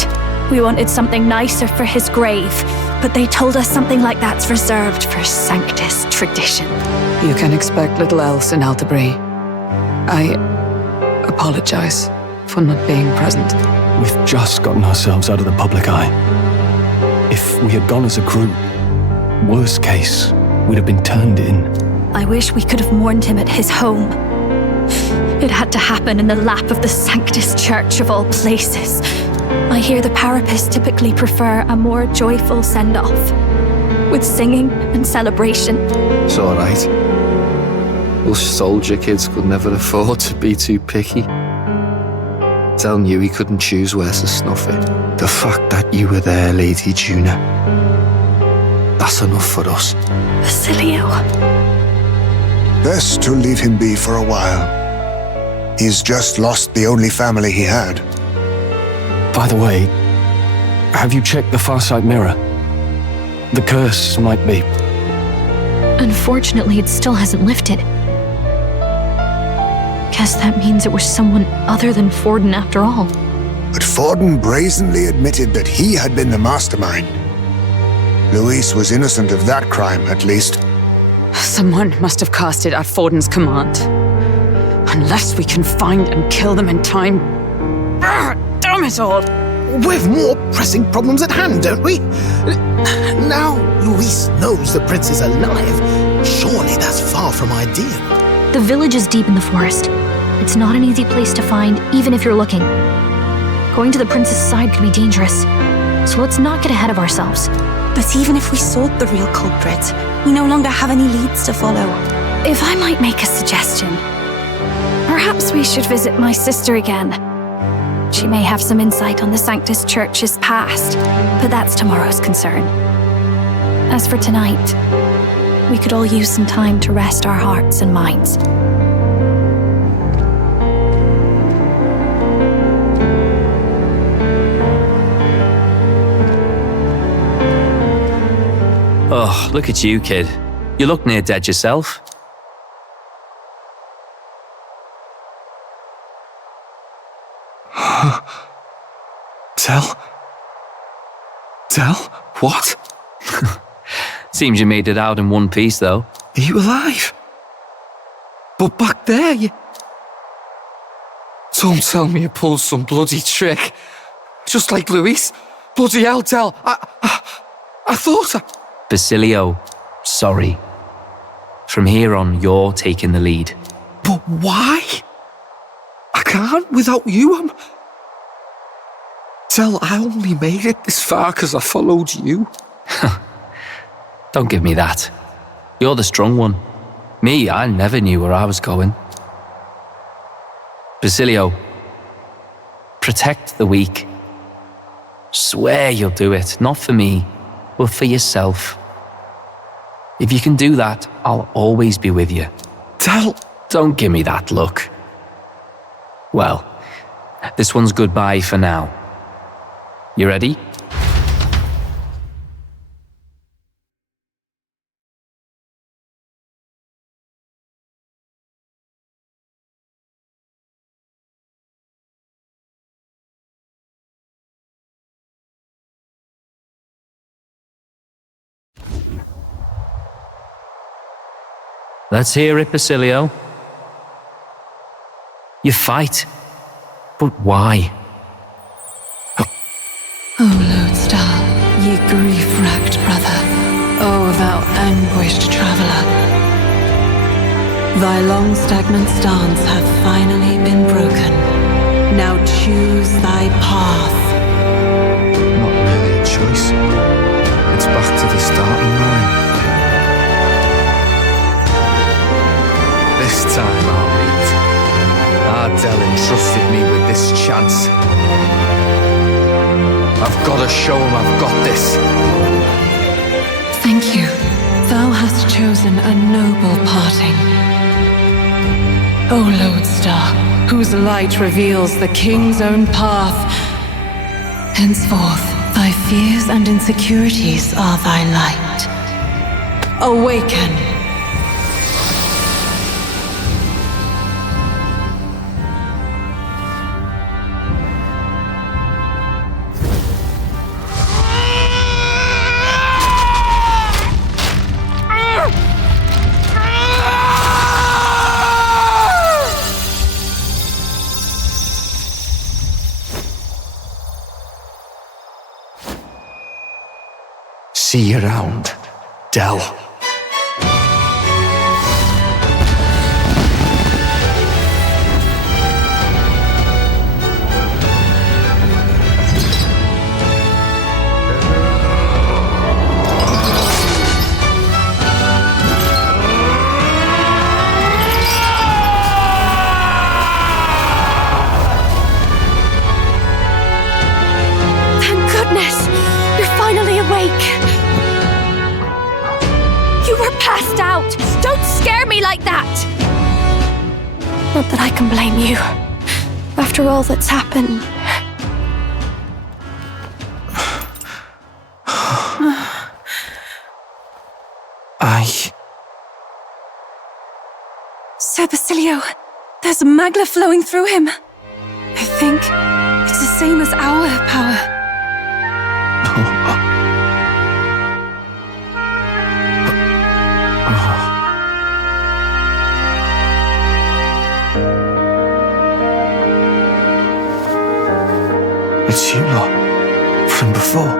We wanted something nicer for his grave, but they told us something like that's reserved for Sanctus tradition. You can expect little else in Altabri. I apologize for not being present. We've just gotten ourselves out of the public eye. If we had gone as a group, worst case, we'd have been turned in. I wish we could have mourned him at his home. It had to happen in the lap of the Sanctus Church of all places. I hear the Parapists typically prefer a more joyful send-off, with singing and celebration. It's alright. Us soldier kids could never afford to be too picky. Tell knew he couldn't choose where to snuff it. The fact that you were there, Lady Juna, that's enough for us. Basilio. Best to leave him be for a while. He's just lost the only family he had. By the way, have you checked the Farsight mirror? The curse might be... Unfortunately, it still hasn't lifted. Guess that means it was someone other than Forden after all. But Forden brazenly admitted that he had been the mastermind. Luis was innocent of that crime, at least. Someone must have cast it at Forden's command. Unless we can find and kill them in time. Damn it all! We've more pressing problems at hand, don't we? Now Luis knows the prince is alive. Surely that's far from ideal. The village is deep in the forest. It's not an easy place to find, even if you're looking. Going to the prince's side could be dangerous. So let's not get ahead of ourselves. But even if we sought the real culprit, we no longer have any leads to follow. If I might make a suggestion, perhaps we should visit my sister again. She may have some insight on the Sanctus Church's past, but that's tomorrow's concern. As for tonight, we could all use some time to rest our hearts and minds. Oh, look at you, kid. You look near dead yourself. Tell? What? Seems you made it out in one piece, though. Are you alive? But back there, you... Don't tell me you pulled some bloody trick. Just like Luis. Bloody hell, Tell. I thought Basilio, sorry. From here on, you're taking the lead. But why? I can't without you. Tell, I only made it this far because I followed you. Don't give me that. You're the strong one. Me, I never knew where I was going. Basilio, protect the weak. Swear you'll do it, not for me, but for yourself. If you can do that, I'll always be with you. Tell... Don't give me that look. Well, this one's goodbye for now. You ready? Let's hear it, Basilio. You fight, but why? O lodestar, ye grief-racked brother, O thou anguished traveller. Thy long stagnant stance hath finally been broken. Now choose thy path. Not really a choice. It's back to the starting line. This time I'll lead. Ardell entrusted me with this chance. I've got to show him I've got this. Thank you. Thou hast chosen a noble parting. O Lodestar, whose light reveals the king's own path, henceforth thy fears and insecurities are thy light. Awaken! See you around, Dell. Thank goodness! You're finally awake! You were passed out! Don't scare me like that! Not that I can blame you. After all that's happened. Sir Basilio, there's magla flowing through him. I think it's the same as our power. It's you lot, from before.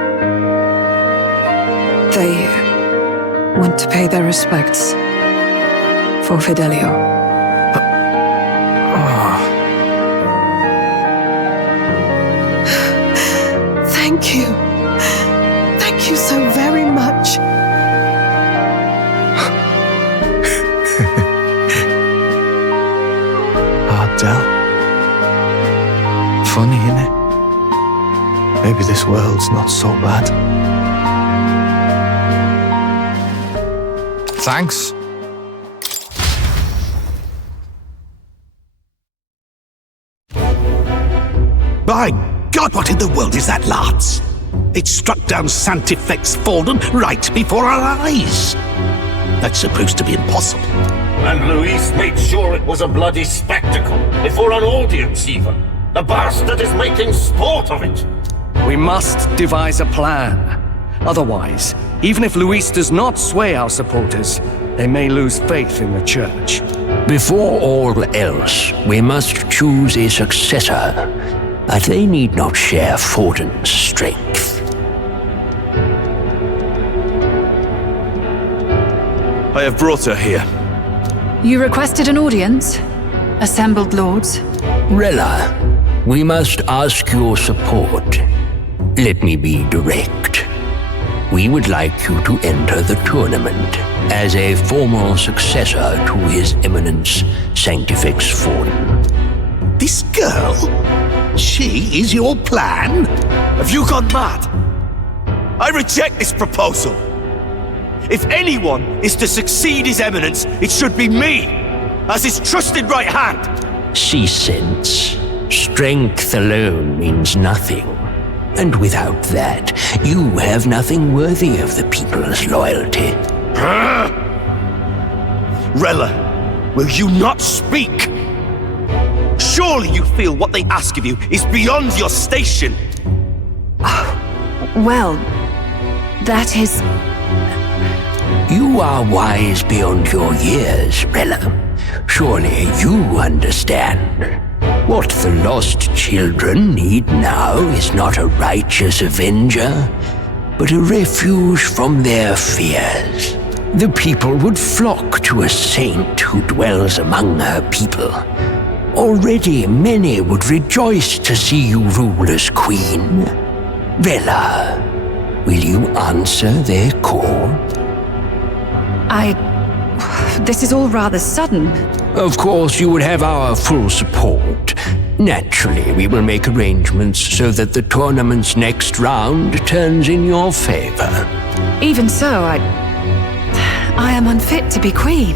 They want to pay their respects for Fidelio. Thank you. Thank you so very much. Ardell. Funny, innit? Maybe this world's not so bad. Thanks. By God, what in the world is that, lads? It struck down Santifex Forden right before our eyes. That's supposed to be impossible. And Luis made sure it was a bloody spectacle, before an audience even. The bastard is making sport of it. We must devise a plan. Otherwise, even if Luis does not sway our supporters, they may lose faith in the church. Before all else, we must choose a successor, but they need not share Forden's strength. I have brought her here. You requested an audience? Assembled lords? Rella, we must ask your support. Let me be direct. We would like you to enter the tournament as a formal successor to His Eminence Sanctifex Forden. This girl? She is your plan? Have you gone mad? I reject this proposal. If anyone is to succeed His Eminence, it should be me, as his trusted right hand. See sense. Strength alone means nothing. And without that, you have nothing worthy of the people's loyalty. Rella, will you not speak? Surely you feel what they ask of you is beyond your station. Well, that is... You are wise beyond your years, Rella. Surely you understand. What the lost children need now is not a righteous avenger, but a refuge from their fears. The people would flock to a saint who dwells among her people. Already many would rejoice to see you rule as queen. Rella, will you answer their call? This is all rather sudden. Of course, you would have our full support. Naturally, we will make arrangements so that the tournament's next round turns in your favor. Even so, I am unfit to be queen.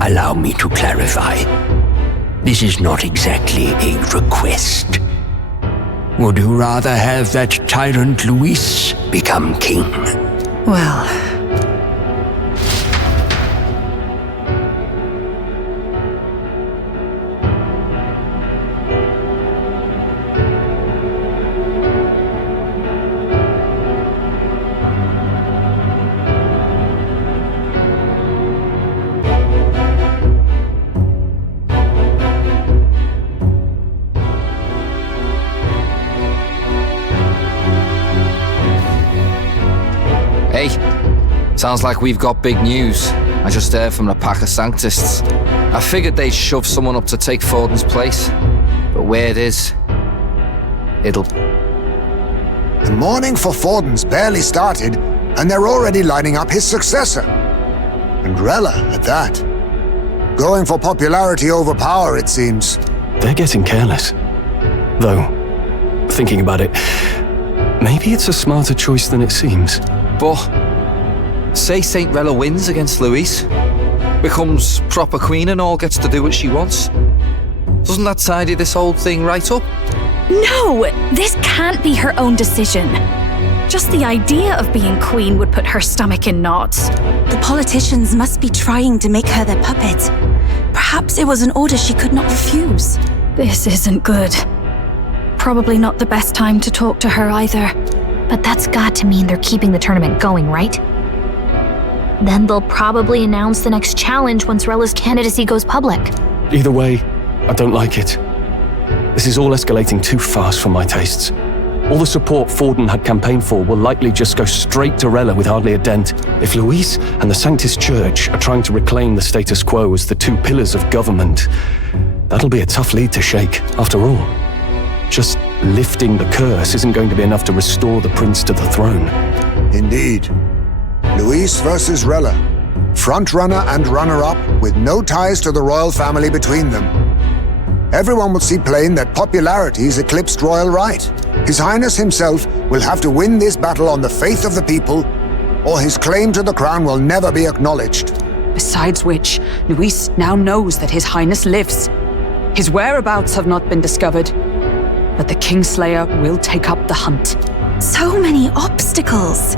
Allow me to clarify. This is not exactly a request. Would you rather have that tyrant Luis become king? Well... Hey, sounds like we've got big news. I just heard from the pack of Sanctists. I figured they'd shove someone up to take Forden's place. But where it is, it'll... The mourning for Forden's barely started, and they're already lining up his successor. And Rella, at that. Going for popularity over power, it seems. They're getting careless. Though, thinking about it, maybe it's a smarter choice than it seems. But, say Saint Rella wins against Luis, becomes proper queen and all gets to do what she wants. Doesn't that tidy this whole thing right up? No! This can't be her own decision. Just the idea of being queen would put her stomach in knots. The politicians must be trying to make her their puppet. Perhaps it was an order she could not refuse. This isn't good. Probably not the best time to talk to her either. But that's got to mean they're keeping the tournament going, right? Then they'll probably announce the next challenge once Rella's candidacy goes public. Either way, I don't like it. This is all escalating too fast for my tastes. All the support Forden had campaigned for will likely just go straight to Rella with hardly a dent. If Luis and the Sanctus Church are trying to reclaim the status quo as the two pillars of government, that'll be a tough lead to shake, after all. Just lifting the curse isn't going to be enough to restore the prince to the throne. Indeed. Luis versus Rella. Front-runner and runner-up with no ties to the royal family between them. Everyone will see plain that popularity's eclipsed royal right. His Highness himself will have to win this battle on the faith of the people, or his claim to the crown will never be acknowledged. Besides which, Luis now knows that His Highness lives. His whereabouts have not been discovered, but the Kingslayer will take up the hunt. So many obstacles.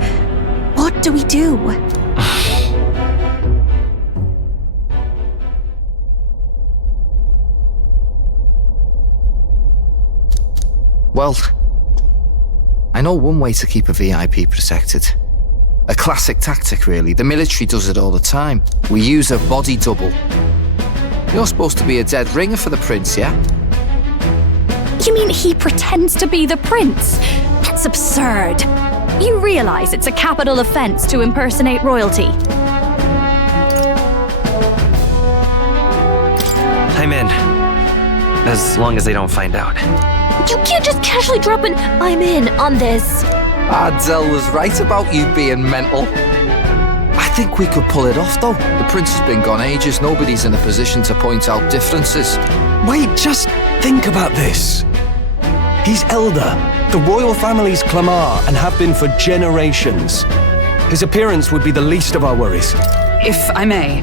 What do we do? Well, I know one way to keep a VIP protected. A classic tactic, really. The military does it all the time. We use a body double. You're supposed to be a dead ringer for the prince, yeah? You mean he pretends to be the prince? That's absurd. You realize it's a capital offense to impersonate royalty. I'm in. As long as they don't find out. You can't just casually drop an "I'm in" on this. Adzel was right about you being mental. I think we could pull it off, though. The prince has been gone ages. Nobody's in a position to point out differences. Wait, just think about this. He's elder, the royal family's Clamar, and have been for generations. His appearance would be the least of our worries. If I may,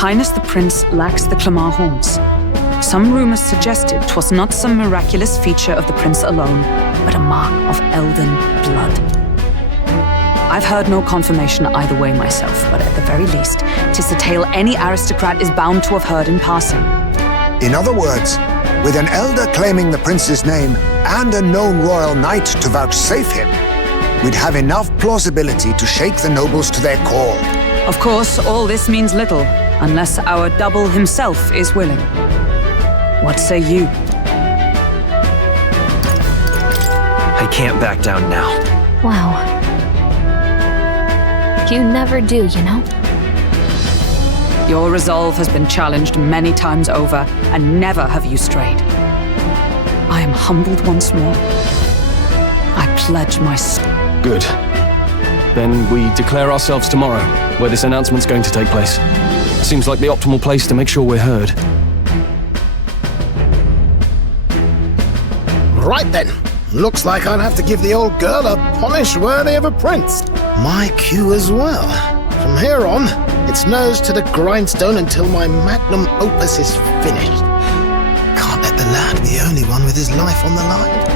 Highness the Prince lacks the Clamar horns. Some rumors suggested 'twas not some miraculous feature of the prince alone, but a mark of elven blood. I've heard no confirmation either way myself, but at the very least, 'tis a tale any aristocrat is bound to have heard in passing. In other words, with an elder claiming the prince's name and a known royal knight to vouchsafe him, we'd have enough plausibility to shake the nobles to their core. Of course, all this means little, unless our double himself is willing. What say you? I can't back down now. Wow. You never do, you know? Your resolve has been challenged many times over, and never have you strayed. I am humbled once more. I pledge my Good. Then we declare ourselves tomorrow, where this announcement's going to take place. Seems like the optimal place to make sure we're heard. Right then. Looks like I'll have to give the old girl a polish worthy of a prince. My cue as well. From here on, it's nose to the grindstone until my magnum opus is finished. Can't let the lad be the only one with his life on the line.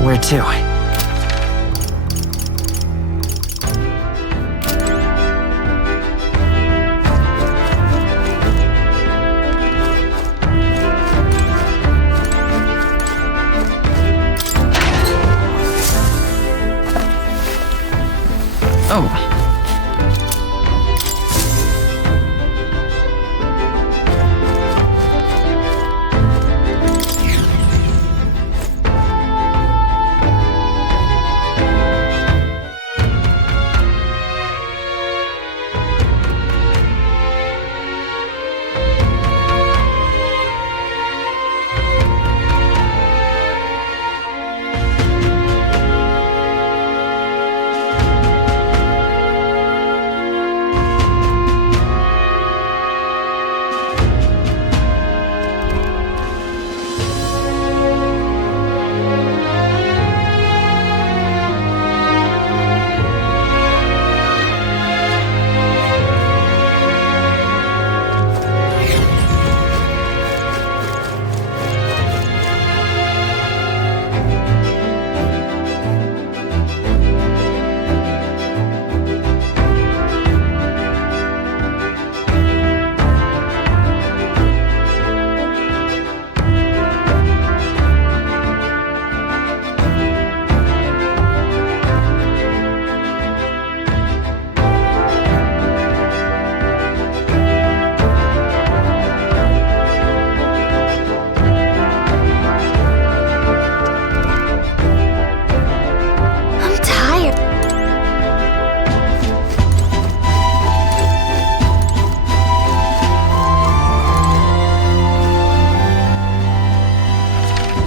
Where to? Oh.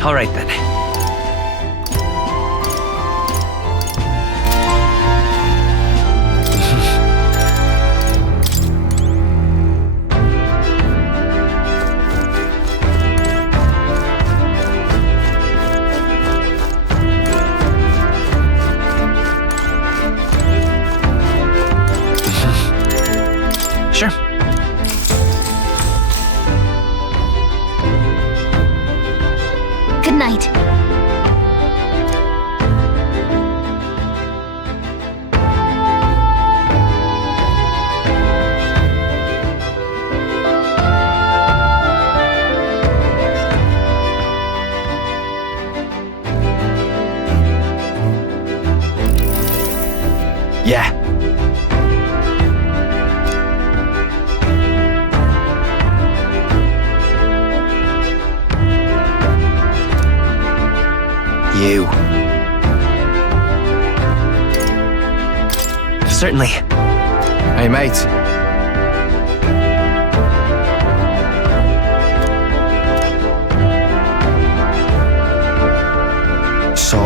All right then. Sure. Good night. you. Certainly. Hey, mate. So...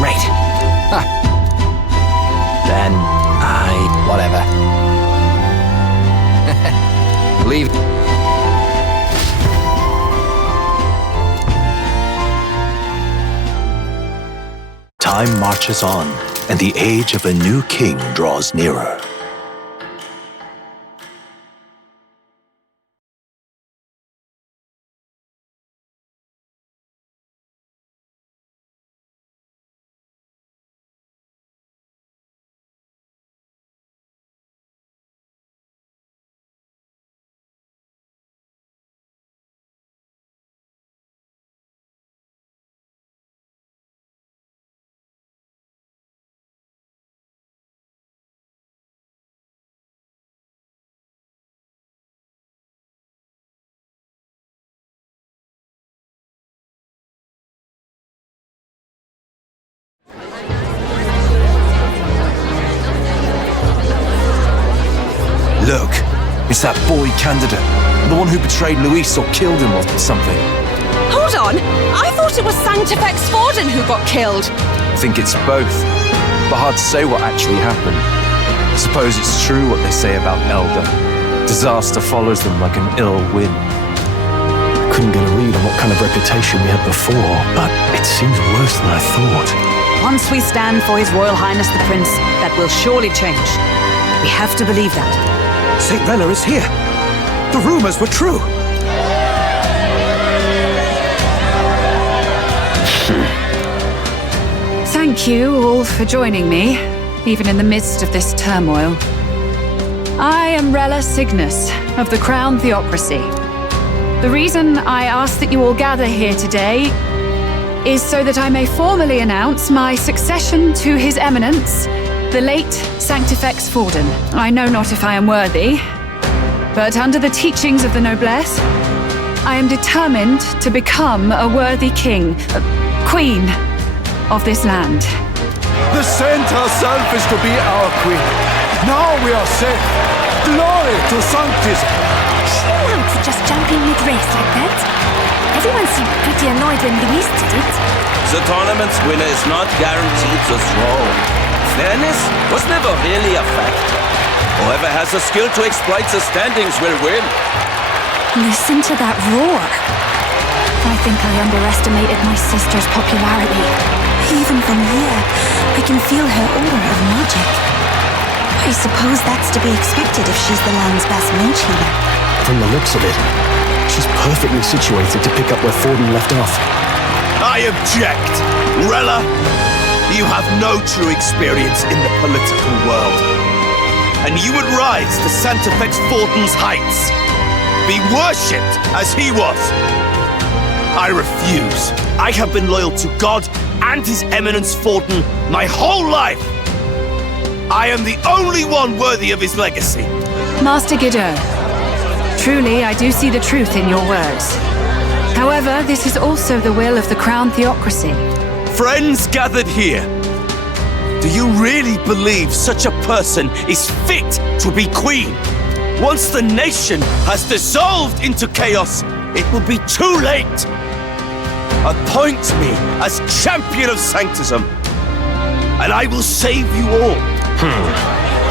Right. Huh. Then whatever. Leave. Time marches on, and the age of a new king draws nearer. Look, it's that boy candidate. The one who betrayed Luis or killed him or something. Hold on! I thought it was Sanctifex Forden who got killed! I think it's both. But hard to say what actually happened. I suppose it's true what they say about Elder. Disaster follows them like an ill wind. Couldn't get a read on what kind of reputation we had before, but it seems worse than I thought. Once we stand for His Royal Highness the Prince, that will surely change. We have to believe that. St. Rella is here. The rumors were true. Thank you all for joining me, even in the midst of this turmoil. I am Rella Cygnus of the Crown Theocracy. The reason I ask that you all gather here today is so that I may formally announce my succession to His Eminence, the late Sanctifex Forden. I know not if I am worthy, but under the teachings of the noblesse, I am determined to become a worthy king, queen of this land. The saint herself is to be our queen. Now we are safe. Glory to Sanctism. Is she allowed to just jump in mid-race like that? Everyone seemed pretty annoyed when Luis did it. The tournament's winner is not guaranteed the throne. Fairness was never really a factor. Whoever has the skill to exploit the standings will win. Listen to that roar. I think I underestimated my sister's popularity. Even from here, I can feel her aura of magic. I suppose that's to be expected if she's the land's best mage healer. From the looks of it, she's perfectly situated to pick up where Forden left off. I object! Rella, you have no true experience in the political world. And you would rise to Sanctifex Forden's heights. Be worshipped as he was. I refuse. I have been loyal to God and His Eminence Forden my whole life. I am the only one worthy of his legacy. Master Guido, truly I do see the truth in your words. However, this is also the will of the Crown Theocracy. Friends gathered here, do you really believe such a person is fit to be queen? Once the nation has dissolved into chaos, it will be too late. Appoint me as champion of Sanctism, and I will save you all.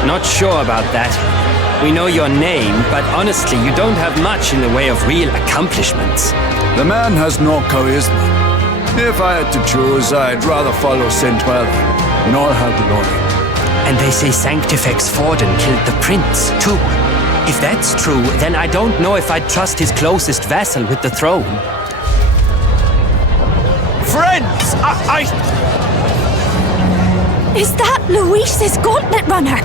Not sure about that. We know your name, but honestly, you don't have much in the way of real accomplishments. The man has no charisma. If I had to choose, I'd rather follow St. Rella in all her glory. And they say Sanctifex Forden killed the prince, too. If that's true, then I don't know if I'd trust his closest vassal with the throne. Friends, Is that Luis's gauntlet runner?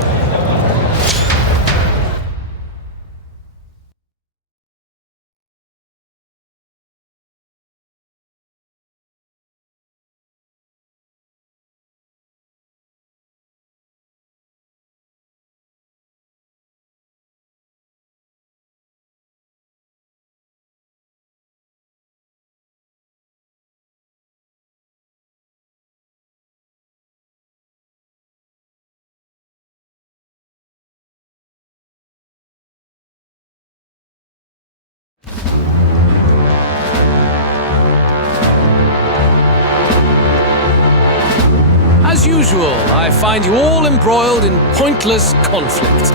usual, I find you all embroiled in pointless conflict.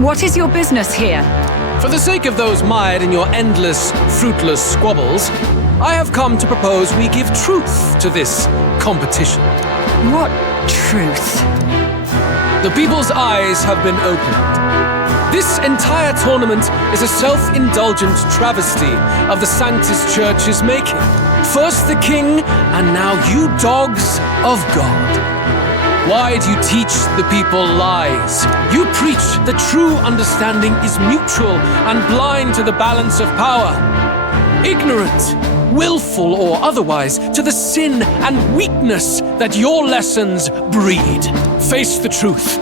What is your business here? For the sake of those mired in your endless, fruitless squabbles, I have come to propose we give truth to this competition. What truth? The people's eyes have been opened. This entire tournament is a self-indulgent travesty of the Sanctus Church's making. First the king, and now you dogs of God. Why do you teach the people lies? You preach that true understanding is mutual and blind to the balance of power. Ignorant, willful or otherwise, to the sin and weakness that your lessons breed. Face the truth.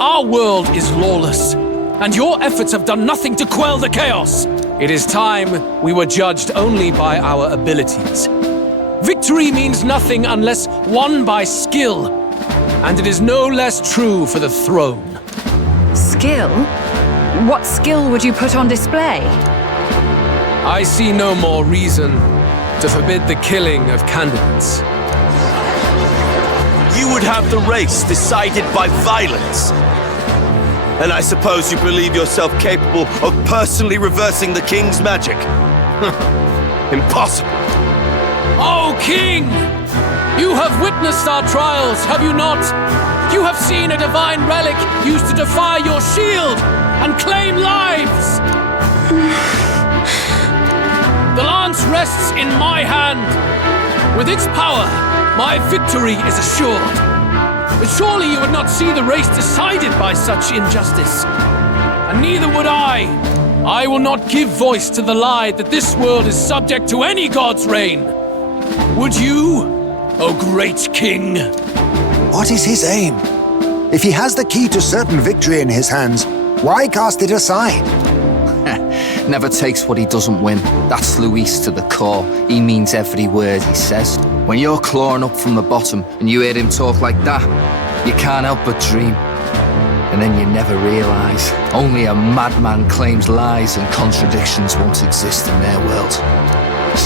Our world is lawless, and your efforts have done nothing to quell the chaos. It is time we were judged only by our abilities. Victory means nothing unless won by skill, and it is no less true for the throne. Skill? What skill would you put on display? I see no more reason to forbid the killing of candidates. You would have the race decided by violence. And I suppose you believe yourself capable of personally reversing the king's magic? Impossible. Oh, king! You have witnessed our trials, have you not? You have seen a divine relic used to defy your shield and claim lives! The lance rests in my hand. With its power, my victory is assured. But surely you would not see the race decided by such injustice. And neither would I. I will not give voice to the lie that this world is subject to any god's reign. Would you, O great king? What is his aim? If he has the key to certain victory in his hands, why cast it aside? Never takes what he doesn't win. That's Luis to the core. He means every word he says. When you're clawing up from the bottom and you hear him talk like that, you can't help but dream. And then you never realise. Only a madman claims lies and contradictions won't exist in their world.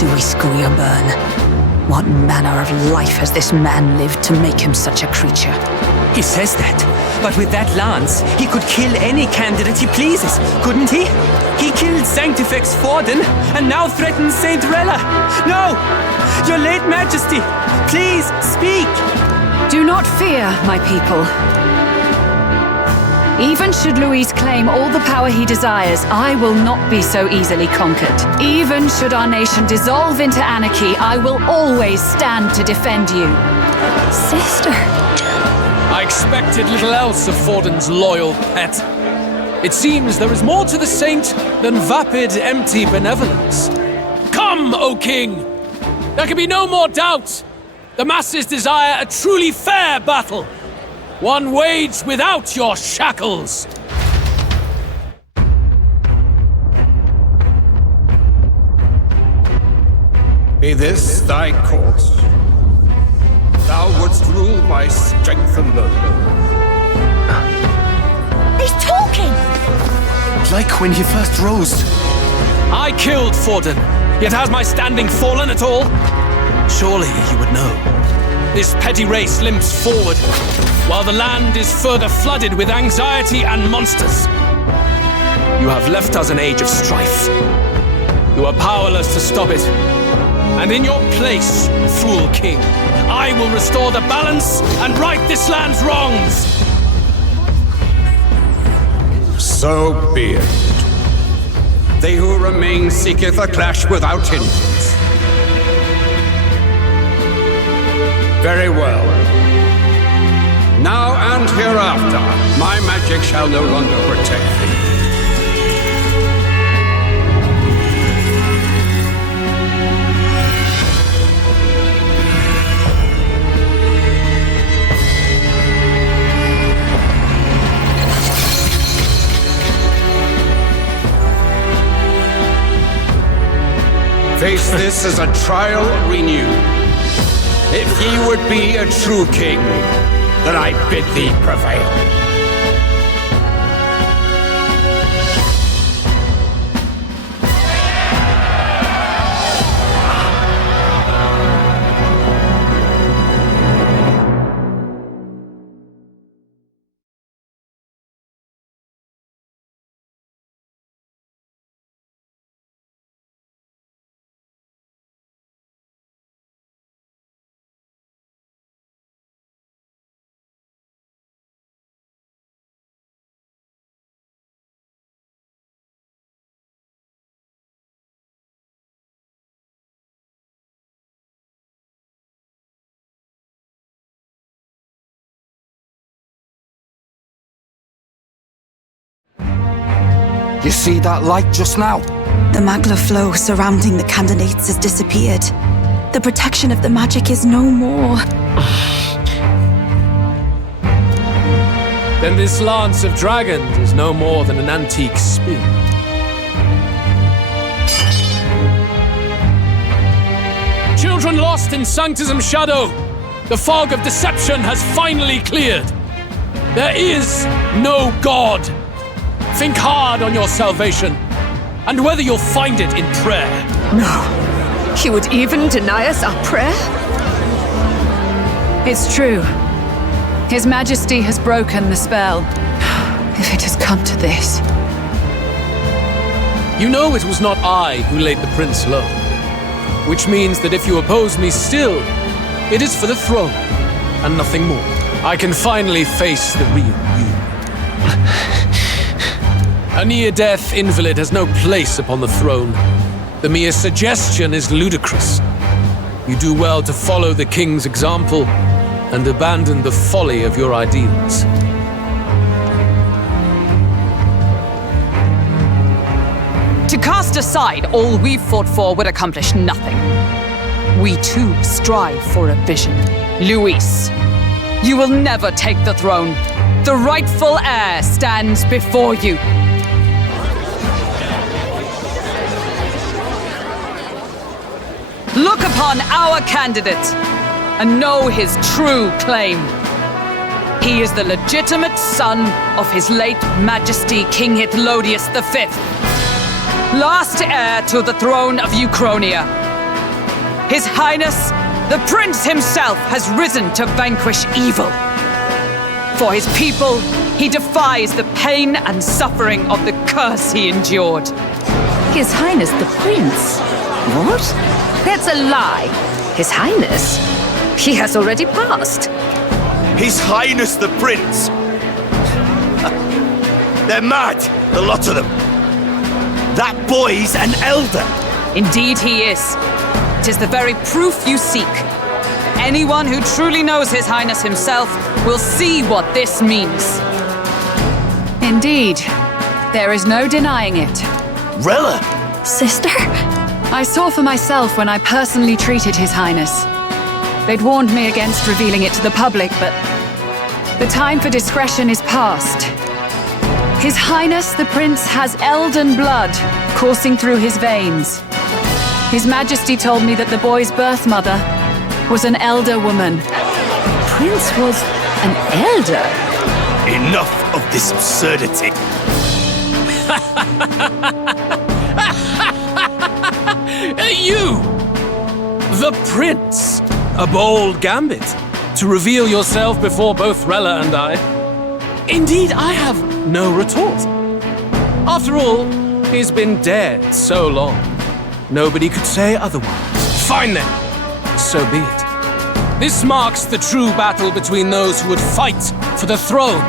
Luis Guyaburn, what manner of life has this man lived to make him such a creature? He says that, but with that lance, he could kill any candidate he pleases, couldn't he? He killed Sanctifex Forden, and now threatens Saint Rella. No! Your late Majesty, please speak! Do not fear, my people. Even should Luis claim all the power he desires, I will not be so easily conquered. Even should our nation dissolve into anarchy, I will always stand to defend you. Sister. I expected little else of Forden's loyal pet. It seems there is more to the saint than vapid, empty benevolence. Come, O king! There can be no more doubt. The masses desire a truly fair battle. One waged without your shackles. Be this thy course. Thou wouldst rule by strength alone. He's talking! Like when he first rose. I killed Forden, yet has my standing fallen at all? Surely you would know. This petty race limps forward, while the land is further flooded with anxiety and monsters. You have left us an age of strife. You are powerless to stop it. And in your place, fool king, I will restore the balance and right this land's wrongs. So be it. They who remain seeketh a clash without hindrance. Very well. Now and hereafter, my magic shall no longer protect thee. Face this as a trial renewed. If ye would be a true king, then I bid thee prevail. You see that light just now? The magla flow surrounding the candidates has disappeared. The protection of the magic is no more. Then this lance of dragons is no more than an antique spear. Children lost in Sanctism's shadow, the fog of deception has finally cleared. There is no God. Think hard on your salvation, and whether you'll find it in prayer. No. He would even deny us our prayer? It's true. His Majesty has broken the spell. If it has come to this. You know it was not I who laid the prince low. Which means that if you oppose me still, it is for the throne, and nothing more. I can finally face the real you. A near-death invalid has no place upon the throne. The mere suggestion is ludicrous. You do well to follow the king's example and abandon the folly of your ideals. To cast aside all we've fought for would accomplish nothing. We too strive for a vision. Luis, you will never take the throne. The rightful heir stands before you. Look upon our candidate and know his true claim. He is the legitimate son of his late Majesty King Hithlodius V, last heir to the throne of Uchronia. His Highness, the Prince himself, has risen to vanquish evil. For his people, he defies the pain and suffering of the curse he endured. His Highness the Prince? What? That's a lie. His Highness? He has already passed. His Highness the Prince! They're mad, the lot of them. That boy's an elder. Indeed he is. It is the very proof you seek. Anyone who truly knows His Highness himself will see what this means. Indeed. There is no denying it. Rella! Sister? I saw for myself when I personally treated His Highness. They'd warned me against revealing it to the public, but the time for discretion is past. His Highness the Prince has elden blood coursing through his veins. His Majesty told me that the boy's birth mother was an elder woman. The Prince was an elder? Enough of this absurdity. You! The Prince! A bold gambit to reveal yourself before both Rella and I. Indeed, I have no retort. After all, he's been dead so long. Nobody could say otherwise. Fine then. So be it. This marks the true battle between those who would fight for the throne.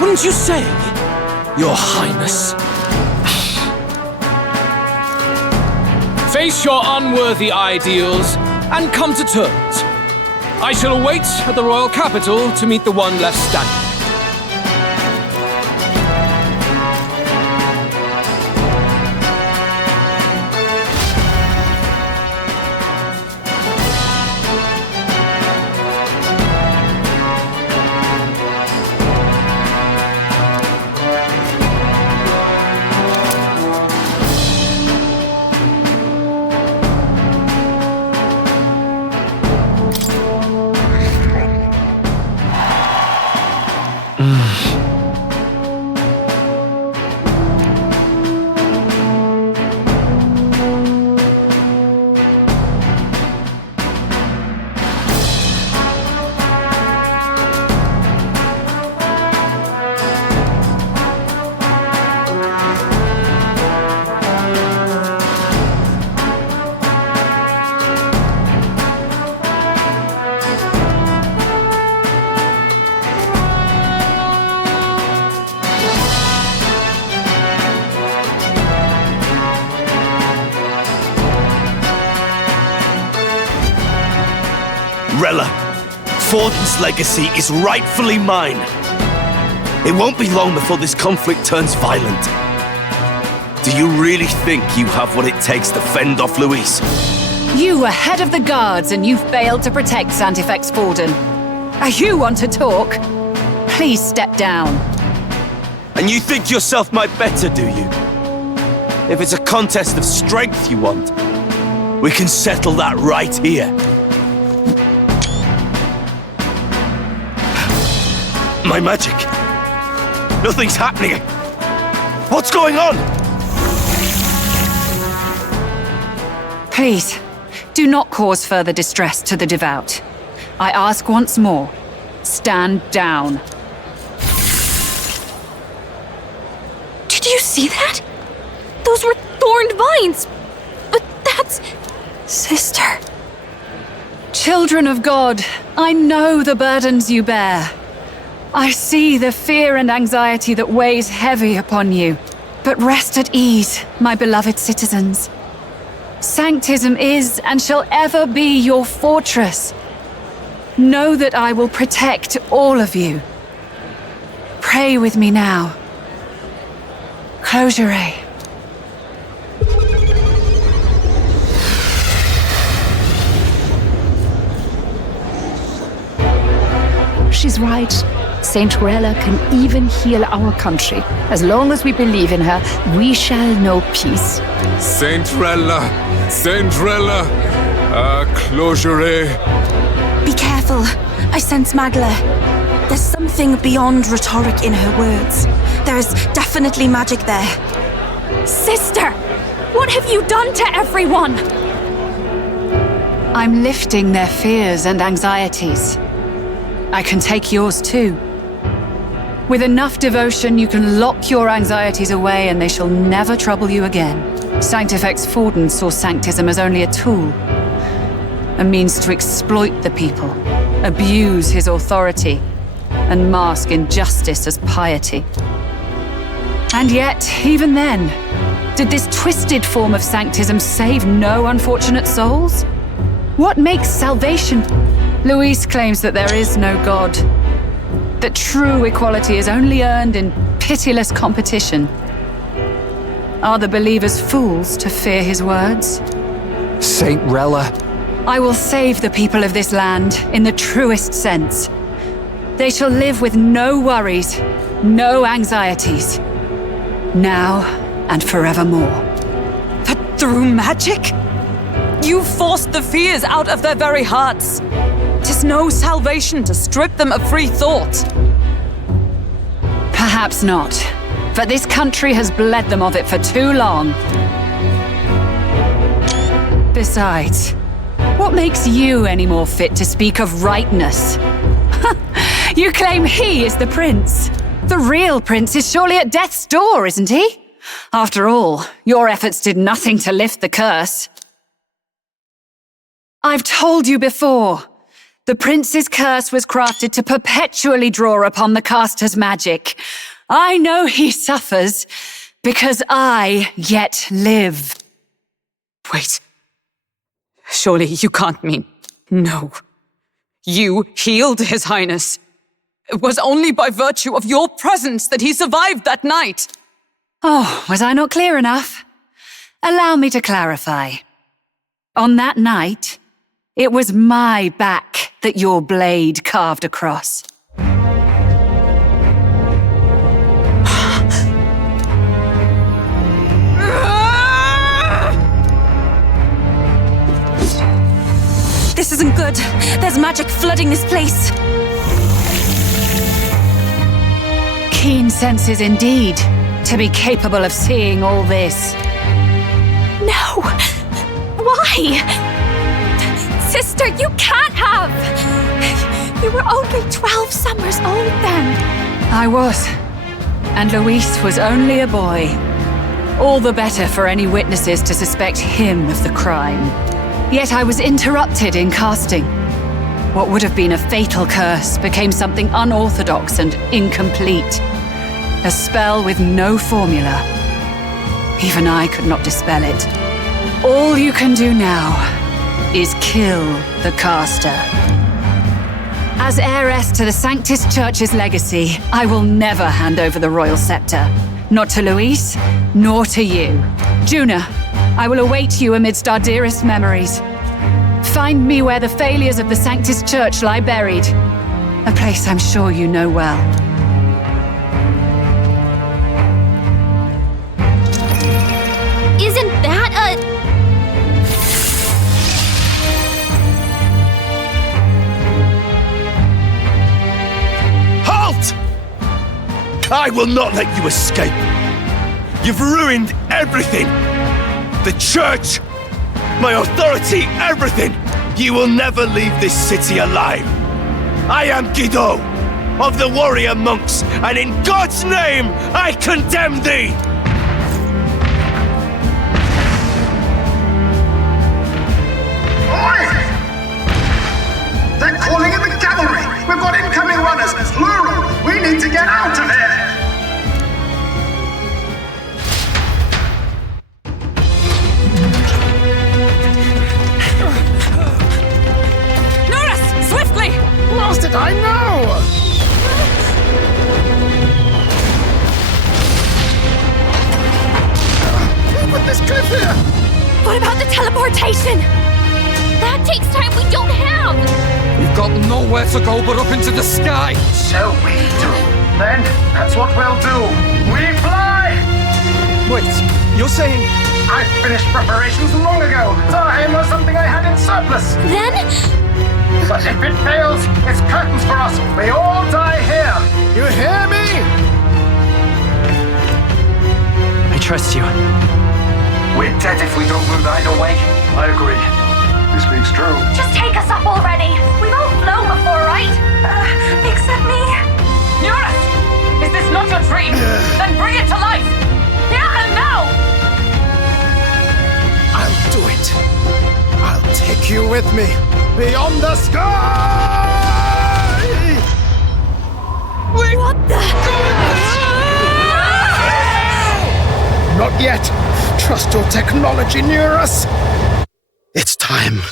Wouldn't you say, Your Highness? Face your unworthy ideals and come to terms. I shall await at the royal capital to meet the one left standing. Rella, Forden's legacy is rightfully mine. It won't be long before this conflict turns violent. Do you really think you have what it takes to fend off Luis? You were head of the guards and you failed to protect Santifex Forden. You want to talk? Please step down. And you think yourself my better, do you? If it's a contest of strength you want, we can settle that right here. My magic. Nothing's happening. What's going on? Please, do not cause further distress to the devout. I ask once more, stand down. Did you see that? Those were thorned vines. But that's... Sister. Children of God, I know the burdens you bear. I see the fear and anxiety that weighs heavy upon you. But rest at ease, my beloved citizens. Sanctism is and shall ever be your fortress. Know that I will protect all of you. Pray with me now. Close your eyes. She's right. Saint Rella can even heal our country. As long as we believe in her, we shall know peace. Saint Rella! Saint Rella! Closure. Be careful. I sense Magla. There's something beyond rhetoric in her words. There is definitely magic there. Sister! What have you done to everyone? I'm lifting their fears and anxieties. I can take yours too. With enough devotion, you can lock your anxieties away and they shall never trouble you again. Sanctifex Forden saw Sanctism as only a tool, a means to exploit the people, abuse his authority, and mask injustice as piety. And yet, even then, did this twisted form of Sanctism save no unfortunate souls? What makes salvation? Luis claims that there is no God, that true equality is only earned in pitiless competition. Are the believers fools to fear his words? Saint Rella. I will save the people of this land in the truest sense. They shall live with no worries, no anxieties, now and forevermore. But through magic? You forced the fears out of their very hearts. 'Tis no salvation to strip them of free thought. Perhaps not, but this country has bled them of it for too long. Besides, what makes you any more fit to speak of rightness? You claim he is the prince. The real prince is surely at death's door, isn't he? After all, your efforts did nothing to lift the curse. I've told you before. The prince's curse was crafted to perpetually draw upon the caster's magic. I know he suffers because I yet live. Wait. Surely you can't mean... No. You healed His Highness. It was only by virtue of your presence that he survived that night. Oh, was I not clear enough? Allow me to clarify. On that night, it was my back that your blade carved across. This isn't good. There's magic flooding this place. Keen senses indeed, to be capable of seeing all this. No! Why? Sister, you can't have! You were only 12 summers old then. I was. And Luis was only a boy. All the better for any witnesses to suspect him of the crime. Yet I was interrupted in casting. What would have been a fatal curse became something unorthodox and incomplete. A spell with no formula. Even I could not dispel it. All you can do now is kill the caster. As heiress to the Sanctus Church's legacy, I will never hand over the royal scepter. Not to Luis, nor to you. Juna, I will await you amidst our dearest memories. Find me where the failures of the Sanctus Church lie buried. A place I'm sure you know well. Isn't that a... Halt! I will not let you escape. You've ruined everything. The church, my authority, everything. You will never leave this city alive. I am Guido, of the warrior monks, and in God's name, I condemn thee! Oi! They're calling in the cavalry! We've got incoming runners, plural! We need to get out of here! Norris, swiftly! Lost it, I know! Put this cliff here! What about the teleportation? That takes time we don't have! We've got nowhere to go but up into the sky! So we do. Then, that's what we'll do. We fly! Wait, you're saying... I finished preparations long ago. Time was something I had in surplus. Then? But if it fails, it's curtains for us. We all die here. You hear me? I trust you. We're dead if we don't move either way. I agree. This speaks true. Just take us up already! We've all flown before, right? Except me. Eurus! Is this not your dream? Then bring it to life! Here and now! I'll do it. I'll take you with me beyond the sky! What the? Not yet. Trust your technology near us. It's time.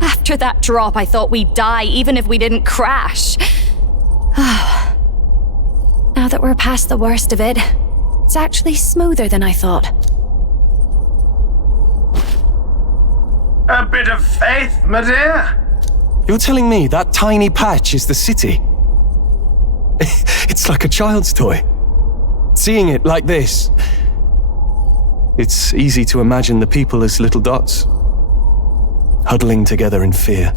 After that drop, I thought we'd die even if we didn't crash. Now that we're past the worst of it, it's actually smoother than I thought. A bit of faith, my dear. You're telling me that tiny patch is the city? It's like a child's toy. Seeing it like this, it's easy to imagine the people as little dots, huddling together in fear.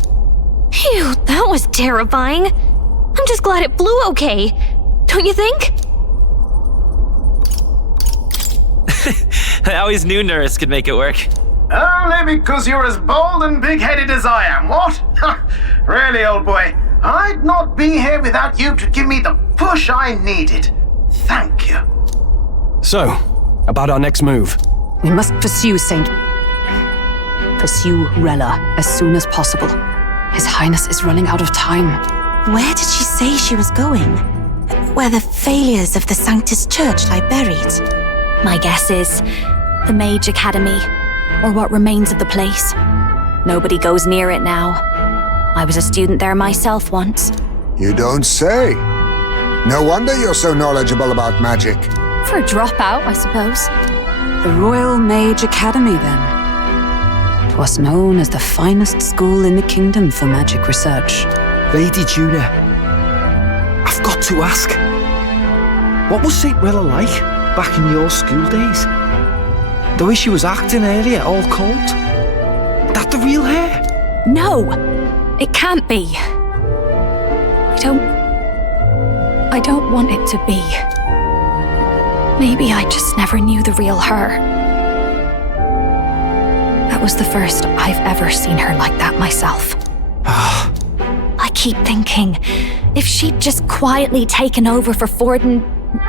Phew, that was terrifying. I'm just glad it flew okay. Don't you think? I always knew Norris could make it work. Only because you're as bold and big-headed as I am, what? Really, old boy, I'd not be here without you to give me the push I needed. Thank you. So, about our next move. We must pursue Rella as soon as possible. His Highness is running out of time. Where did she say she was going? where the failures of the Sanctus Church lie buried? My guess is the Mage Academy, or what remains of the place. Nobody goes near it now. I was a student there myself once. You don't say. No wonder you're so knowledgeable about magic. For a dropout, I suppose. The Royal Mage Academy, then. 'Twas known as the finest school in the kingdom for magic research. Lady Juna, I've got to ask. What was St. Rella like back in your school days? The way she was acting earlier, all cold? That the real hair? No! It can't be. I don't want it to be. Maybe I just never knew the real her. That was the first I've ever seen her like that myself. I keep thinking, if she'd just quietly taken over for Forden,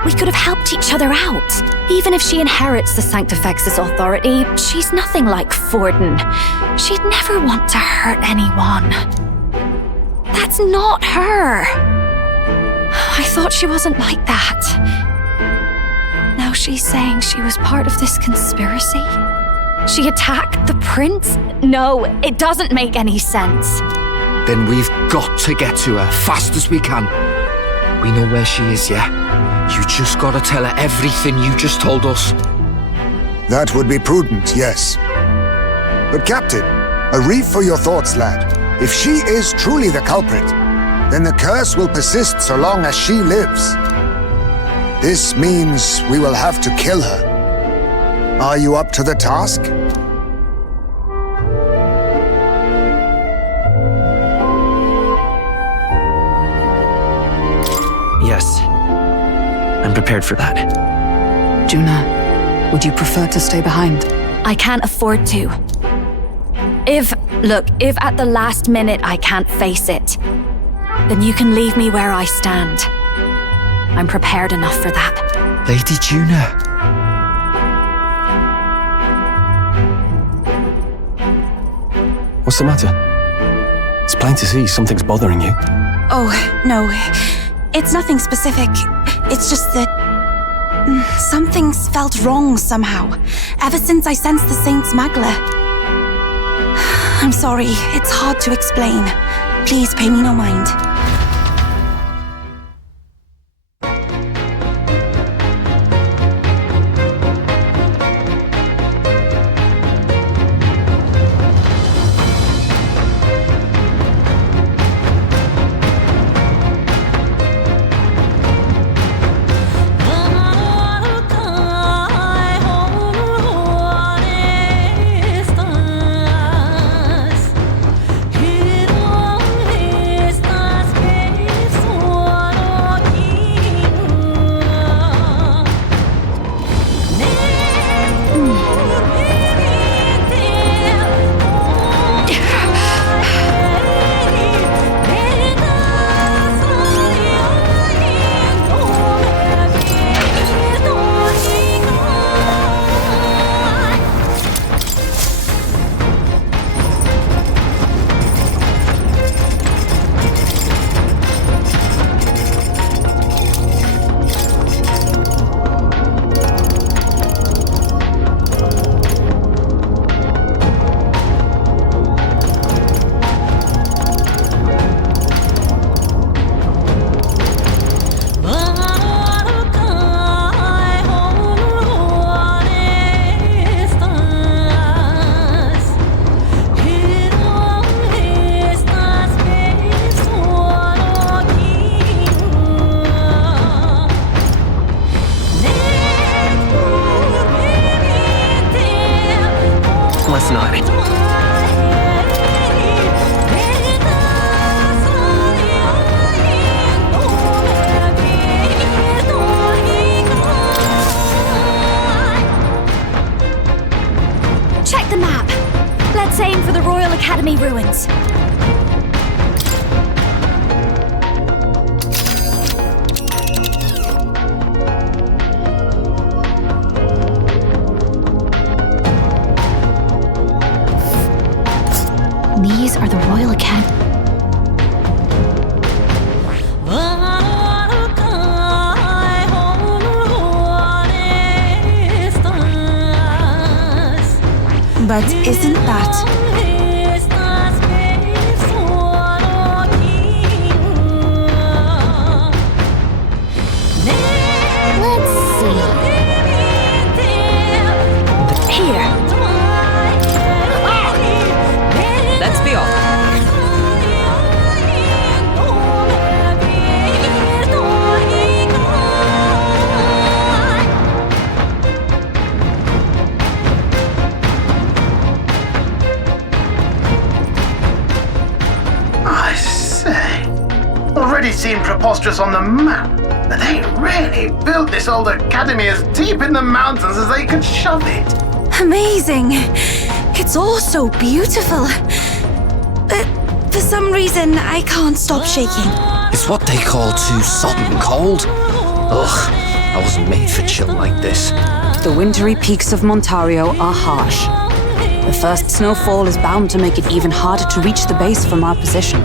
we could have helped each other out. Even if she inherits the Sanctifex's authority, she's nothing like Forden. She'd never want to hurt anyone. That's not her. I thought she wasn't like that. Now she's saying she was part of this conspiracy? She attacked the prince? No, it doesn't make any sense. Then we've got to get to her fast as we can. We know where she is, yeah? You just gotta tell her everything you just told us. That would be prudent, yes. But Captain, a reef for your thoughts, lad. If she is truly the culprit, then the curse will persist so long as she lives. This means we will have to kill her. Are you up to the task? Yes. I'm prepared for that. Juna, would you prefer to stay behind? I can't afford to. If at the last minute I can't face it, then you can leave me where I stand. I'm prepared enough for that. Lady Juna. What's the matter? It's plain to see something's bothering you. Oh, no. It's nothing specific. It's just that something's felt wrong somehow, ever since I sensed the Saint's Magla. I'm sorry, it's hard to explain. Please pay me no mind. Academy ruins. These are the Royal Academy. But isn't that... Let's see. Here. Let's be off. I say, already seem preposterous on the map, but they really built this old academy as deep in the mountains as they could shove it. Amazing. It's all so beautiful. But for some reason, I can't stop shaking. It's what they call too sodden cold. Ugh, I wasn't made for chill like this. The wintry peaks of Montario are harsh. The first snowfall is bound to make it even harder to reach the base from our position.